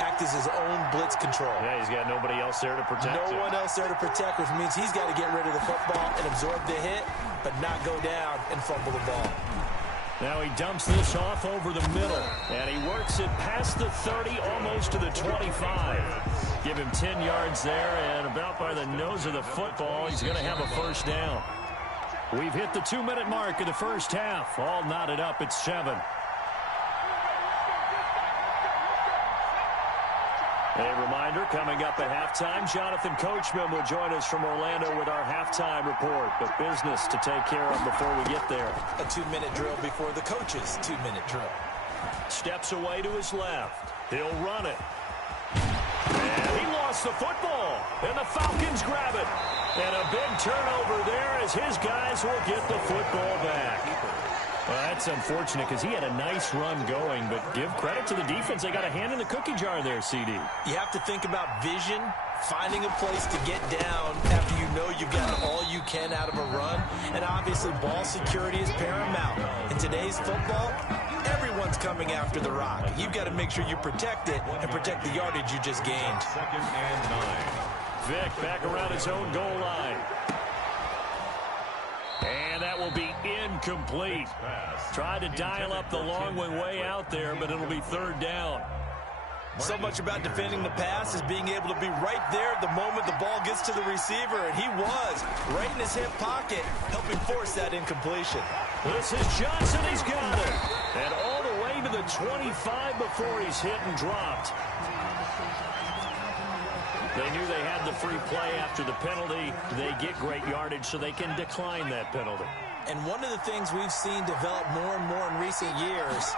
Act as his own blitz control. Yeah, he's got nobody else there to protect him. No one else there to protect, which means he's got to get rid of the football and absorb the hit, but not go down and fumble the ball. Now he dumps this off over the middle, and he works it past the 30, almost to the 25. Give him 10 yards there, and about by the nose of the football, he's going to have a first down. We've hit the 2-minute mark of the first half. All knotted up at 7. A reminder, coming up at halftime, Jonathan Coachman will join us from Orlando with our halftime report. But business to take care of before we get there. A 2-minute drill before the coach's 2-minute drill. Steps away to his left. He'll run it. And he lost the football. And the Falcons grab it. And a big turnover there as his guys will get the football back. Well, that's unfortunate because he had a nice run going, but give credit to the defense. They got a hand in the cookie jar there, CD. You have to think about vision, finding a place to get down after you know you've gotten all you can out of a run, and obviously ball security is paramount. In today's football, everyone's coming after the rock. You've got to make sure you protect it and protect the yardage you just gained. 2nd and 9. Vick back around his own goal line. And that will be incomplete. Tried to dial up the long one way out there, but it'll be 3rd down. So much about defending the pass is being able to be right there at the moment the ball gets to the receiver, and he was right in his hip pocket, helping force that incompletion. This is Johnson. He's got it. And all the way to the 25 before he's hit and dropped. They knew they had the free play after the penalty. They get great yardage, so they can decline that penalty. And one of the things we've seen develop more and more in recent years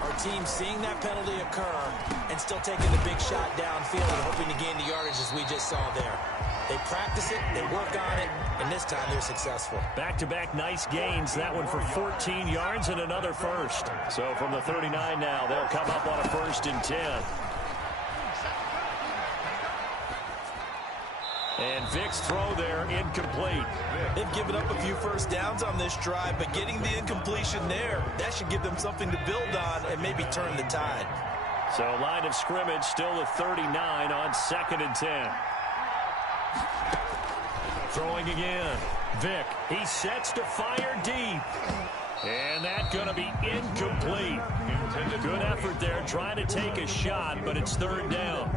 are teams seeing that penalty occur and still taking the big shot downfield and hoping to gain the yardage as we just saw there. They practice it, they work on it, and this time they're successful. Back-to-back nice gains. That one for 14 yards and another first. So from the 39 now, they'll come up on a 1st and 10. And Vick's throw there, incomplete. They've given up a few first downs on this drive, but getting the incompletion there, that should give them something to build on and maybe turn the tide. So line of scrimmage still at 39 on 2nd and 10. Throwing again. Vick, he sets to fire deep. And that's going to be incomplete. Good effort there trying to take a shot, but it's 3rd down.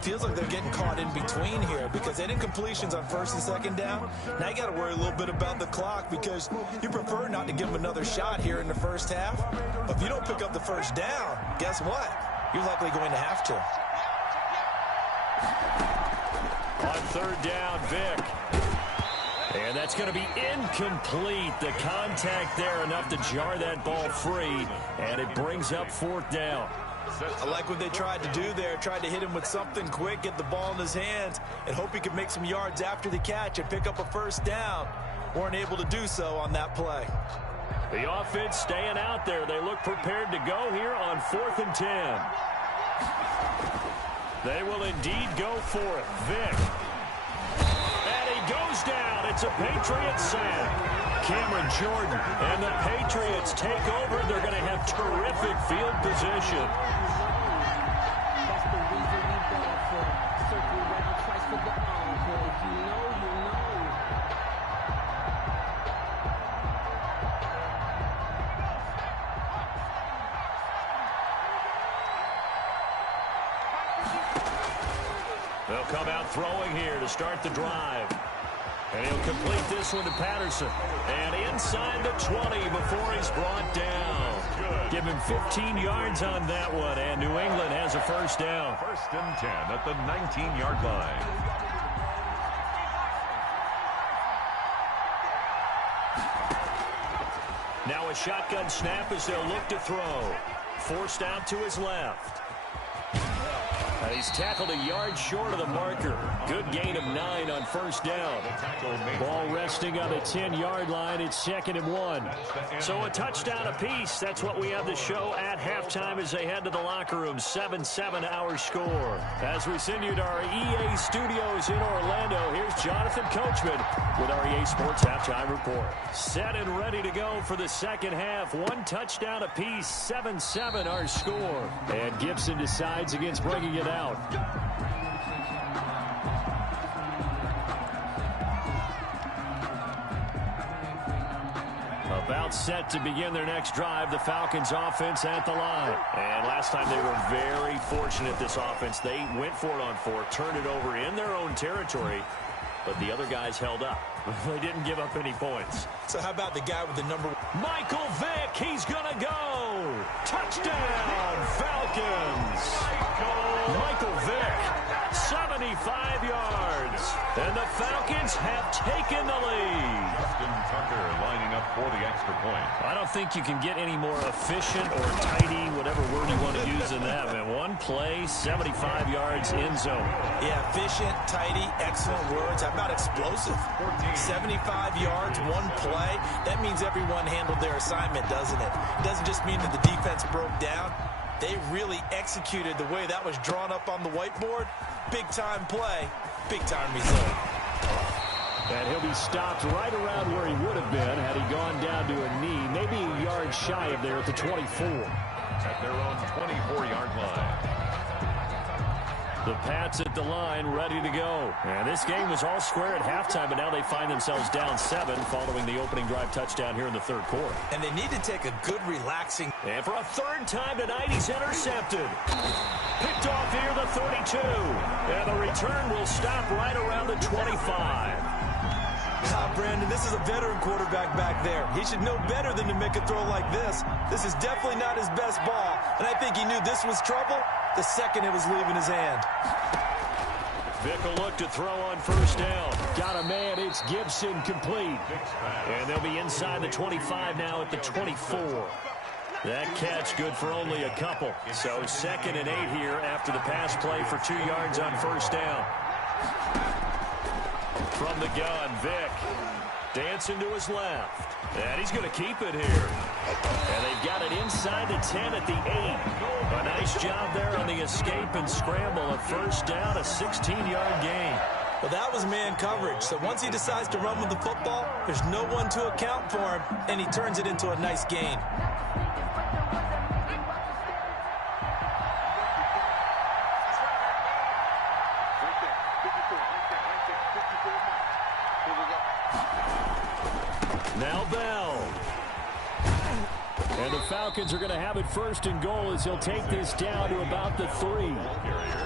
Feels like they're getting caught in between here because they did incompletions on 1st and 2nd down. Now you got to worry a little bit about the clock because you prefer not to give them another shot here in the first half. But if you don't pick up the first down, guess what? You're likely going to have to. On 3rd down, Vick. And that's going to be incomplete. The contact there enough to jar that ball free. And it brings up 4th down. I like what they tried to do there. Tried to hit him with something quick, get the ball in his hands, and hope he could make some yards after the catch and pick up a first down. Weren't able to do so on that play. The offense staying out there. They look prepared to go here on 4th and 10. They will indeed go for it. Vick. And he goes down. It's a Patriots sack. Cameron Jordan and the Patriots take over. They're going to have terrific field position. That's the reason we ball for circle around twice for the encore. If you know, you know. They'll come out throwing here to start the drive. And he'll complete this one to Patterson. And inside the 20 before he's brought down. Give him 15 yards on that one, and New England has a first down. First and 10 at the 19-yard line. Now a shotgun snap as they'll look to throw. Forced out to his left. He's tackled a yard short of the marker. Good gain of 9 on first down. Ball resting on the 10-yard line. It's 2nd and 1. So a touchdown apiece. That's what we have to show at halftime as they head to the locker room. 7-7 our score. As we send you to our EA studios in Orlando, here's Jonathan Coachman with our EA Sports Halftime Report. Set and ready to go for the second half. 1 touchdown apiece. 7-7 our score. And Gibson decides against bringing it out. About set to begin their next drive, the Falcons offense at the line. And last time they were very fortunate, this offense. They went for it on 4, turned it over in their own territory, but the other guys held up. They didn't give up any points. So how about the guy with the number? Michael Vick, he's going to go. Touchdown, Falcons. Michael Vick, 75 yards. And the Falcons have taken the lead. Justin Tucker lining up for the extra point. I don't think you can get any more efficient or tidy, whatever word you want to use in that, man. One play, 75 yards in zone. Yeah, efficient, tidy, excellent words. How about explosive? 75 yards, one play. That means everyone handled their assignment, doesn't it? It doesn't just mean that the defense broke down. They really executed the way that was drawn up on the whiteboard. Big-time play, big-time result. And he'll be stopped right around where he would have been had he gone down to a knee, maybe a yard shy of there at the 24. At their own 24-yard line. The Pats at the line, ready to go. And this game was all square at halftime, but now they find themselves down 7 following the opening drive touchdown here in the third quarter. And they need to take a good, relaxing. And for a third time tonight, he's intercepted. Picked off here, the 32. And the return will stop right around the 25. Brandon, this is a veteran quarterback back there. He should know better than to make a throw like this. This is definitely not his best ball, and I think he knew this was trouble the second it was leaving his hand. Vick will look to throw on first down. Got a man, it's Gibson, complete. And they'll be inside the 25 now at the 24. That catch good for only a couple. So 2nd and 8 here after the pass play for 2 yards on first down. From the gun, Vick dancing to his left. And he's going to keep it here. And they've got it inside the 10 at the 8. A nice job there on the escape and scramble. A first down, a 16-yard gain. Well, that was man coverage. So once he decides to run with the football, there's no one to account for him, and he turns it into a nice gain. Now Bell. And the Falcons are going to have it 1st and goal as he'll take this down to about the 3.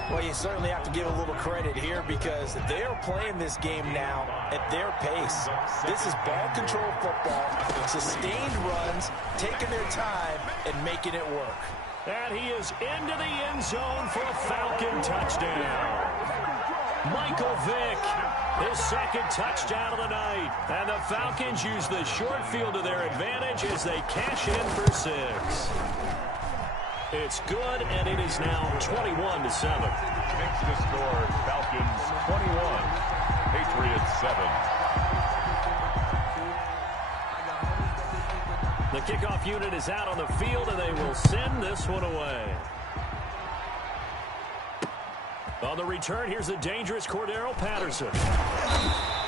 Well, you certainly have to give a little credit here because they're playing this game now at their pace. This is ball control football, sustained runs, taking their time, and making it work. And he is into the end zone for a Falcon touchdown. Michael Vick, his 2nd touchdown of the night. And the Falcons use the short field to their advantage as they cash in for 6. It's good, and it is now 21-7. Makes the score Falcons 21, Patriots 7. The kickoff unit is out on the field, and they will send this one away. On the return, here's the dangerous Cordero Patterson.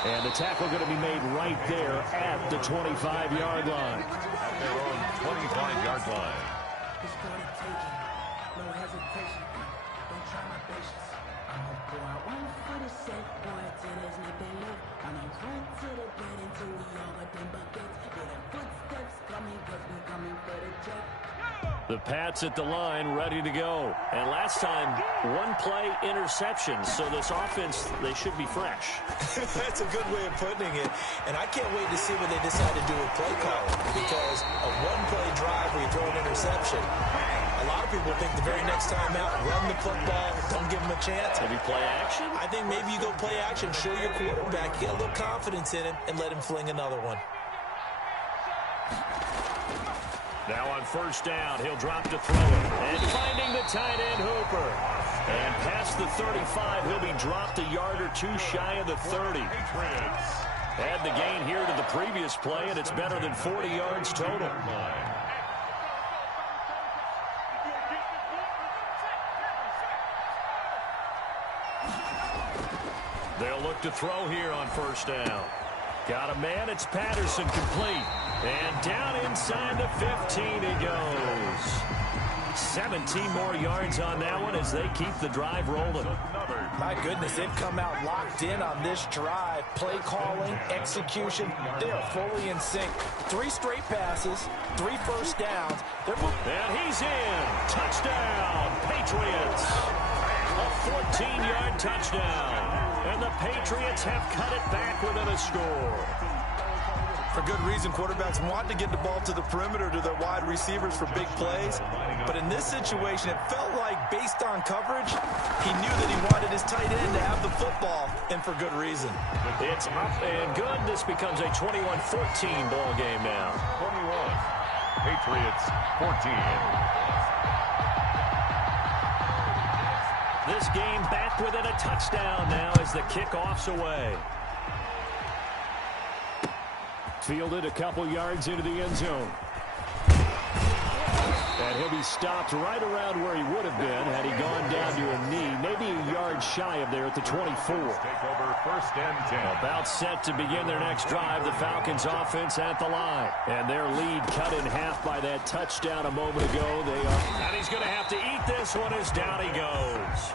And the tackle going to be made right there at the 25-yard line. At their own 25-yard line. No hesitation. Don't try my patience. I'ma pour out one for the set, boy, till there's nothing left. I'ma run to the bed until we all got them buckets. Hear them footsteps coming, cause we coming for the jet. The Pats at the line, ready to go. And last time, one play interception. So this offense, they should be fresh. That's a good way of putting it. And I can't wait to see what they decide to do with play calling. Because a one-play drive where you throw an interception, a lot of people think the very next time out, run the football, don't give him a chance. Maybe play action? I think maybe you go play action, show your quarterback, get a little confidence in him, and let him fling another one. Now on first down, he'll drop to throw it. And finding the tight end, Hooper. And past the 35, he'll be dropped a yard or two shy of the 30. Add the gain here to the previous play, and it's better than 40 yards total. They'll look to throw here on first down. Got a man, it's Patterson, complete. And down inside the 15 he goes. 17 more yards on that one as they keep the drive rolling. My goodness, they've come out locked in on this drive. Play calling, execution, they are fully in sync. 3 straight passes, 3 first downs. And he's in. Touchdown, Patriots. A 14-yard touchdown. And the Patriots have cut it back within a score. For good reason, quarterbacks want to get the ball to the perimeter to their wide receivers for big plays. But in this situation, it felt like based on coverage, he knew that he wanted his tight end to have the football, and for good reason. It's up and good. This becomes a 21-14 ball game now. 21. Patriots 14. This game back within a touchdown now as the kickoff's away. Fielded a couple yards into the end zone. And he'll be stopped right around where he would have been had he gone down to a knee, maybe a yard shy of there at the 24. Take over first and 10. About set to begin their next drive, the Falcons offense at the line. And their lead cut in half by that touchdown a moment ago. And he's going to have to eat this one as down he goes.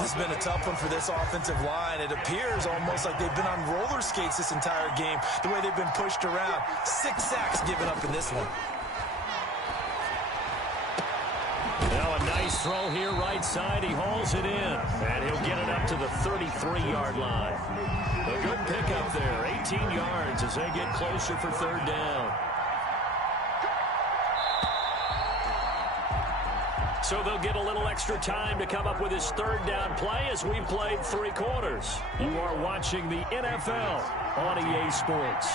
This has been a tough one for this offensive line. It appears almost like they've been on roller skates this entire game, the way they've been pushed around. 6 sacks given up in this one. Now a nice throw here right side. He hauls it in, and he'll get it up to the 33-yard line. A good pickup there, 18 yards as they get closer for third down. So they'll get a little extra time to come up with his third down play as we played 3 quarters. You are watching the NFL on EA Sports.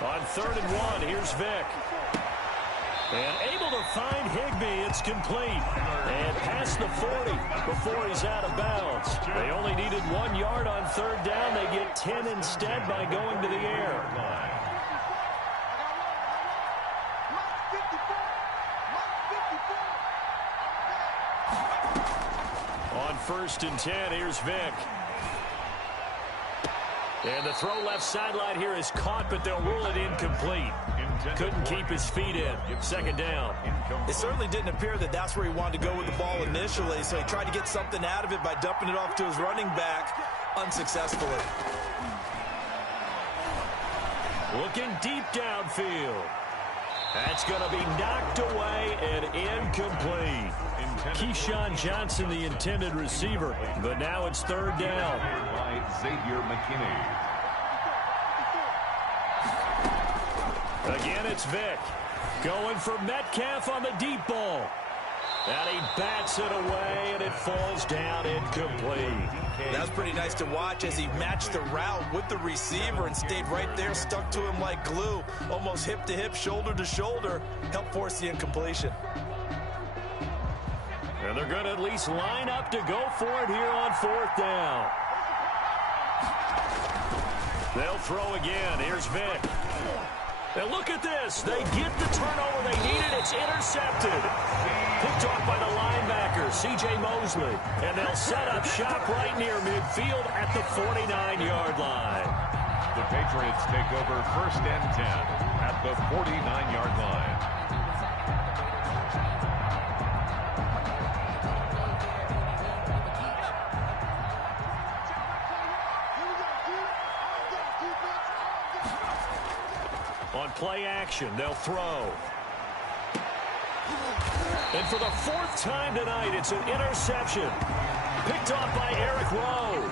On 3rd and 1, here's Vick. And able to find Higbee, it's complete. And past the 40 before he's out of bounds. They only needed 1 yard on third down. They get 10 instead by going to the air. On 1st and 10, here's Vick. And the throw left sideline here is caught, but they'll rule it incomplete. Couldn't keep his feet in. 2nd down. It certainly didn't appear that that's where he wanted to go with the ball initially, so he tried to get something out of it by dumping it off to his running back unsuccessfully. Looking deep downfield. That's going to be knocked away and incomplete. Keyshawn Johnson, the intended receiver, but now it's 3rd down. By Xavier McKinney. Again, it's Vick. Going for Metcalf on the deep ball. And he bats it away, and it falls down incomplete. That was pretty nice to watch as he matched the route with the receiver and stayed right there, stuck to him like glue, almost hip to hip, shoulder to shoulder, helped force the incompletion. And they're going to at least line up to go for it here on 4th down. They'll throw again. Here's Vick. And look at this. They get the turnover they needed. It's intercepted. Picked off by the linebacker, C.J. Mosley. And they'll set up shop right near midfield at the 49-yard line. The Patriots take over 1st and 10 at the 49-yard line. On play action, they'll throw. And for the 4th time tonight, it's an interception. Picked off by Eric Rowe.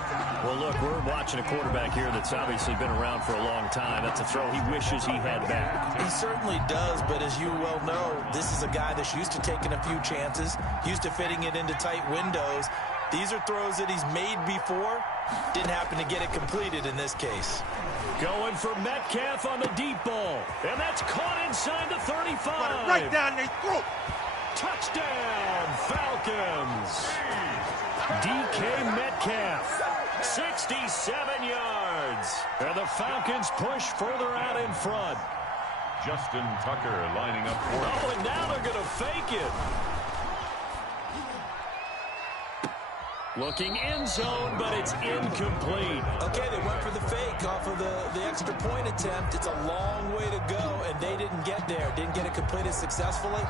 Well, look, we're watching a quarterback here that's obviously been around for a long time. That's a throw he wishes he had back. He certainly does, but as you well know, this is a guy that's used to taking a few chances, used to fitting it into tight windows. These are throws that he's made before. Didn't happen to get it completed in this case. Going for Metcalf on the deep ball. And that's caught inside the 35. Right down their throat. Touchdown, Falcons. DK Metcalf, 67 yards. And the Falcons push further out in front. Justin Tucker lining up for it. Oh, and now they're going to fake it. Looking end zone, but it's incomplete. Okay, they went for the fake off of the extra point attempt. It's a long way to go, and they didn't get there. Didn't get it completed successfully.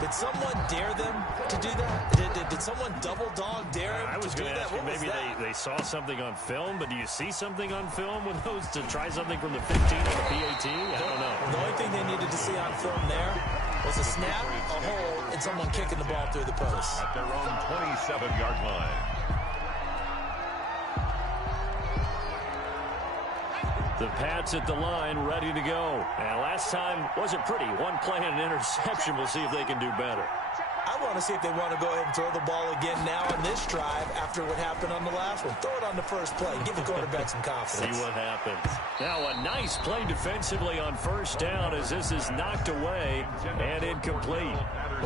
Did someone dare them to do that? Did someone double dog dare them I was to do going to that? ask you, What was maybe that? they saw something on film, but do you see something on film with those to try something from the 15 or the PAT? I don't know. The only thing they needed to see on film there was a snap, a hold, and someone kicking the ball through the post. At their own 27-yard line. The Pats at the line, ready to go. And last time wasn't pretty. One play and an interception. We'll see if they can do better. I want to see if they want to go ahead and throw the ball again now on this drive after what happened on the last one. Throw it on the first play. Give the quarterback some confidence. See what happens. Now a nice play defensively on 1st down as this is knocked away and incomplete.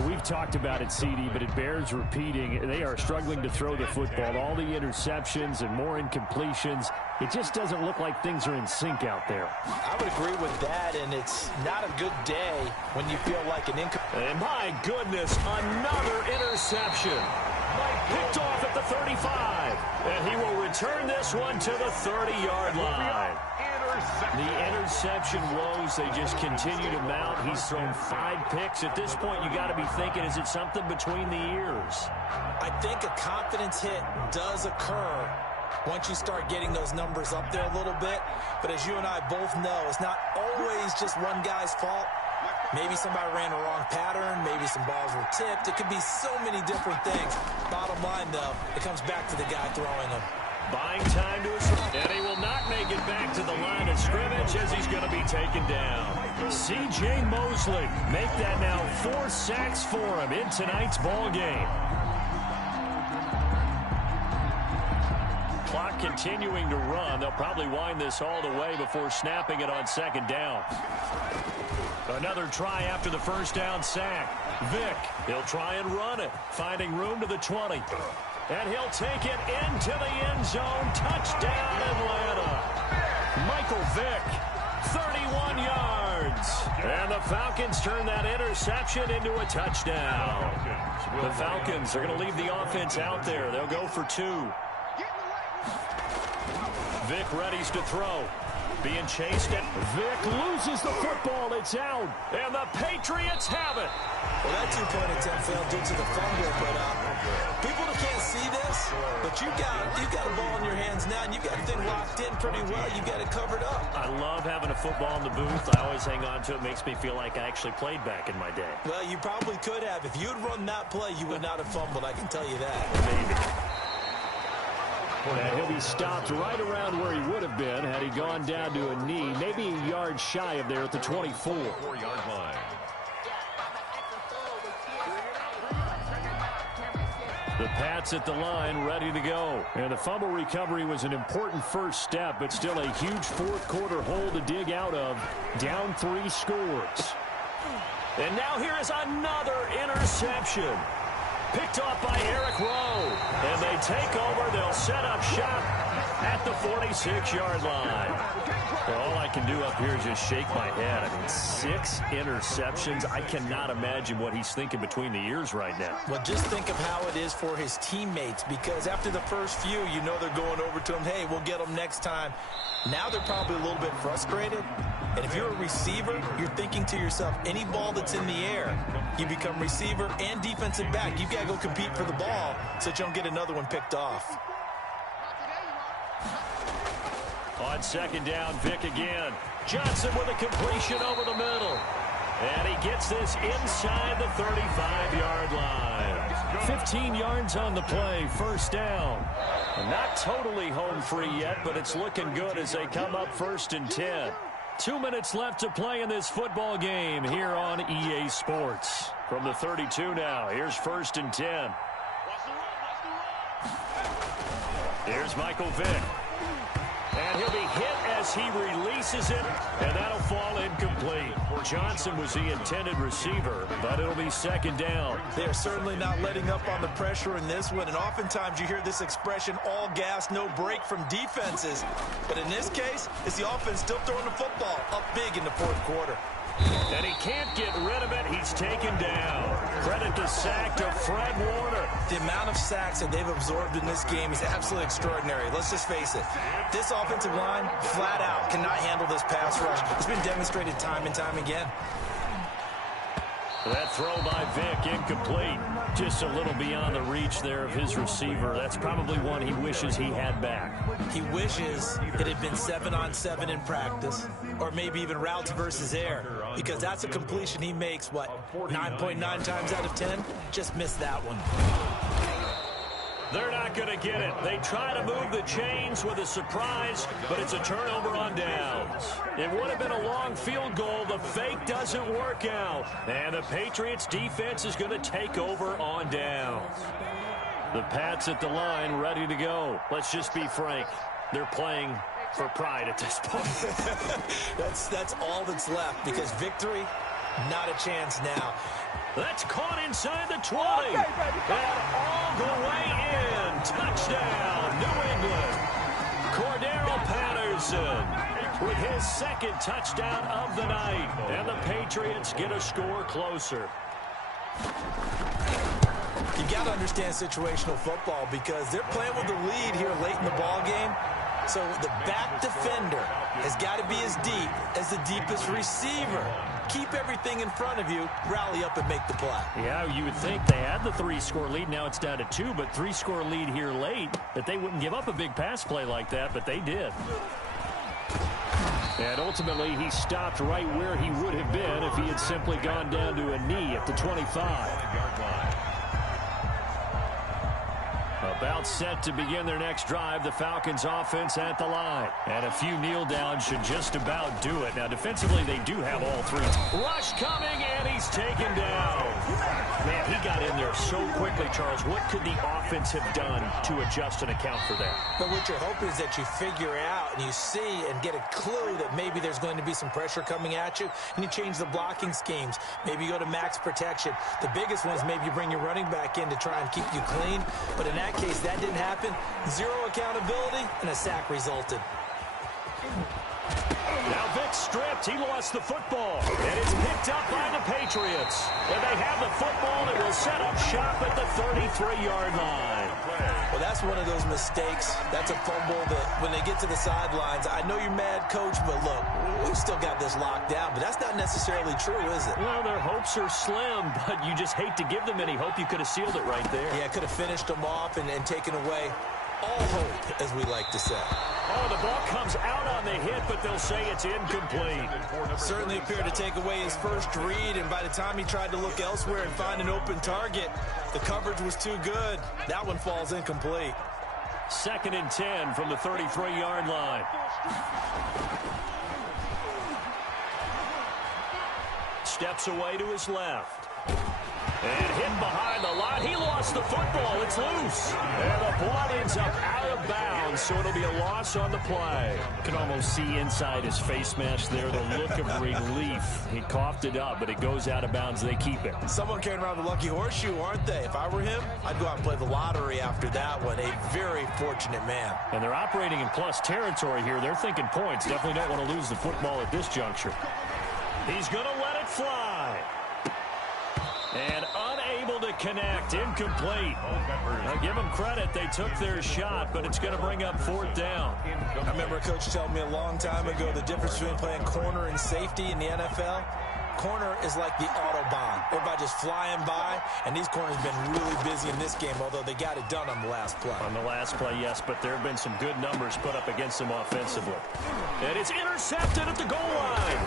We've talked about it, CD, but it bears repeating. They are struggling to throw the football. All the interceptions and more incompletions. It just doesn't look like things are in sync out there. I would agree with that, and it's not a good day when you feel like an And my goodness, another interception. Picked off at the 35. And he will return this one to the 30-yard line. The interception woes, they just continue to mount. He's thrown 5 picks. At this point, you got to be thinking, is it something between the ears? I think a confidence hit does occur once you start getting those numbers up there a little bit. But as you and I both know, it's not always just one guy's fault. Maybe somebody ran a wrong pattern. Maybe some balls were tipped. It could be so many different things. Bottom line, though, it comes back to the guy throwing them. Buying time to his right. And he will not make it back to the line of scrimmage as he's going to be taken down. C.J. Mosley make that now 4 sacks for him in tonight's ball game. Clock continuing to run. They'll probably wind this all the way before snapping it on 2nd down. Another try after the 1st down sack. Vick, he'll try and run it, finding room to the 20. And he'll take it into the end zone. Touchdown, Atlanta. Michael Vick, 31 yards. And the Falcons turn that interception into a touchdown. The Falcons are going to leave the offense out there. They'll go for 2. Vick readies to throw. Being chased, and Vick loses the football. It's out. And the Patriots have it. Well, that 2-point attempt failed due to the fumble, but people that can't see this, but you've got a ball in your hands now, and you've got the thing locked in pretty well. You've got it covered up. I love having a fofootball in the booth. I always hang on to it. Makes me feel like I actually played back in my day. Well, you probably could have. If you had run that play, you would not have fumbled. I can tell you that. Maybe. And he'll be stopped right around where he would have been had he gone down to a knee, maybe a yard shy of there at the 24. 4-yard line. The Pats at the line, ready to go. And the fumble recovery was an important first step, but still a huge 4th quarter hole to dig out of. Down 3 scores. And now here is another interception. Picked off by Eric Rowe. And they take over. They'll set up shop at the 46-yard line. Well, all I can do up here is just shake my head. I mean, 6 interceptions. I cannot imagine what he's thinking between the ears right now. Well, just think of how it is for his teammates, because after the first few, you know they're going over to him, hey, we'll get them next time. Now they're probably a little bit frustrated. And if you're a receiver, you're thinking to yourself, any ball that's in the air, you become receiver and defensive back. You've got to go compete for the ball so that you don't get another one picked off. On second down, Vick again. Johnson with a completion over the middle. And he gets this inside the 35-yard line. 15 yards on the play, first down. Not totally home free yet, but it's looking good as they come up 1st and 10. 2 minutes left to play in this football game here on EA Sports. From the 32 now, here's 1st and 10. Here's Michael Vick. And he'll be hit as he releases it, and that'll fall incomplete. Johnson was the intended receiver, but it'll be second down. They're certainly not letting up on the pressure in this one, and oftentimes you hear this expression, all gas, no break from defenses. But in this case, it's the offense still throwing the football up big in the 4th quarter. And he can't get rid of it. He's taken down. Credit the sack to Fred Warner. The amount of sacks that they've absorbed in this game is absolutely extraordinary. Let's just face it. This offensive line, flat out, cannot handle this pass rush. It's been demonstrated time and time again. That throw by Vick, incomplete. Just a little beyond the reach there of his receiver. That's probably one he wishes he had back. He wishes it had been 7-on-7 in practice, or maybe even routes versus air, because that's a completion he makes, what, 9.9 times out of 10? Just missed that one. They're not going to get it. They try to move the chains with a surprise, but it's a turnover on downs. It would have been a long field goal. The fake doesn't work out. And the Patriots defense is going to take over on downs. The Pats at the line ready to go. Let's just be frank. They're playing for pride at this point. That's all that's left, because victory, not a chance now. That's caught inside the 20. And all the way in. Touchdown, New England. Cordero Patterson with his 2nd touchdown of the night. And the Patriots get a score closer. You got to understand situational football, because they're playing with the lead here late in the ball game. So the back defender has got to be as deep as the deepest receiver. Keep everything in front of you, rally up and make the play. Yeah, you would think they had the 3-score lead. Now it's down to 2, but 3-score lead here late, that they wouldn't give up a big pass play like that, but they did. And ultimately, he stopped right where he would have been if he had simply gone down to a knee at the 25. About set to begin their next drive, the Falcons offense at the line. And a few kneel downs should just about do it. Now, defensively, they do have all 3. Rush coming, and he's taken down. Man, he got in there so quickly, Charles. What could the offense have done to adjust and account for that? But what you're hoping is that you figure out and you see and get a clue that maybe there's going to be some pressure coming at you, and you change the blocking schemes. Maybe you go to max protection. The biggest one is maybe you bring your running back in to try and keep you clean. But in that case, that didn't happen. 0 accountability, and a sack resulted. Now Vick stripped. He lost the football. And it's picked up by the Patriots. And they have the football and will set up shop at the 33-yard line. Well, that's one of those mistakes. That's a fumble that when they get to the sidelines, I know you're mad, Coach, but look, we've still got this locked down. But that's not necessarily true, is it? Well, their hopes are slim, but you just hate to give them any hope. You could have sealed it right there. Yeah, could have finished them off and taken away all hope, as we like to say. Oh, the ball comes out on the hit, but they'll say it's incomplete. Certainly appeared to take away his first read, and by the time he tried to look elsewhere and find an open target, the coverage was too good. That one falls incomplete. 2nd and 10 from the 33-yard line. Steps away to his left. And hit behind the line. He lost the football. It's loose. And the ball ends up out of bounds, so it'll be a loss on the play. You can almost see inside his face mask there the look of relief. He coughed it up, but it goes out of bounds. They keep it. Someone carrying around the lucky horseshoe, aren't they? If I were him, I'd go out and play the lottery after that one. A very fortunate man. And they're operating in plus territory here. They're thinking points. Definitely don't want to lose the football at this juncture. He's going to let it fly. And unable to connect. Incomplete. Now give them credit. They took their shot, but it's going to bring up 4th down. I remember a coach telling me a long time ago the difference between playing corner and safety in the NFL. Corner is like the Autobahn. Everybody just flying by, and these corners have been really busy in this game, although they got it done on the last play. On the last play, yes, but there have been some good numbers put up against them offensively. And it's intercepted at the goal line.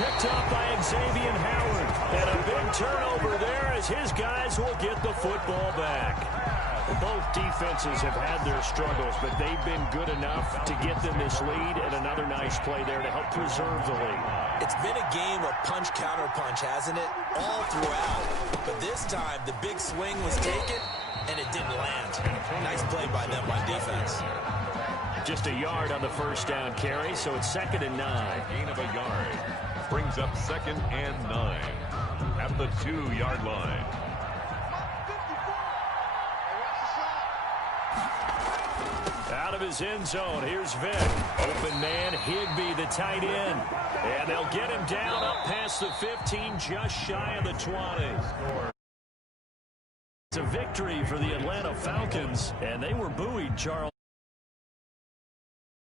Picked up by Xavier Howard. And a big turnover there as his guys will get the football back. Both defenses have had their struggles, but they've been good enough to get them this lead, and another nice play there to help preserve the lead. It's been a game of punch-counter-punch, hasn't it? All throughout. But this time, the big swing was taken, and it didn't land. Nice play by them on defense. Just a yard on the first down carry, so it's 2nd and 9. Gain of a yard brings up 2nd and 9 at the 2-yard line. Out of his end zone, here's Vic. Open man, Higbee, the tight end. And they'll get him down up past the 15, just shy of the 20. It's a victory for the Atlanta Falcons, and they were buoyed, Charles.